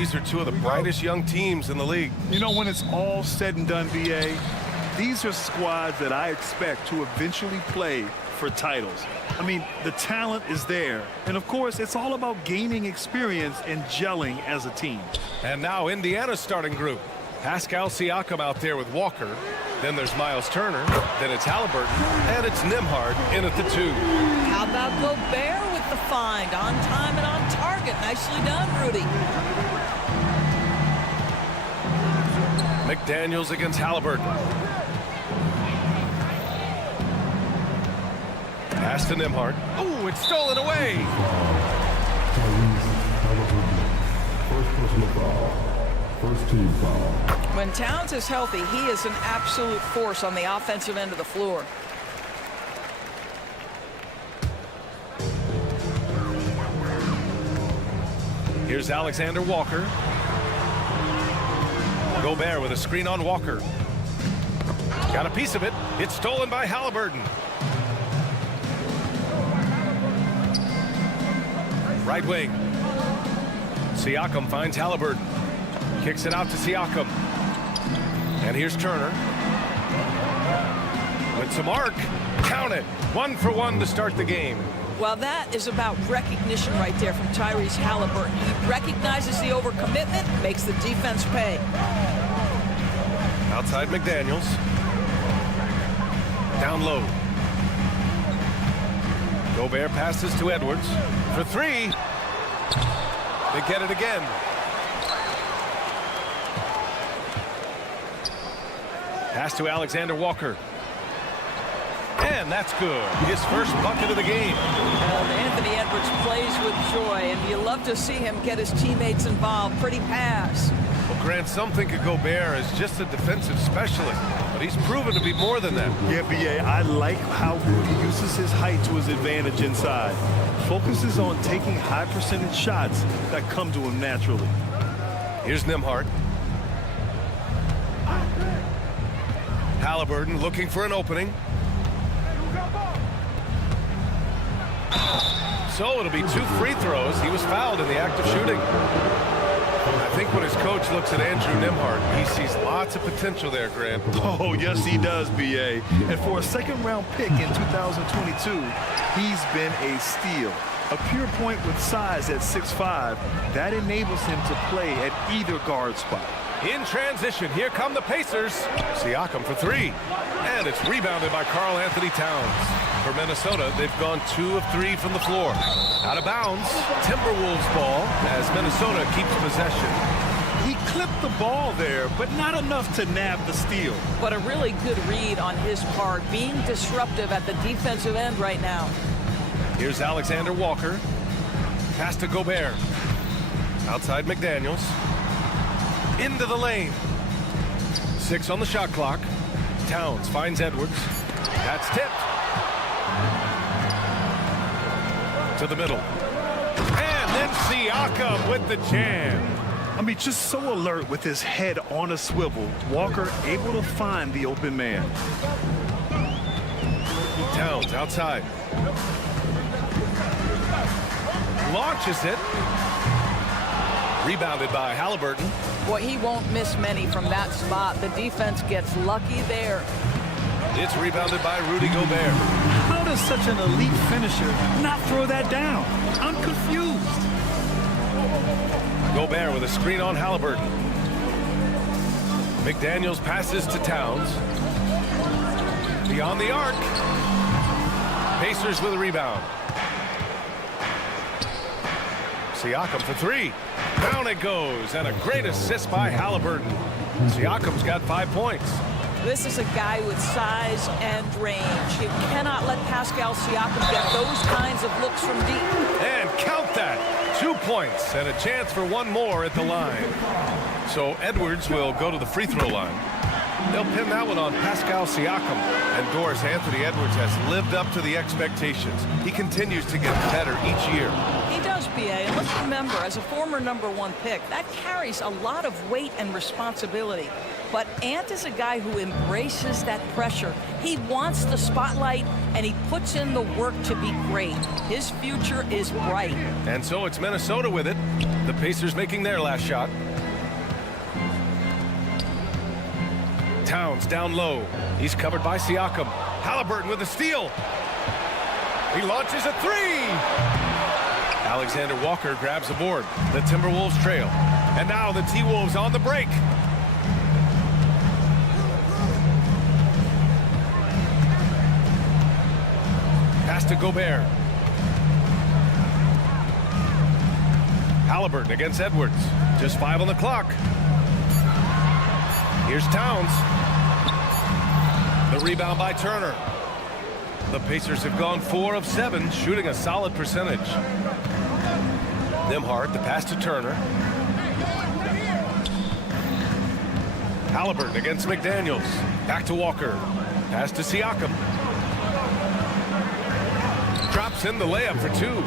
these are two of the brightest young teams in the league. You know, when it's all said and done, BA, these are squads that I expect to eventually play for titles. I mean, the talent is there. And, of course, it's all about gaining experience and gelling as a team. And now Indiana's starting group. Pascal Siakam out there with Walker. Then there's Miles Turner. Then it's Halliburton. And it's Nembhard in at the 2. How about Gobert with the find? On time and on target. Nicely done, Rudy. McDaniels against Halliburton. Pass to Nembhard. Oh, it's stolen away. First personal foul. First team foul. When Towns is healthy, he is an absolute force on the offensive end of the floor. Here's Alexander Walker. Gobert with a screen on Walker. Got a piece of it. It's stolen by Halliburton. Right wing. Siakam finds Halliburton. Kicks it out to Siakam. And here's Turner. With some arc. Count it. 1 for 1 to start the game. Well, that is about recognition right there from Tyrese Halliburton. He recognizes the overcommitment, makes the defense pay. Outside McDaniels. Down low. Gobert passes to Edwards for 3. They get it again. Pass to Alexander Walker. And that's good. His first bucket of the game. And Anthony Edwards plays with joy, and you love to see him get his teammates involved. Pretty pass. Well, Grant, some think of Gobert as just a defensive specialist, but he's proven to be more than that. Yeah, BA, I like how he uses his height to his advantage inside. Focuses on taking high percentage shots that come to him naturally. Here's Nembhard. Halliburton looking for an opening. So it'll be 2 free throws. He was fouled in the act of shooting. I think when his coach looks at Andrew Nembhard, he sees lots of potential there, Grant. Oh, yes, he does, BA. And for a second-round pick in 2022, he's been a steal. A pure point with size at 6'5", that enables him to play at either guard spot. In transition, here come the Pacers. Siakam for 3. And it's rebounded by Karl Anthony Towns. For Minnesota, they've gone 2 of 3 from the floor. Out of bounds, Timberwolves ball as Minnesota keeps possession. He clipped the ball there, but not enough to nab the steal. But a really good read on his part, being disruptive at the defensive end right now. Here's Alexander Walker. Pass to Gobert. Outside McDaniels. Into the lane. 6 on the shot clock. Towns finds Edwards. That's tipped. To the middle. And then Siakam with the jam. I mean, just so alert with his head on a swivel. Walker able to find the open man. Towns outside. Launches it. Rebounded by Halliburton. Boy, he won't miss many from that spot. The defense gets lucky there. It's rebounded by Rudy Gobert. How does such an elite finisher not throw that down? I'm confused. Gobert with a screen on Halliburton. McDaniels passes to Towns. Beyond the arc. Pacers with a rebound. Siakam for 3. Down it goes, and a great assist by Halliburton. Siakam's got 5 points. This is a guy with size and range. You cannot let Pascal Siakam get those kinds of looks from deep. And count that. 2 points and a chance for 1 more at the line. So Edwards will go to the free throw line. They'll pin that one on Pascal Siakam. And Doris, Anthony Edwards has lived up to the expectations. He continues to get better each year. He does, PA. And let's remember, as a former #1 pick, that carries a lot of weight and responsibility. But Ant is a guy who embraces that pressure. He wants the spotlight, and he puts in the work to be great. His future is bright. And so it's Minnesota with it. The Pacers making their last shot. Towns down low. He's covered by Siakam. Halliburton with a steal. He launches a three. Alexander Walker grabs the board. The Timberwolves trail. And now the T-Wolves on the break. Pass to Gobert. Halliburton against Edwards. Just 5 on the clock. Here's Towns. The rebound by Turner. The Pacers have gone 4 of 7, shooting a solid percentage. Nembhard, the pass to Turner. Halliburton against McDaniels. Back to Walker. Pass to Siakam. Drops in the layup for 2.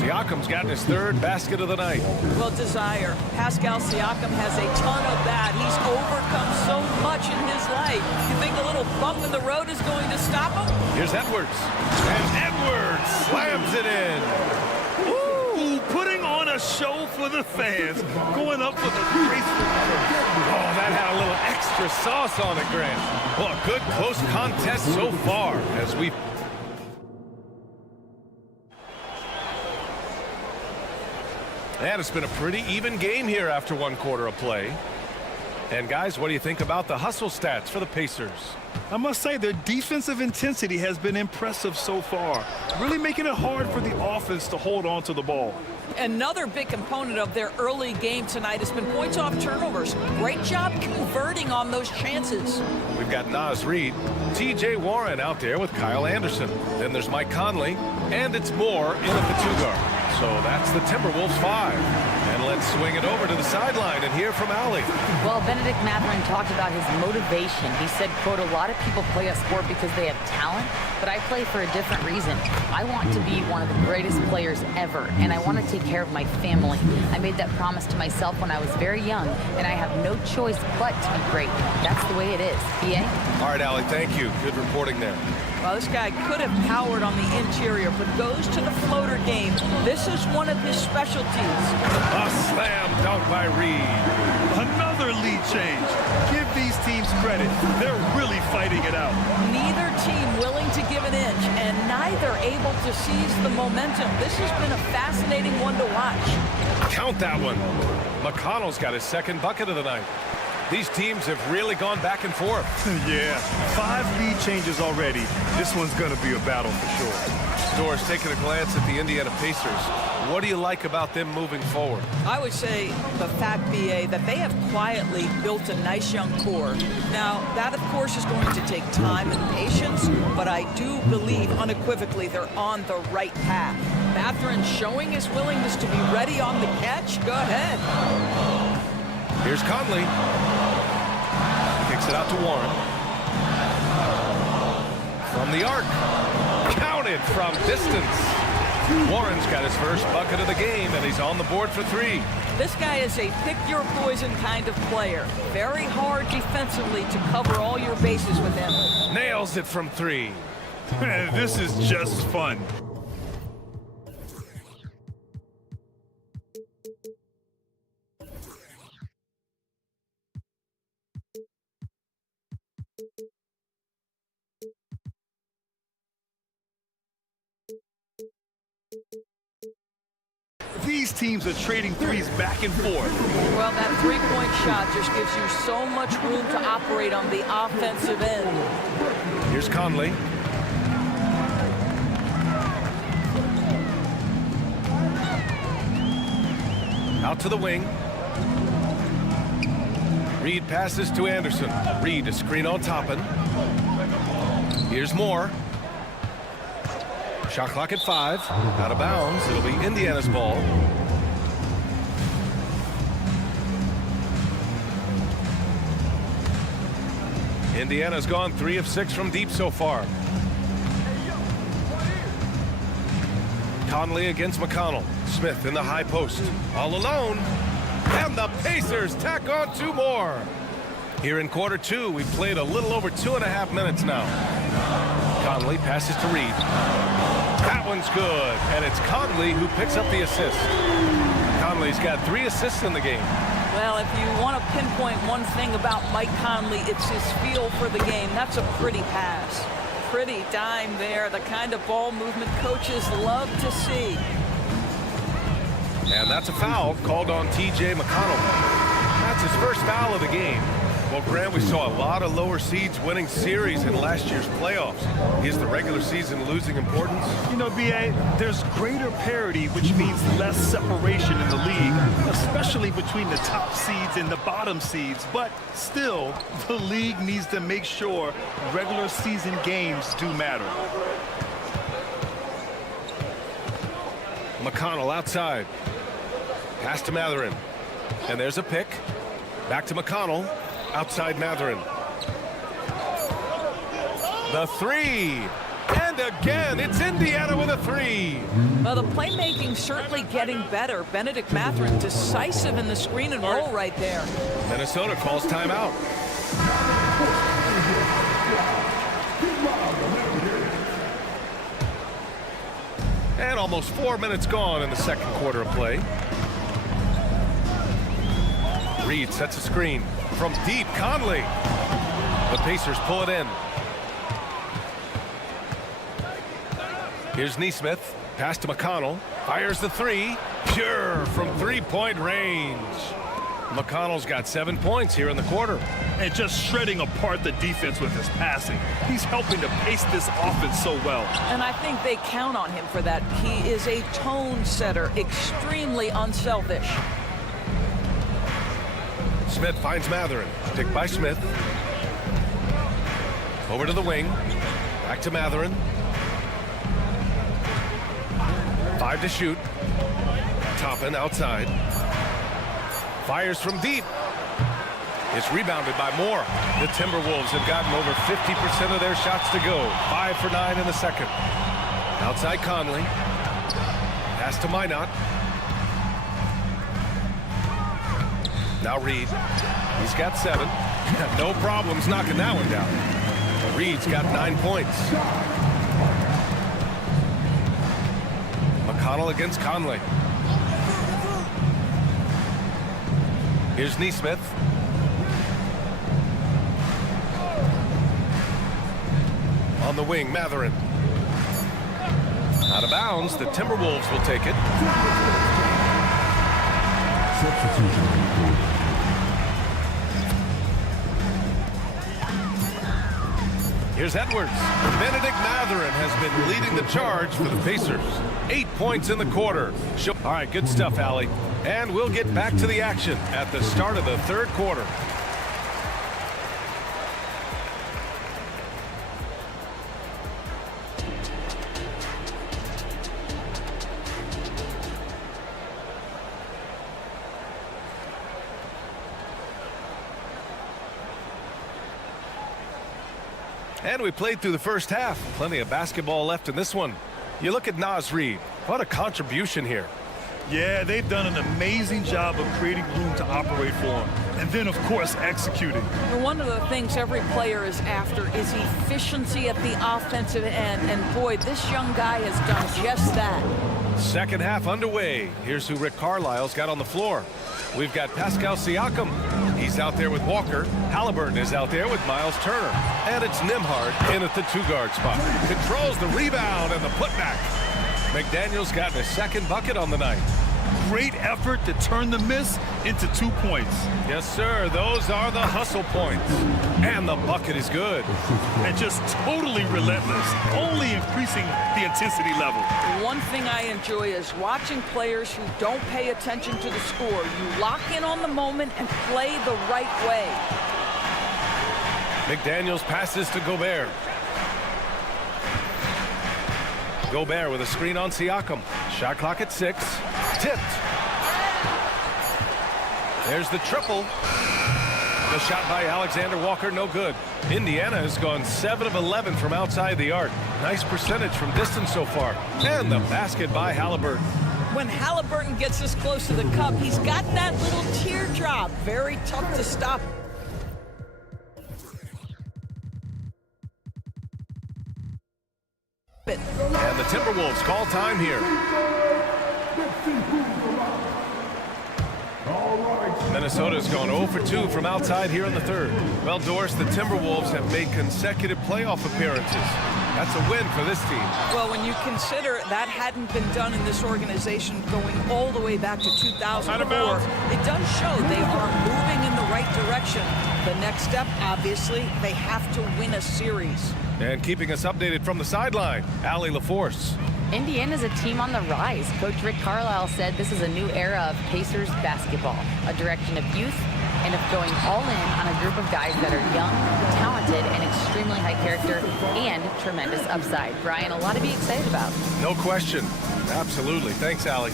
Siakam's gotten his 3rd basket of the night. Well, Desire, Pascal Siakam has a ton of that. He's overcome so much in his life. You think a little bump in the road is going to stop him? Here's Edwards. And Edwards slams it in. Ooh, putting on a show for the fans. Going up for the graceful. Oh, that had a little extra sauce on it, Grant. Well, a good close contest so far as we... And it's been a pretty even game here after 1 quarter of play. And guys, what do you think about the hustle stats for the Pacers? I must say their defensive intensity has been impressive so far, really making it hard for the offense to hold on to the ball. Another big component of their early game tonight has been points off turnovers. Great job converting on those chances. We've got Naz Reid, TJ Warren out there with Kyle Anderson. Then there's Mike Conley, and it's Moore in at the 2 guard. So that's the Timberwolves 5. And let's swing it over to the sideline and hear from Allie. Well, Benedict Mathurin talked about his motivation. He said, quote, a lot of people play a sport because they have talent, but I play for a different reason. I want to be one of the greatest players ever, and I want to take care of my family. I made that promise to myself when I was very young, and I have no choice but to be great. That's the way it is. PA? All right, Allie, thank you. Good reporting there. Well, this guy could have powered on the interior, but goes to the floater game. This is one of his specialties. A slam dunk by Reid. Another lead change. Give these teams credit. They're really fighting it out. Neither team willing to give an inch, and neither able to seize the momentum. This has been a fascinating one to watch. Count that one. McConnell's got his 2nd bucket of the night. These teams have really gone back and forth. Yeah, 5 lead changes already. This one's going to be a battle for sure. Doris, taking a glance at the Indiana Pacers, what do you like about them moving forward? I would say the fact, BA, that they have quietly built a nice young core. Now, that, of course, is going to take time and patience, but I do believe unequivocally they're on the right path. Mathurin showing his willingness to be ready on the catch. Go ahead. Here's Conley. Kicks it out to Warren. From the arc. Counted from distance. Warren's got his first bucket of the game, and he's on the board for 3. This guy is a pick-your-poison kind of player. Very hard defensively to cover all your bases with him. Nails it from 3. This is just fun. These teams are trading threes back and forth. Well, that three-point shot just gives you so much room to operate on the offensive end. Here's Conley. Out to the wing. Reid passes to Anderson. Reid a screen on Toppin. Here's Moore. Shot clock at 5. Out of bounds. It'll be Indiana's ball. Indiana's gone 3 of 6 from deep so far. Conley against McConnell. Smith in the high post. All alone. And the Pacers tack on 2 more. Here in quarter 2, we've played a little over 2.5 minutes now. Conley passes to Reed. That one's good. And it's Conley who picks up the assist. Conley's got 3 assists in the game. Well, if you want to pinpoint one thing about Mike Conley, it's his feel for the game. That's a pretty pass. Pretty dime there, the kind of ball movement coaches love to see. And that's a foul called on T.J. McConnell. That's his first foul of the game. Well, Grant, we saw a lot of lower seeds winning series in last year's playoffs. Is the regular season losing importance? You know, B.A., there's greater parity, which means less separation in the league, especially between the top seeds and the bottom seeds. But still, the league needs to make sure regular season games do matter. McConnell outside. Pass to Matherin. And there's a pick. Back to McConnell. Outside Matherin. The 3. And again, it's Indiana with a 3. Well, the playmaking certainly getting better. Benedict Matherin decisive in the screen and roll right there. Minnesota calls timeout. And almost 4 minutes gone in the second quarter of play. Reed sets a screen. From deep, Conley. The Pacers pull it in. Here's Nesmith. Pass to McConnell. Fires the 3. Pure from 3-point range. McConnell's got 7 points here in the quarter. And just shredding apart the defense with his passing. He's helping to pace this offense so well. And I think they count on him for that. He is a tone setter, extremely unselfish. Smith finds Matherin. Picked by Smith. Over to the wing. Back to Matherin. 5 to shoot. Toppin outside. Fires from deep. It's rebounded by Moore. The Timberwolves have gotten over 50% of their shots to go. 5 for 9 in the second. Outside Conley. Pass to Minot. Now Reed. He's got 7. No problems knocking that one down. Reed's got 9 points. McConnell against Conley. Here's Nesmith. On the wing, Matherin. Out of bounds, the Timberwolves will take it. Here's Edwards. Benedict Matherin has been leading the charge for the Pacers. 8 points in the quarter. All right, good stuff, Allie. And we'll get back to the action at the start of the third quarter. And we played through the first half. Plenty of basketball left in this one. You look at Naz Reid. What a contribution here. Yeah, they've done an amazing job of creating room to operate for him. And then, of course, executing. And one of the things every player is after is efficiency at the offensive end. And boy, this young guy has done just that. Second half underway. Here's who Rick Carlisle's got on the floor. We've got Pascal Siakam. He's out there with Walker. Halliburton is out there with Miles Turner. And it's Nembhard in at the 2-guard spot. Controls the rebound and the putback. McDaniel's gotten his second bucket on the night. Great effort to turn the miss into 2 points. Yes, sir. Those are the hustle points. And the bucket is good. And just totally relentless, only increasing the intensity level. One thing I enjoy is watching players who don't pay attention to the score. You lock in on the moment and play the right way. McDaniels passes to Gobert. Gobert with a screen on Siakam. Shot clock at 6. Tipped. There's the triple. The shot by Alexander Walker, no good. Indiana has gone 7 of 11 from outside the arc. Nice percentage from distance so far. And the basket by Halliburton. When Halliburton gets this close to the cup, he's got that little teardrop. Very tough to stop. And the Timberwolves call time here. Minnesota's gone 0 for 2 from outside here in the third. Well, Doris, the Timberwolves have made consecutive playoff appearances. That's a win for this team. Well, when you consider that hadn't been done in this organization going all the way back to 2004, it does show they are moving in the right direction. The next step, obviously, they have to win a series. And keeping us updated from the sideline, Allie LaForce. Indiana's a team on the rise. Coach Rick Carlisle said this is a new era of Pacers basketball, a direction of youth and of going all in on a group of guys that are young, talented, and extremely high character and tremendous upside. Brian, a lot to be excited about. No question. Absolutely. Thanks, Allie.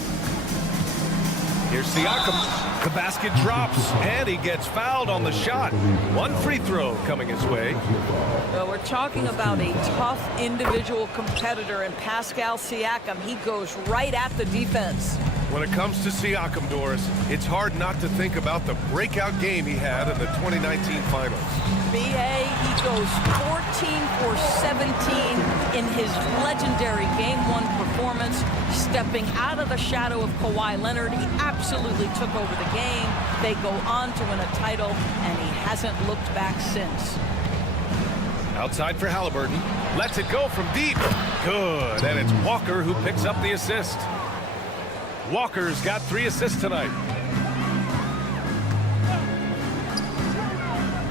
Here's Siakam. The basket drops, and he gets fouled on the shot. One free throw coming his way. Well, we're talking about a tough individual competitor in Pascal Siakam. He goes right at the defense. When it comes to Siakam, Doris, it's hard not to think about the breakout game he had in the 2019 finals. B.A., he goes 14 for 17 in his legendary Game 1 performance. Stepping out of the shadow of Kawhi Leonard, he absolutely took over the game. They go on to win a title, and he hasn't looked back since. Outside for Halliburton. Lets it go from deep. Good. And it's Walker who picks up the assist. Walker's got 3 assists tonight.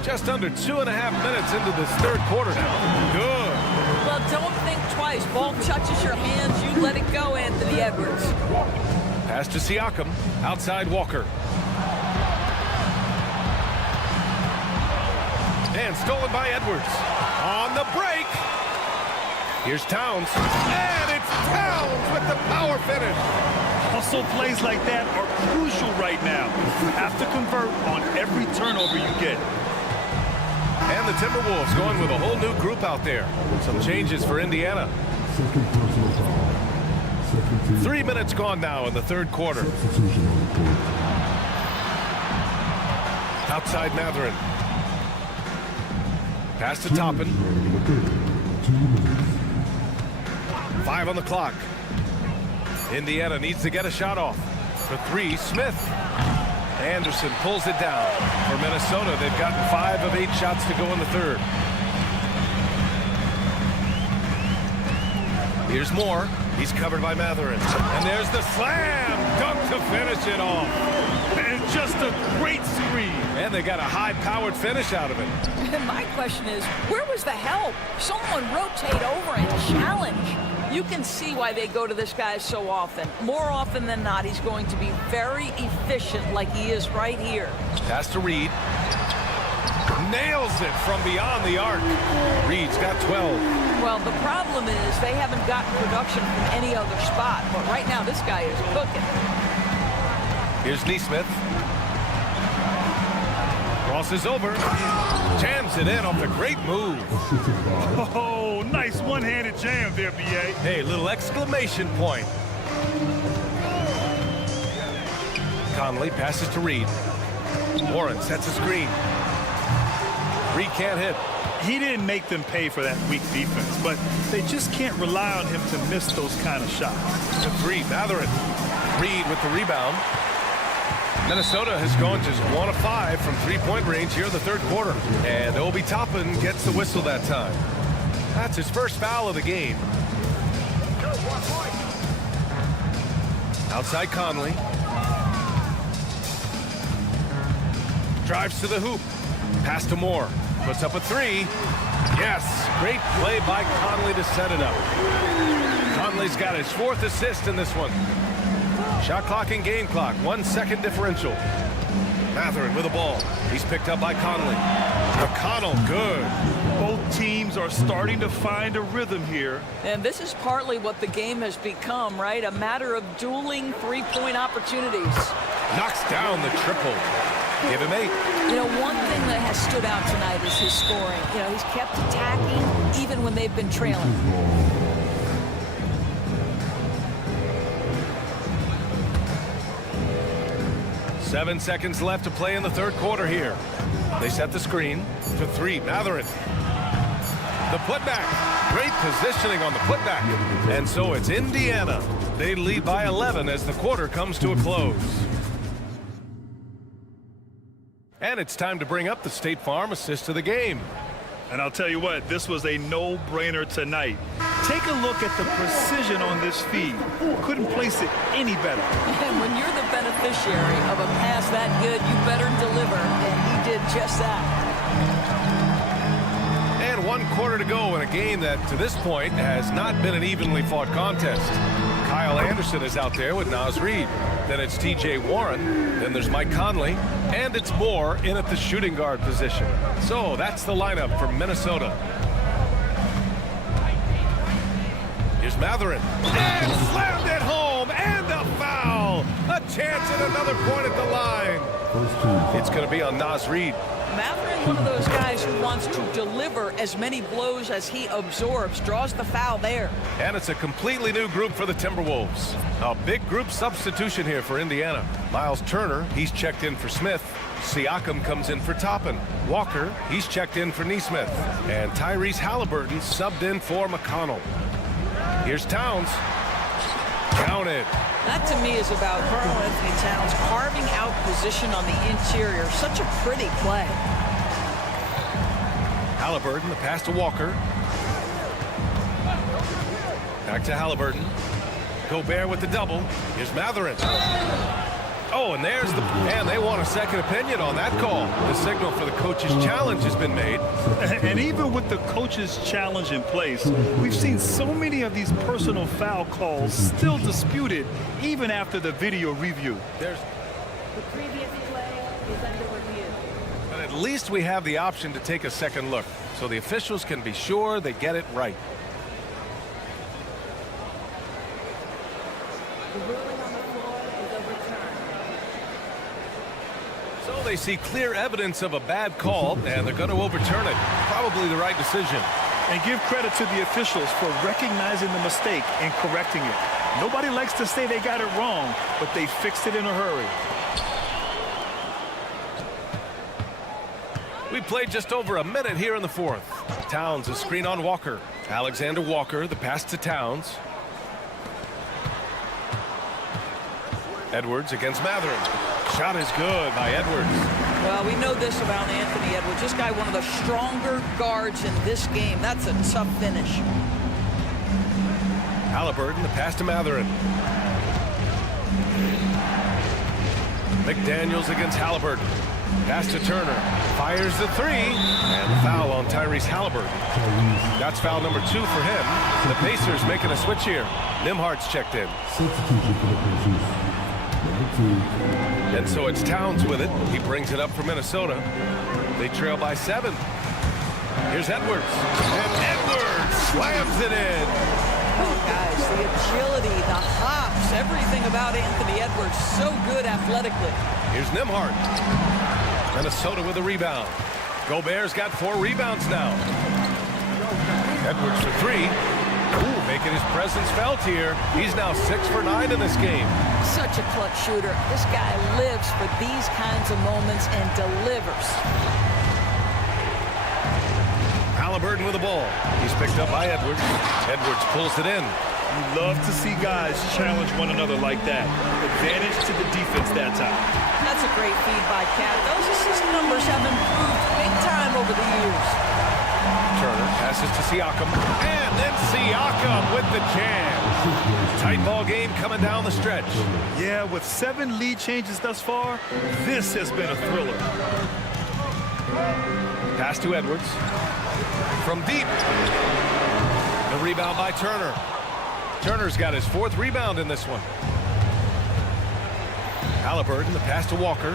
Just under 2.5 minutes into this third quarter now. Good. Well, don't think twice. Ball touches your hands, you let it go, Anthony Edwards. Pass to Siakam. Outside Walker. And stolen by Edwards. On the break. Here's Towns. And it's Towns with the power finish. Hustle plays like that are crucial right now. You have to convert on every turnover you get. And the Timberwolves going with a whole new group out there. Some changes for Indiana. 3 minutes gone now in the third quarter. Outside Mathurin. Pass to Toppin. 5 on the clock. Indiana needs to get a shot off. For 3, Smith. Anderson pulls it down. For Minnesota, they've gotten 5 of 8 shots to go in the third. Here's Moore. He's covered by Mathurin. And there's the slam dunk to finish it off. And just a great screen. And they got a high-powered finish out of it. My question is, where was the help? Someone rotate over and challenge. You can see why they go to this guy so often. More often than not, he's going to be very efficient like he is right here. Pass to Reed. Nails it from beyond the arc. Reed's got 12. Well, the problem is they haven't gotten production from any other spot. But right now, this guy is cooking. Here's Neesmith. Crosses over. Jams it in off the great move. Oh, nice one-handed jam there, B.A. Hey, little exclamation point. Conley passes to Reed. Warren sets a screen. Reed can't hit. He didn't make them pay for that weak defense, but they just can't rely on him to miss those kind of shots. The 3, Mathurin. Reed with the rebound. Minnesota has gone just 1 of 5 from 3-point range here in the third quarter. And Obi Toppin gets the whistle that time. That's his first foul of the game. Outside Conley. Drives to the hoop. Pass to Moore. Puts up a 3. Yes, great play by Conley to set it up. Conley's got his 4th assist in this one. Shot clock and game clock, 1 second differential. Mathurin with the ball. He's picked up by Conley. McConnell, good. Both teams are starting to find a rhythm here. And this is partly what the game has become, right? A matter of dueling 3-point opportunities. Knocks down the triple. Give him 8. You know, one thing that has stood out tonight is his scoring. You know, he's kept attacking even when they've been trailing. 7 seconds left to play in the third quarter here. They set the screen to 3. Matherin. The putback. Great positioning on the putback. And so it's Indiana. They lead by 11 as the quarter comes to a close. And it's time to bring up the State Farm assist of the game. And I'll tell you what, this was a no-brainer tonight. Take a look at the precision on this feed. Couldn't place it any better. And when you're the beneficiary of a pass that good, you better deliver. And he did just that. And 1 quarter to go in a game that, to this point, has not been an evenly fought contest. Kyle Anderson is out there with Naz Reid. Then it's T.J. Warren. Then there's Mike Conley. And it's Moore in at the shooting guard position. So that's the lineup for Minnesota. Here's Matherin. And slammed it home. And a foul. A chance at another point at the line. It's going to be on Naz Reid. Matherin, one of those guys who wants to deliver as many blows as he absorbs, draws the foul there. And it's a completely new group for the Timberwolves. A big group substitution here for Indiana. Miles Turner, he's checked in for Smith. Siakam comes in for Toppin. Walker, he's checked in for Nesmith. And Tyrese Halliburton subbed in for McConnell. Here's Towns. Counted. That, to me, is about Karl-Anthony Towns carving out position on the interior. Such a pretty play. Halliburton, the pass to Walker. Back to Halliburton. Gobert with the double. Here's Matherin. Oh, and there's the... And they want a second opinion on that call. The signal for the coach's challenge has been made. And even with the coach's challenge in place, we've seen so many of these personal foul calls still disputed even after the video review. There's... The previous play is under review. But at least we have the option to take a second look, so the officials can be sure they get it right. The ruling on the floor is overturned. So they see clear evidence of a bad call, and they're going to overturn it. Probably the right decision. And give credit to the officials for recognizing the mistake and correcting it. Nobody likes to say they got it wrong, but they fixed it in a hurry. We played just over a minute here in the fourth. Towns, a screen on Walker. Alexander Walker, the pass to Towns. Edwards against Matherin. Shot is good by Edwards. Well, we know this about Anthony Edwards. This guy, one of the stronger guards in this game. That's a tough finish. Halliburton, the pass to Matherin. McDaniels against Halliburton. Pass to Turner. Fires the 3. And the foul on Tyrese Halliburton. That's foul number 2 for him. The Pacers making a switch here. Nimhardt's checked in. Substitution for the Pacers. And so it's Towns with it. He brings it up for Minnesota. They trail by 7. Here's Edwards. And Edwards slams it in. Oh, guys, the agility, the hops, everything about Anthony Edwards, so good athletically. Here's Nimhardt. Minnesota with a rebound. Gobert's got 4 rebounds now. Edwards for 3. Ooh, making his presence felt here. He's now 6 for 9 in this game. Such a clutch shooter. This guy lives for these kinds of moments and delivers. Halliburton with the ball. He's picked up by Edwards. Edwards pulls it in. You love to see guys challenge one another like that. Advantage to the defense that time. That's a great feed by Cat. Those assist numbers have improved big time over the years. Turner passes to Siakam. And then Siakam with the jam. Tight ball game coming down the stretch. Yeah, with 7 lead changes thus far, this has been a thriller. Pass to Edwards. From deep. The rebound by Turner. Turner's got his 4th rebound in this one. Halliburton, the pass to Walker.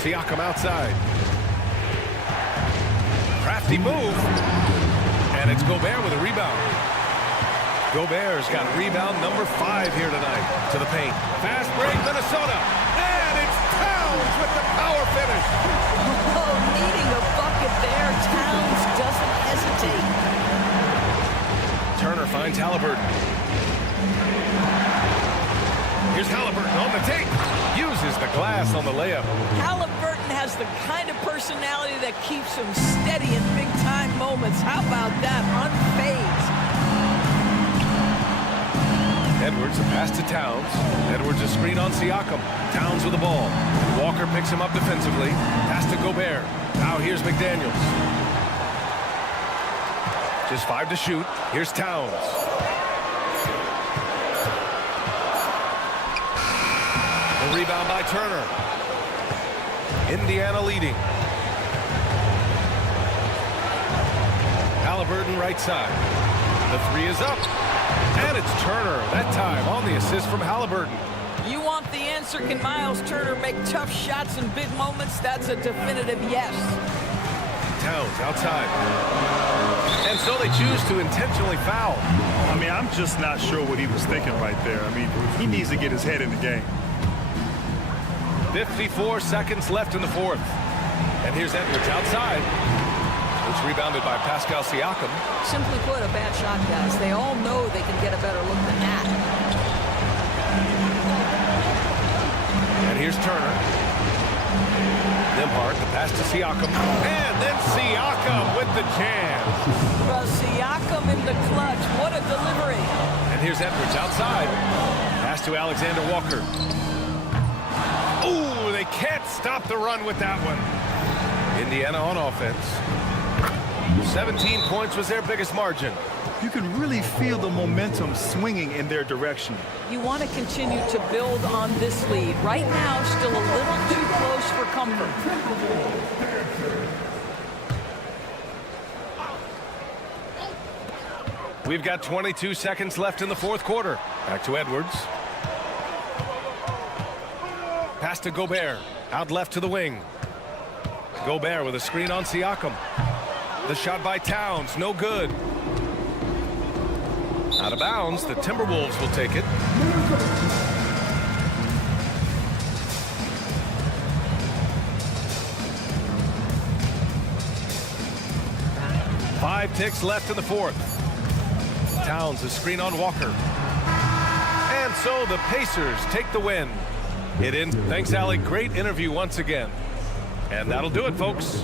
Siakam outside. Crafty move. And it's Gobert with a rebound. Gobert's got rebound number 5 here tonight to the paint. Fast break, Minnesota. pass on the layup. Halliburton has the kind of personality that keeps him steady in big-time moments. How about that? Unfazed. Edwards, a pass to Towns. Edwards, a screen on Siakam. Towns with the ball. Walker picks him up defensively. Pass to Gobert. Now here's McDaniels. Just 5 to shoot. Here's Towns. The rebound by Turner. Indiana leading. Halliburton right side. The 3 is up. And it's Turner, that time on the assist from Halliburton. You want the answer, can Miles Turner make tough shots in big moments? That's a definitive yes. Towns outside. And so they choose to intentionally foul. I mean, I'm just not sure what he was thinking right there. I mean, he needs to get his head in the game. 54 seconds left in the fourth. And here's Edwards outside. It's rebounded by Pascal Siakam. Simply put, a bad shot, guys. They all know they can get a better look than that. And here's Turner. Nembhard, the pass to Siakam. And then Siakam with the jam. Well, Siakam in the clutch. What a delivery. And here's Edwards outside. Pass to Alexander Walker. Ooh, they can't stop the run with that one. Indiana on offense. 17 points was their biggest margin. You can really feel the momentum swinging in their direction. You want to continue to build on this lead. Right now, still a little too close for comfort. We've got 22 seconds left in the fourth quarter. Back to Edwards. Pass to Gobert. Out left to the wing. Gobert with a screen on Siakam. The shot by Towns, no good. Out of bounds, the Timberwolves will take it. Five ticks left in the fourth. Towns, a screen on Walker. And so the Pacers take the win. Thanks, Allie. Great interview once again. And that'll do it, folks.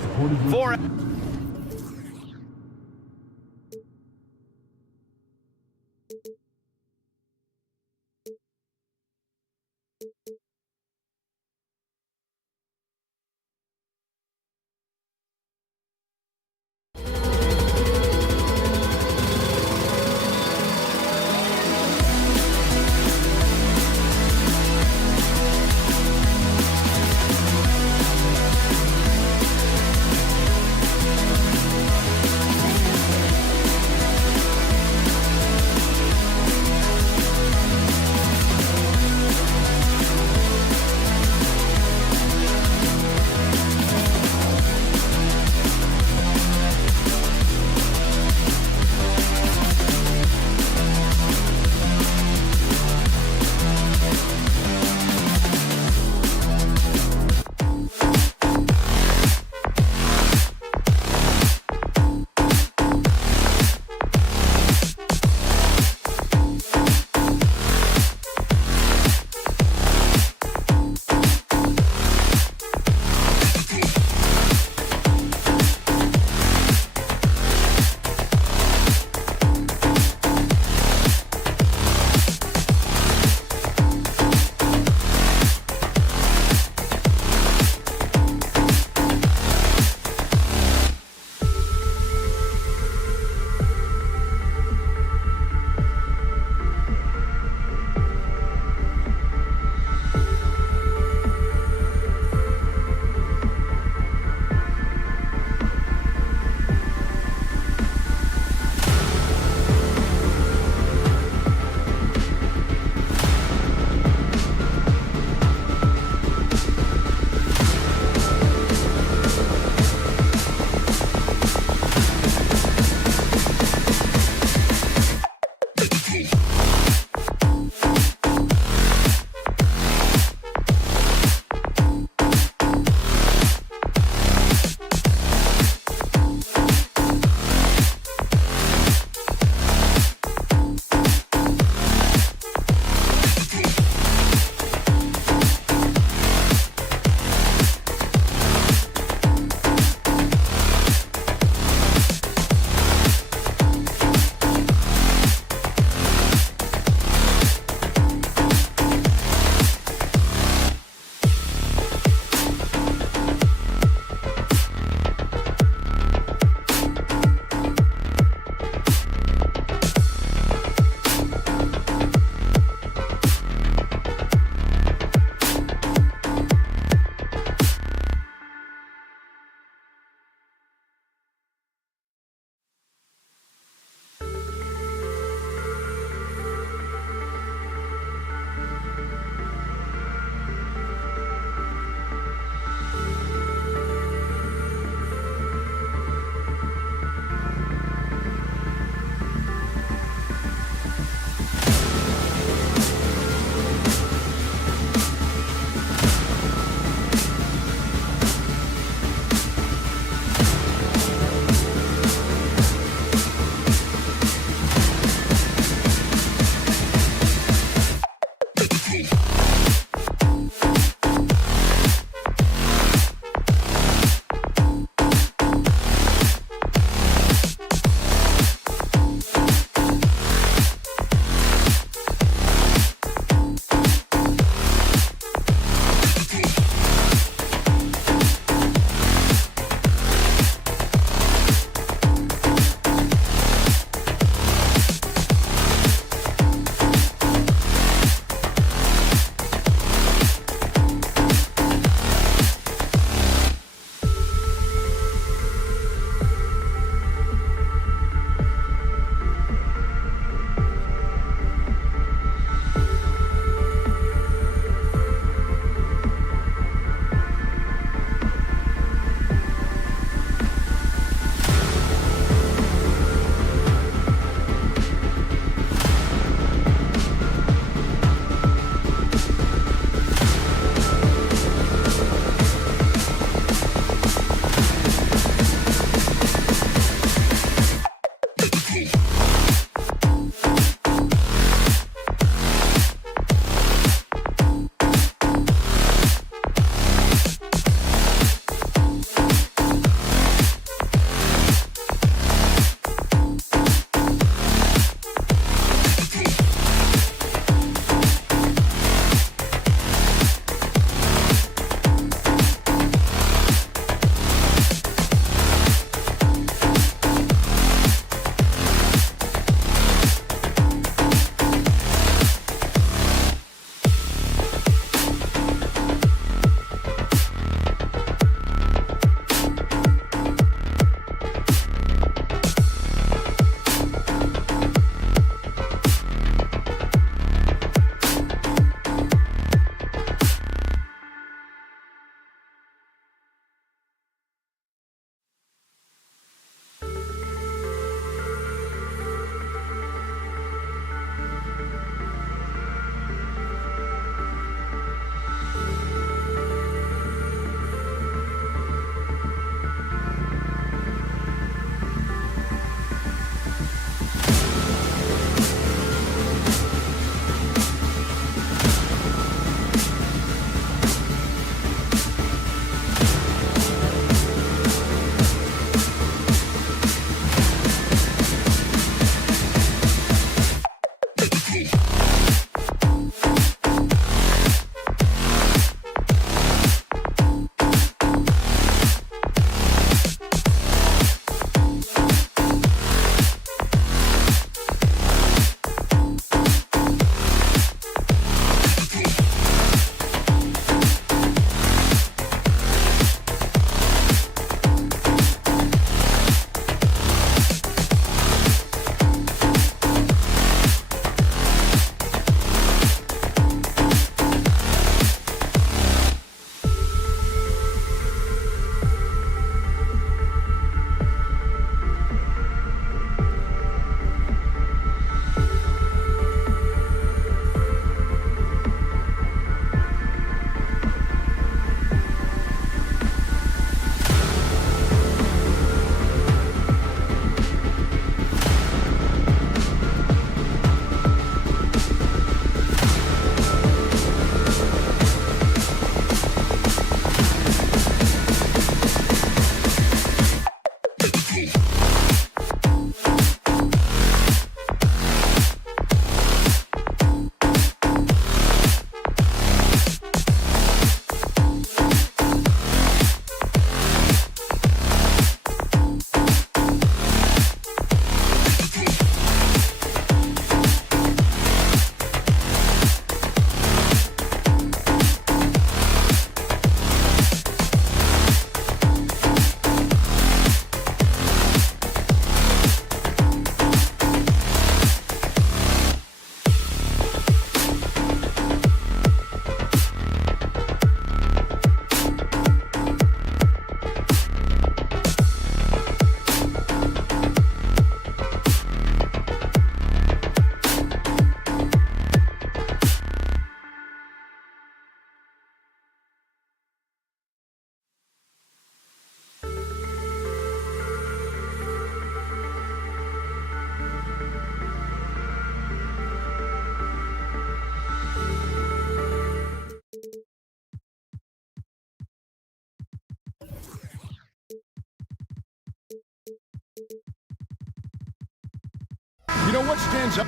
You know what stands up?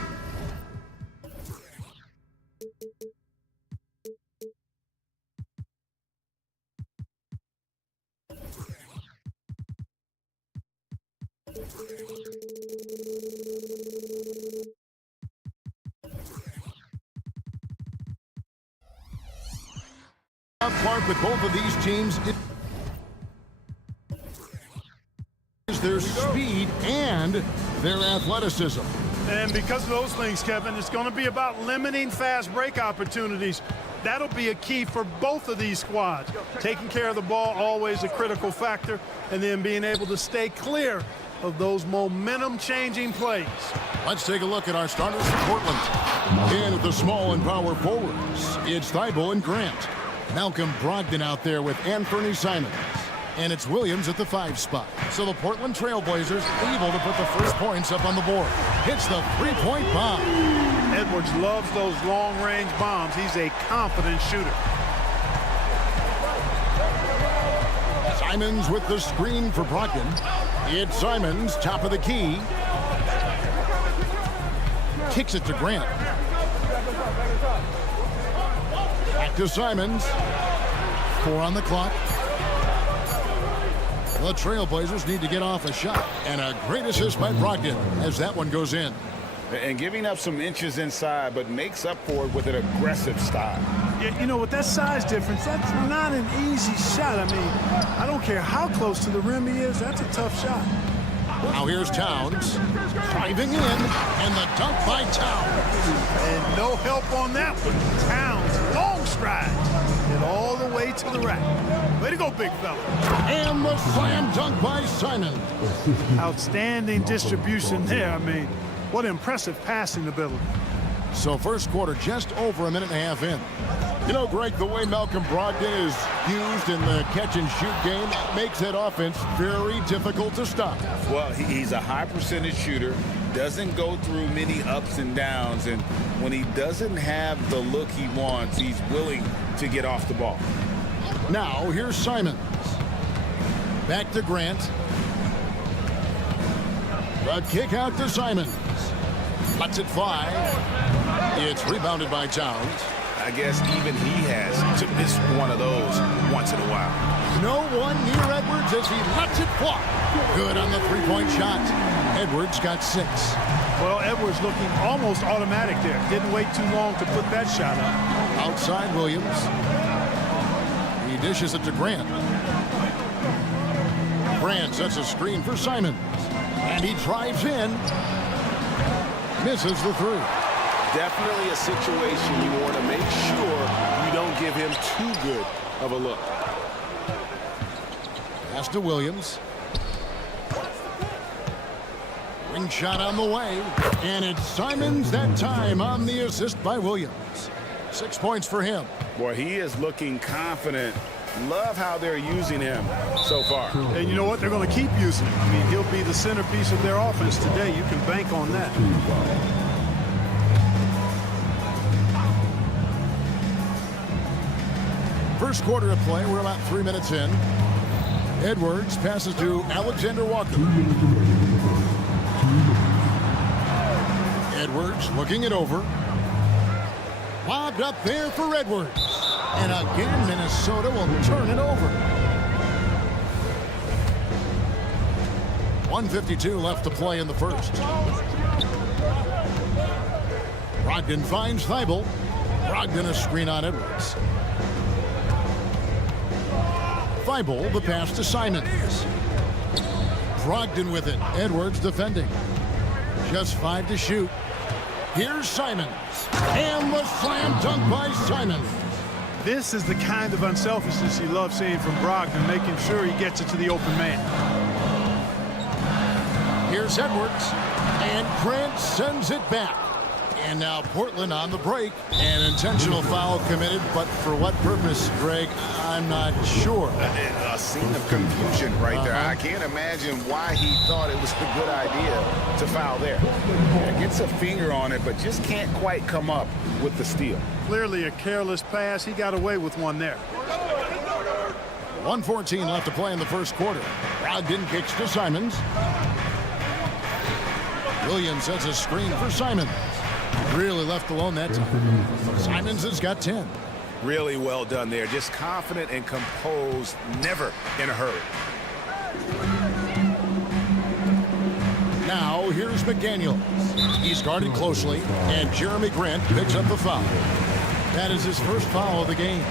Park with both of these teams is their speed and their athleticism. And because of those things, Kevin, it's going to be about limiting fast break opportunities. That'll be a key for both of these squads. Taking care of the ball, always a critical factor, and then being able to stay clear of those momentum-changing plays. Let's take a look at our starters for Portland. In at the small and power forwards, it's Thibault and Grant. Malcolm Brogdon out there with Anthony Simons. And it's Williams at the 5 spot. So the Portland Trail Blazers able to put the first points up on the board. Hits the three-point bomb. Edwards loves those long-range bombs. He's a confident shooter. Simons with the screen for Brogdon. It's Simons, top of the key. Kicks it to Grant. Back to Simons. 4 on the clock. The Trailblazers need to get off a shot. And a great assist by Brogdon as that one goes in. And giving up some inches inside, but makes up for it with an aggressive style. Yeah, you know, with that size difference, that's not an easy shot. I mean, I don't care how close to the rim he is. That's a tough shot. Now here's Towns. Driving in, and the dunk by Towns. And no help on that one. Towns, long stride. And all the way to the rack. Way to go, big fella. And the slam dunk by Simon. Outstanding distribution there. I mean, what impressive passing ability. So first quarter just over a minute and a half in. You know, Greg, the way Malcolm Brogdon is used in the catch-and-shoot game makes that offense very difficult to stop. Well, he's a high percentage shooter, doesn't go through many ups and downs, and when he doesn't have the look he wants, he's willing to get off the ball. Now, here's Simons. Back to Grant. The kick out to Simons. Lets it fly. It's rebounded by Towns. I guess even he has to miss one of those once in a while. No one near Edwards as he lets it fly. Good on the three-point shot. Edwards got 6. Well, Edwards looking almost automatic there. Didn't wait too long to put that shot up. Outside Williams. He dishes it to Grant. Grant sets a screen for Simons. And he drives in. Misses the 3. Definitely a situation you want to make sure you don't give him too good of a look. Pass to Williams. Ring shot on the way. And it's Simons that time on the assist by Williams. 6 points for him. Boy, he is looking confident. Love how they're using him so far. And you know what? They're going to keep using him. I mean, he'll be the centerpiece of their offense today. You can bank on that. First quarter of play. We're about 3 minutes in. Edwards passes to Alexander Walker. Edwards looking it over. Lobbed up there for Edwards. And again, Minnesota will turn it over. 1:52 left to play in the first. Brogdon finds Thibault. Brogdon a screen on Edwards. Thibault the pass to Simons. Brogdon with it. Edwards defending. Just 5 to shoot. Here's Simons. And the slam dunk by Simons. This is the kind of unselfishness you love seeing from Brogdon, making sure he gets it to the open man. Here's Edwards, and Grant sends it back. And now Portland on the break. An intentional foul committed, but for what purpose, Greg, I'm not sure. A scene of confusion right there. I can't imagine why he thought it was a good idea to foul there. Yeah, gets a finger on it, but just can't quite come up with the steal. Clearly a careless pass. He got away with one there. 1:14 left to play in the first quarter. Brogdon kicks to Simons. Williams sets a screen for Simons. Really left alone that time. Simons has got 10. Really well done there. Just confident and composed, never in a hurry. Now here's McDaniels. He's guarded closely, and Jeremy Grant picks up the foul. That is his first foul of the game.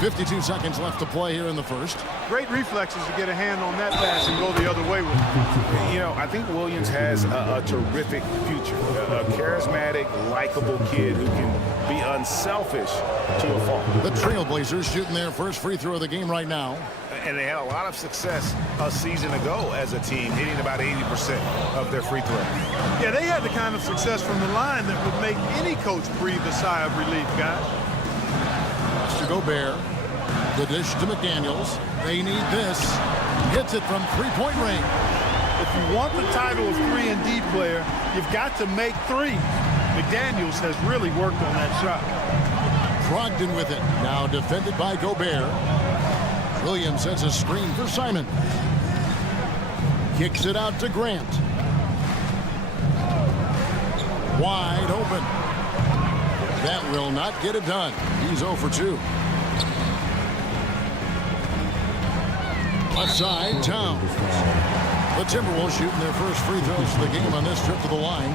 52 seconds left to play here in the first. Great reflexes to get a hand on that pass and go the other way with it. You know, I think Williams has a terrific future. A charismatic, likable kid who can be unselfish to a fault. The Trail Blazers shooting their first free throw of the game right now. And they had a lot of success a season ago as a team, hitting about 80% of their free throws. Yeah, they had the kind of success from the line that would make any coach breathe a sigh of relief, guys. To Gobert. The dish to McDaniels. They need this. Hits it from three-point range. If you want the title of 3-and-D player, you've got to make threes. McDaniels has really worked on that shot. Brogdon with it. Now defended by Gobert. Williams sets a screen for Simon. Kicks it out to Grant. Wide open. That will not get it done. He's 0 for 2. Left side, Towns. The Timberwolves shooting their first free throws of the game on this trip to the line.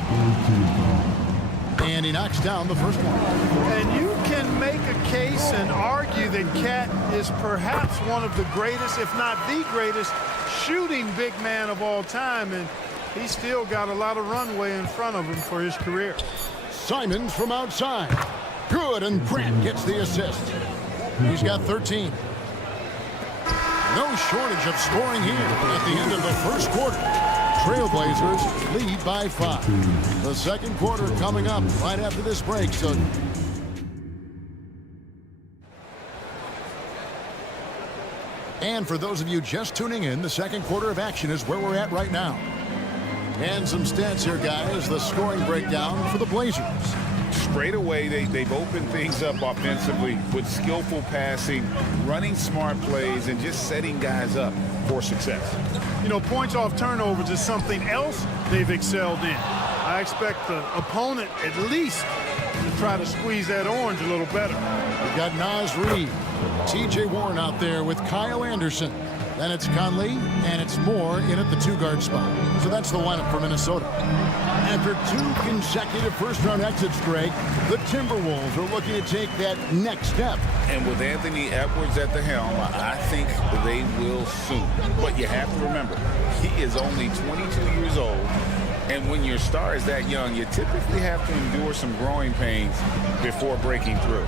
And he knocks down the first one. And you can make a case and argue that Cat is perhaps one of the greatest, if not the greatest, shooting big man of all time. And he's still got a lot of runway in front of him for his career. Simons from outside. Good, and Grant gets the assist. He's got 13. No shortage of scoring here at the end of the first quarter. Trail Blazers lead by 5. The second quarter coming up right after this break. So and for those of you just tuning in, the second quarter of action is where we're at right now. And some stats here, guys. The scoring breakdown for the Blazers. Straight away, they've opened things up offensively with skillful passing, running smart plays, and just setting guys up for success. You know, points off turnovers is something else they've excelled in. I expect the opponent at least to try to squeeze that orange a little better. We've got Naz Reid, T.J. Warren out there with Kyle Anderson. Then it's Conley, and it's Moore in at the 2-guard spot. So that's the lineup for Minnesota. After 2 consecutive first-round exits, Greg, the Timberwolves are looking to take that next step. And with Anthony Edwards at the helm, I think they will soon. But you have to remember, he is only 22 years old. And when your star is that young, you typically have to endure some growing pains before breaking through.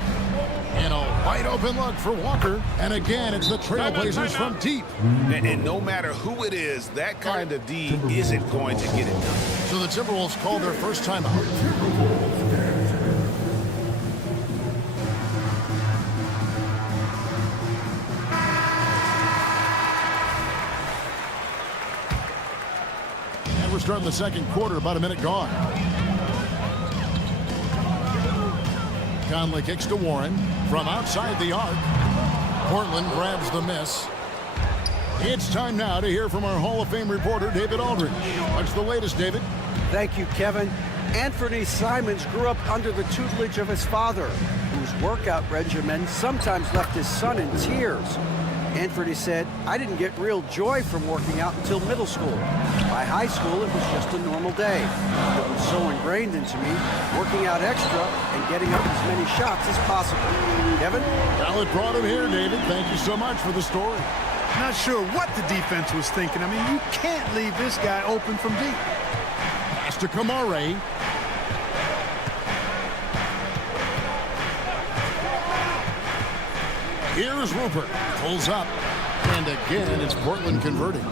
And a wide open look for Walker. And again, it's the Trail Blazers from deep. And no matter who it is, that kind of D isn't going to get it done. So the Timberwolves call their first timeout. And we're starting the second quarter, about a minute gone. Conley kicks to Warren from outside the arc. Portland grabs the miss. It's time now to hear from our Hall of Fame reporter, David Aldridge. What's the latest, David? Thank you, Kevin. Anthony Simons grew up under the tutelage of his father, whose workout regimen sometimes left his son in tears. Anthony said, "I didn't get real joy from working out until middle school. By high school, it was just a normal day. It was so ingrained into me, working out extra and getting up as many shots as possible." Kevin? Well, it brought him here, David. Thank you so much for the story. Not sure what the defense was thinking. I mean, you can't leave this guy open from deep. Pass to Kamare. Here's Rupert. Pulls up. And again, it's Portland converting.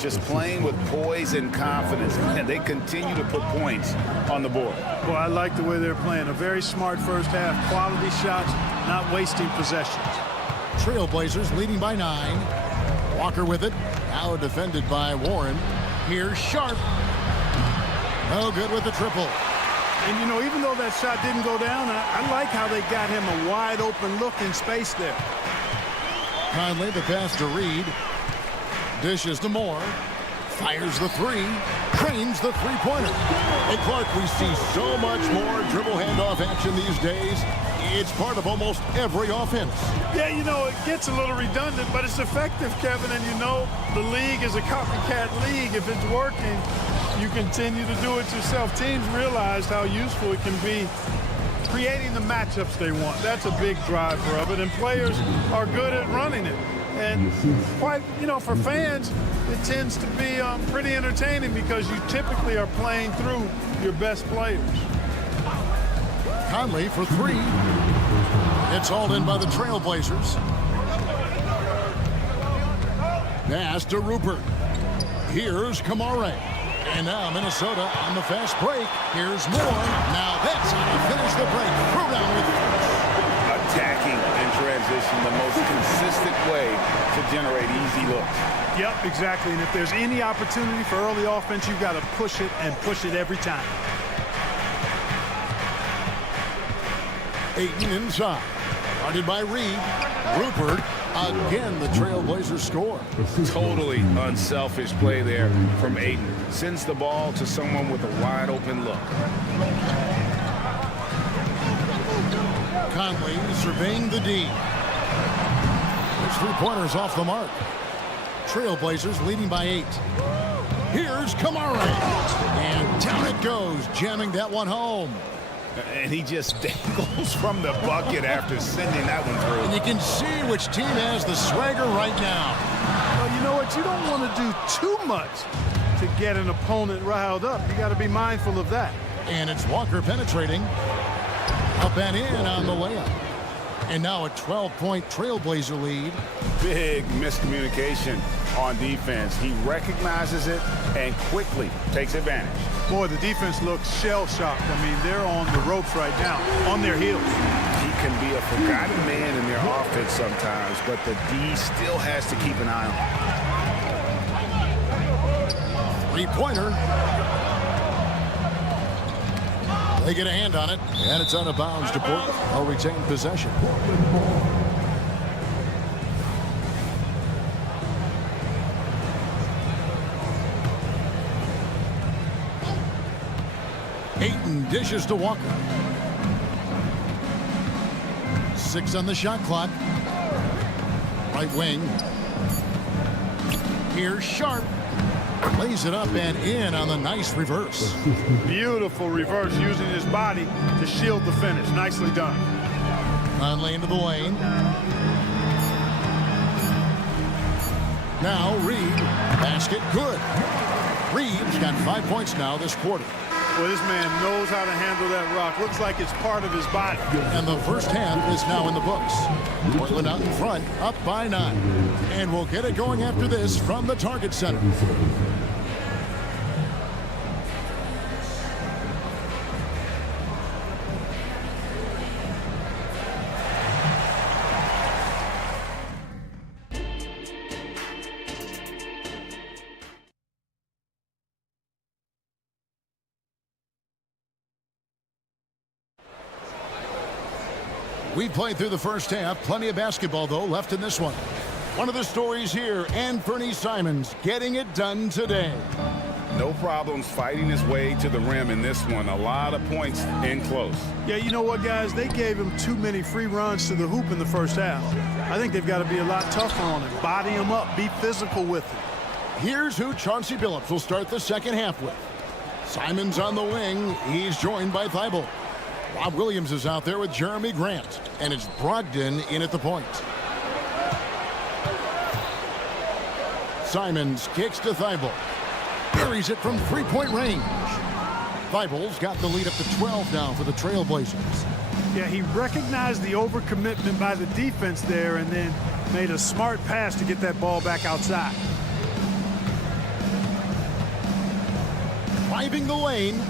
Just playing with poise and confidence, and they continue to put points on the board. Well, I like the way they're playing. A very smart first half. Quality shots, not wasting possessions. Trail Blazers leading by 9. Walker with it. Now defended by Warren. Here's Sharp. No good with the triple. And, you know, even though that shot didn't go down, I like how they got him a wide open look in space there. Conley, the pass to Reed. Dishes to Moore. Fires the three. Trains the three-pointer. And Clark, we see so much more dribble handoff action these days. It's part of almost every offense. Yeah, you know, it gets a little redundant, but it's effective, Kevin. And you know, the league is a copycat league. If it's working, you continue to do it yourself. Teams realize how useful it can be creating the matchups they want. That's a big driver of it, and players are good at running it. And quite, you know, for fans, it tends to be pretty entertaining because you typically are playing through your best players. Conley for three. It's hauled in by the Trail Blazers. Pass to Rupert. Here's Kamare. And now Minnesota on the fast break. Here's Moore. Now that's how to finish the break. Throwdown with attacking in transition, the most consistent way to generate easy looks. Yep, exactly. And if there's any opportunity for early offense, you've got to push it and push it every time. Ayton inside. Guarded by Reed. Rupert. Again, the Trail Blazers score. Totally unselfish play there from Ayton. Sends the ball to someone with a wide open look. Conley surveying the D. His three-pointers off the mark. Trail Blazers leading by 8. Here's Kamare. And down it goes, jamming that one home. And he just dangles from the bucket after sending that one through. And you can see which team has the swagger right now. Well, you know what? You don't want to do too much to get an opponent riled up. You got to be mindful of that. And it's Walker penetrating. Up and in on the layup. And now a 12-point Trailblazer lead. Big miscommunication on defense. He recognizes it and quickly takes advantage. Boy, the defense looks shell-shocked. I mean, they're on the ropes right now, on their heels. He can be a forgotten man in their offense sometimes, but the D still has to keep an eye on him. Three-pointer. They get a hand on it, and it's out of bounds to Portland. They'll retain possession. Ayton dishes to Walker. 6 on the shot clock. Right wing. Here's Sharp. Lays it up and in on the nice reverse. Beautiful reverse, using his body to shield the finish. Nicely done. Conley into the lane. Now Reed. Basket good. Reed's got 5 points now this quarter. Well, this man knows how to handle that rock. Looks like it's part of his body. And the first half is now in the books. Portland out in front, up by 9. And we'll get it going after this from the Target Center. We played through the first half. Plenty of basketball, though, left in this one. One of the stories here, Anthony Simons getting it done today. No problems fighting his way to the rim in this one. A lot of points in close. Yeah, you know what, guys? They gave him too many free runs to the hoop in the first half. I think they've got to be a lot tougher on him. Body him up. Be physical with him. Here's who Chauncey Billups will start the second half with. Simons on the wing. He's joined by Thibault. Rob Williams is out there with Jeremy Grant. And it's Brogdon in at the point. Simons kicks to Thibault. Buries it from three-point range. Thibault's got the lead up to 12 now for the Trail Blazers. Yeah, he recognized the overcommitment by the defense there and then made a smart pass to get that ball back outside. Driving the lane.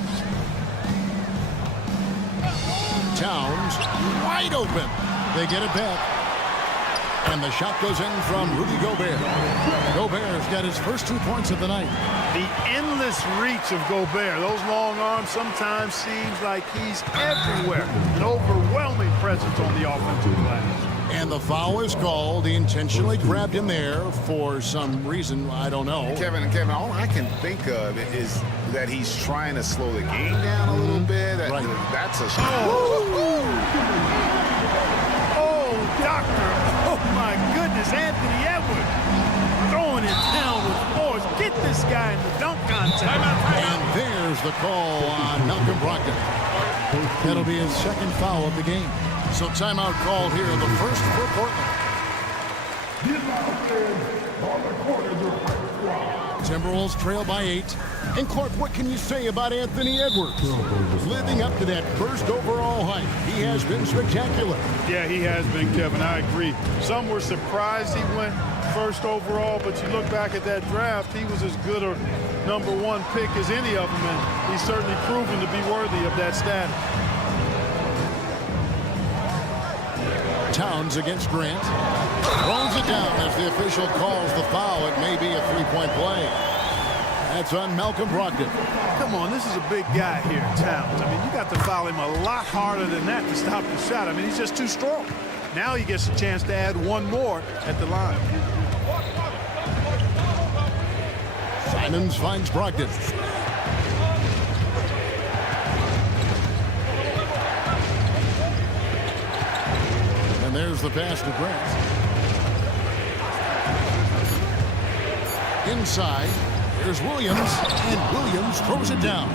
Towns wide open. They get it back. And the shot goes in from Rudy Gobert. Gobert's got his first 2 points of the night. The endless reach of Gobert. Those long arms sometimes seems like he's everywhere. An overwhelming presence on the offensive glass. And the foul is called. He intentionally grabbed him there for some reason. I don't know. Kevin, all I can think of is that he's trying to slow the game down a little bit. Right. That's a... Oh, doctor. Oh, my goodness. Anthony Edwards throwing it down with force. Get this guy in the dunk contest. And there's the call on Malcolm Brogdon. That'll be his second foul of the game. So timeout called here, the first for Portland. Timberwolves trail by 8. And Clark, what can you say about Anthony Edwards? Living up to that first overall hype, he has been spectacular. Yeah, he has been, Kevin. I agree. Some were surprised he went first overall, but you look back at that draft, he was as good a #1 pick as any of them, and he's certainly proven to be worthy of that status. Towns against Grant. Throws it down as the official calls the foul. It may be a three-point play. That's on Malcolm Brogdon. Come on, this is a big guy here, Towns. I mean, you got to foul him a lot harder than that to stop the shot. I mean, he's just too strong. Now he gets a chance to add one more at the line. Simons finds Brogdon. And there's the pass to Grant. Inside, there's Williams, and Williams throws it down.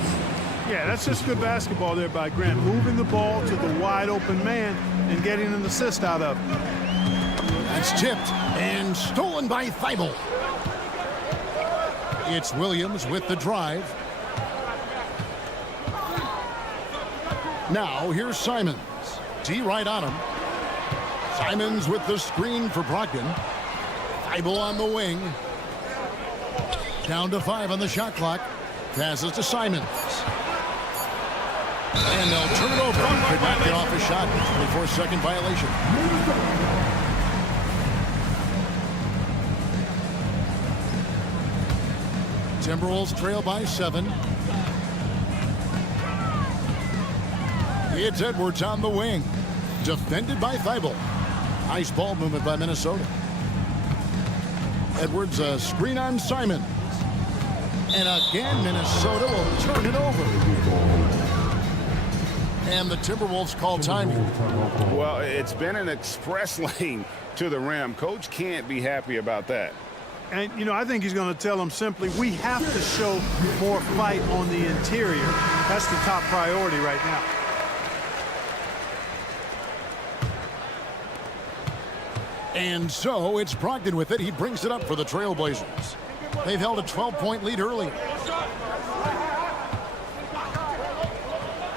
Yeah, that's just good basketball there by Grant. Moving the ball to the wide open man and getting an assist out of it. That's tipped and stolen by Thibault. It's Williams with the drive. Now here's Simons. D right on him. Simons with the screen for Brogdon. Thibault on the wing. Down to 5 on the shot clock. Passes to Simons. And they'll turn it over. Could not get off a shot. 24-second violation. Timberwolves trail by 7. It's Edwards on the wing. Defended by Thibault. Nice ball movement by Minnesota. Edwards a screen on Simons. And again, Minnesota will turn it over. And the Timberwolves call time. Well, it's been an express lane to the rim. Coach can't be happy about that. And, you know, I think he's going to tell them simply, we have to show more fight on the interior. That's the top priority right now. And so it's Brogdon with it. He brings it up for the Trail Blazers. They've held a 12-point lead early.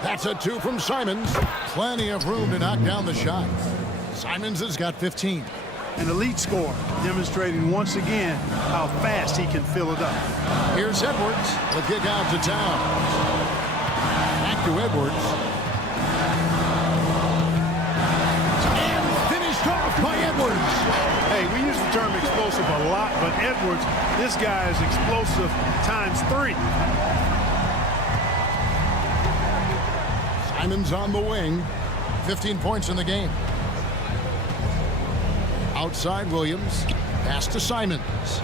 That's a 2 from Simons. Plenty of room to knock down the shot. Simons has got 15. An elite scorer, demonstrating once again how fast he can fill it up. Here's Edwards. The kick out to Towns. Back to Edwards. And finished off by Edwards. Hey, we use the term explosive a lot, but Edwards, this guy is explosive times 3. Simons on the wing. 15 points in the game. Outside Williams. Pass to Simons.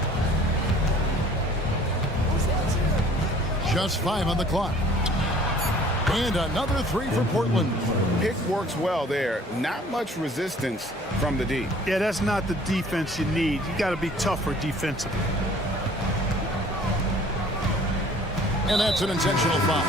Just 5 on the clock. And another 3 for Portland. Pick works well there. Not much resistance from the D. Yeah, that's not the defense you need. You got to be tougher defensively. And that's an intentional foul.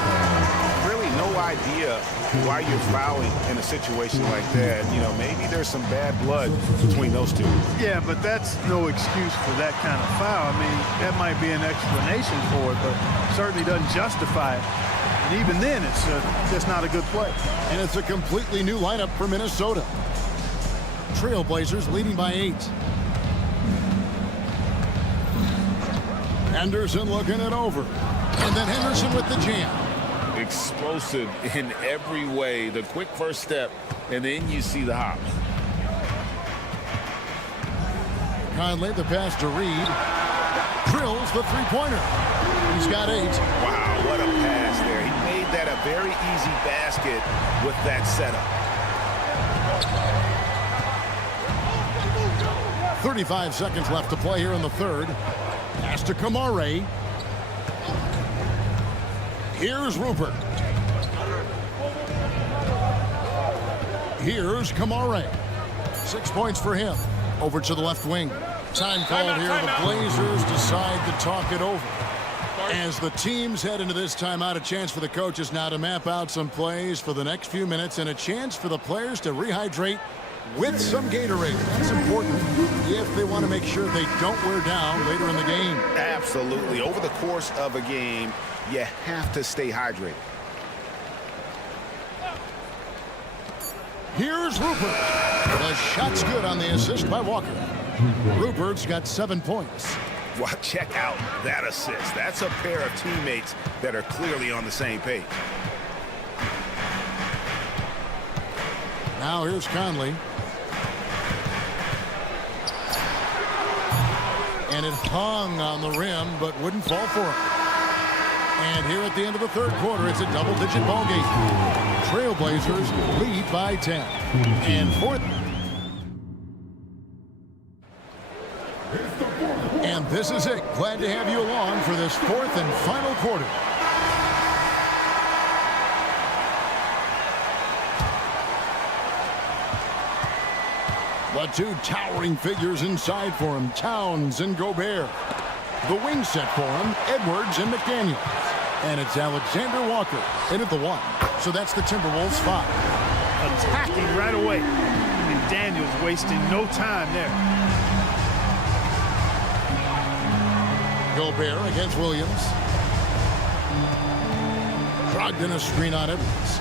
Really no idea why you're fouling in a situation like that. You know, maybe there's some bad blood between those two. Yeah, but that's no excuse for that kind of foul. I mean, that might be an explanation for it, but certainly doesn't justify it. And even then, it's just not a good play. And it's a completely new lineup for Minnesota. Trail Blazers leading by 8. Henderson looking it over. And then Henderson with the jam. Explosive in every way. The quick first step, and then you see the hop. Conley, the pass to Reed. Drills the three-pointer. He's got 8. Wow, what a pass there. He made that a very easy basket with that setup. 35 seconds left to play here in the third. Pass to Kamare. Here's Rupert. Here's Kamare. 6 points for him. Over to the left wing. Time called here. The Blazers decide to talk it over. As the teams head into this timeout, a chance for the coaches now to map out some plays for the next few minutes and a chance for the players to rehydrate with some Gatorade. That's important if they want to make sure they don't wear down later in the game. Absolutely. Over the course of a game, you have to stay hydrated. Here's Rupert. The shot's good on the assist by Walker. Rupert's got 7 points. Well, check out that assist. That's a pair of teammates that are clearly on the same page. Now here's Conley. And it hung on the rim, but wouldn't fall for him. And here at the end of the third quarter, it's a double-digit ball game. Trail Blazers lead by 10. And fourth. And this is it. Glad to have you along for this fourth and final quarter. The two towering figures inside for him, Towns and Gobert. The wing set for him, Edwards and McDaniels. And it's Alexander Walker in at the 1. So that's the Timberwolves 5. Attacking right away. And Daniels wasting no time there. Gobert against Williams. Brogdon a screen on Edwards.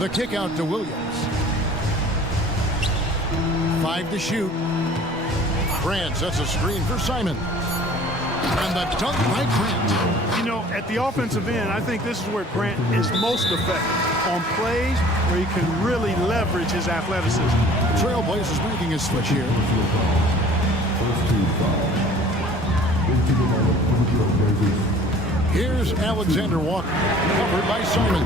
The kick out to Williams. 5 to shoot. Grant sets a screen for Simon. And the dunk by Grant. You know, at the offensive end, I think this is where Grant is most effective. On plays where he can really leverage his athleticism. Trail Blazers making a switch here. Here's Alexander Walker, covered by Simon.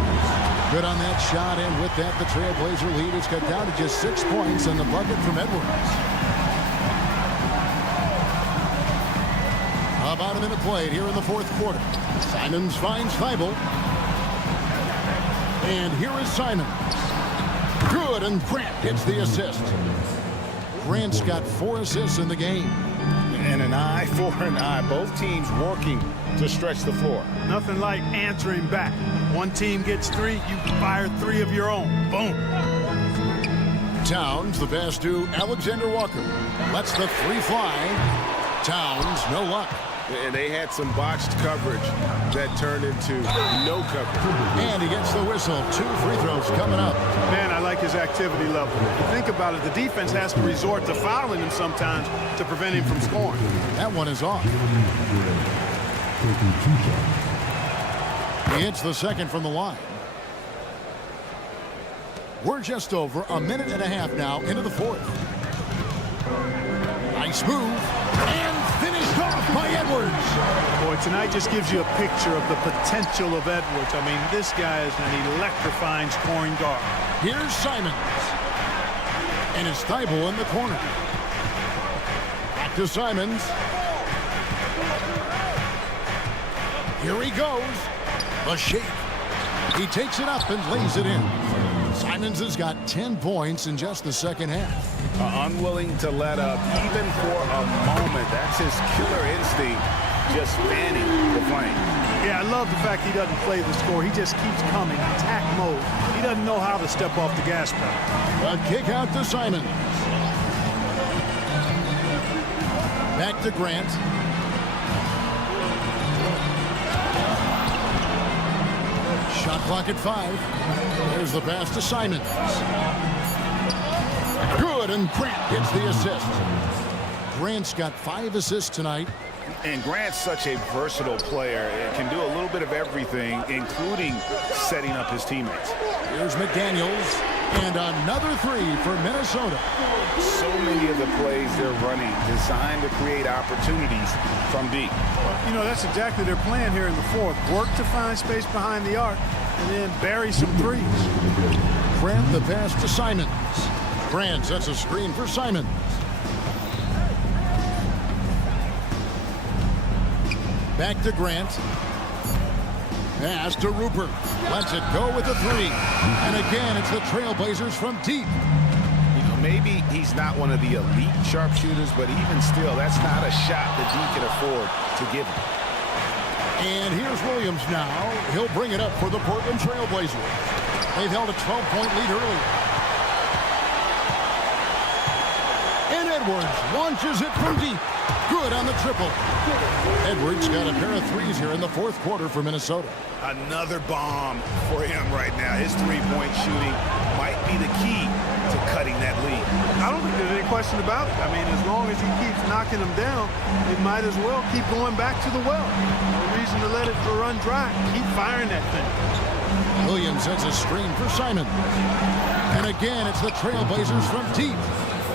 Good on that shot, and with that, the Trailblazer lead is cut down to just 6 points and the bucket from Edwards. About a minute played here in the fourth quarter. Simons finds Feibel. And here is Simons. Good, and Grant gets the assist. Grant's got 4 assists in the game. And an eye for an eye. Both teams working to stretch the floor. Nothing like answering back. One team gets 3, you fire 3 of your own. Boom. Towns, the pass to Alexander Walker. Lets the 3 fly. Towns, no luck. And they had some botched coverage that turned into no coverage. And he gets the whistle. 2 free throws coming up. Man, I like his activity level. Think about it. The defense has to resort to fouling him sometimes to prevent him from scoring. That one is off. He hits the second from the line. We're just over a minute and a half now into the fourth. Nice move. And finished off by Edwards. Boy, tonight just gives you a picture of the potential of Edwards. I mean, this guy is an electrifying scoring guard. Here's Simons. And it's Thibault in the corner. Back to Simons. Here he goes. The shake. He takes it up and lays it in. Simons has got 10 points in just the second half. Unwilling to let up even for a moment. That's his killer instinct, just fanning the flame. Yeah, I love the fact he doesn't play the score. He just keeps coming, attack mode. He doesn't know how to step off the gas pedal. A kick out to Simons. Back to Grant. Shot clock at 5. There's the pass to Simons. Good, and Grant gets the assist. Grant's got 5 assists tonight. And Grant's such a versatile player. It can do a little bit of everything, including setting up his teammates. Here's McDaniels, and another 3 for Minnesota. So many of the plays they're running designed to create opportunities from deep. Well, you know, that's exactly their plan here in the fourth. Work to find space behind the arc, and then bury some threes. Grant the pass to Simons. Grant sets a screen for Simons. Back to Grant. Pass to Rupert. Lets it go with the three. And again, it's the Trail Blazers from deep. You know, maybe he's not one of the elite sharpshooters, but even still, that's not a shot that he can afford to give him. And here's Williams now. He'll bring it up for the Portland Trail Blazers. They've held a 12-point lead earlier. And Edwards launches it from deep. Good on the triple. Edwards got a pair of threes here in the fourth quarter for Minnesota. Another bomb for him right now. His three-point shooting might be the key to cutting that lead. I don't think there's any question about it. I mean, as long as he keeps knocking them down, it might as well keep going back to the well. No reason to let it run dry. Keep firing that thing. Williams sets a screen for Simon. And again, it's the Trail Blazers from deep.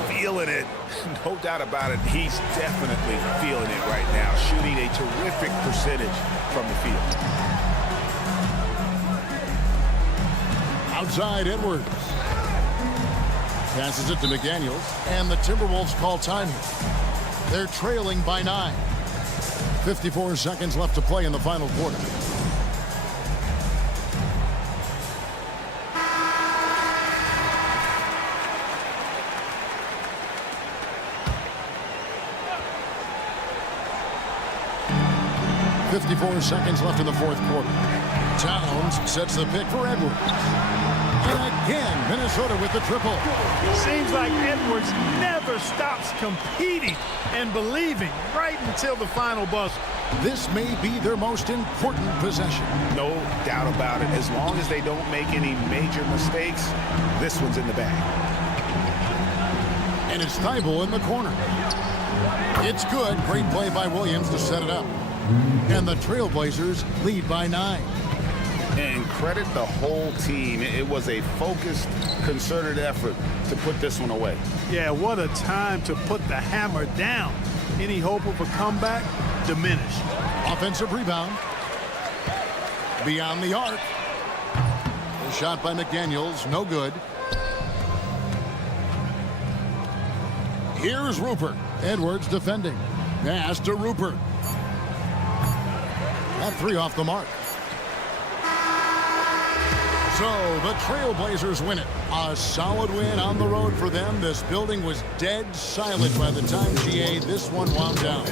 Feeling it. No doubt about it. He's definitely feeling it right now. Shooting a terrific percentage from the field. Outside Edwards. Passes it to McDaniels. And the Timberwolves call time here. They're trailing by 9. 54 seconds left to play in the final quarter. .54 seconds left in the fourth quarter. Towns sets the pick for Edwards. And again, Minnesota with the triple. Seems like Edwards never stops competing and believing right until the final buzzer. This may be their most important possession. No doubt about it. As long as they don't make any major mistakes, this one's in the bag. And it's Thibault in the corner. It's good. Great play by Williams to set it up. And the Trail Blazers lead by 9. And credit the whole team. It was a focused, concerted effort to put this one away. Yeah, what a time to put the hammer down. Any hope of a comeback diminished. Offensive rebound. Beyond the arc. A shot by McDaniels, no good. Here's Rupert. Edwards defending. Pass to Rupert. That three off the mark. So the Trail Blazers win it. A solid win on the road for them. This building was dead silent by the time GA this one wound down.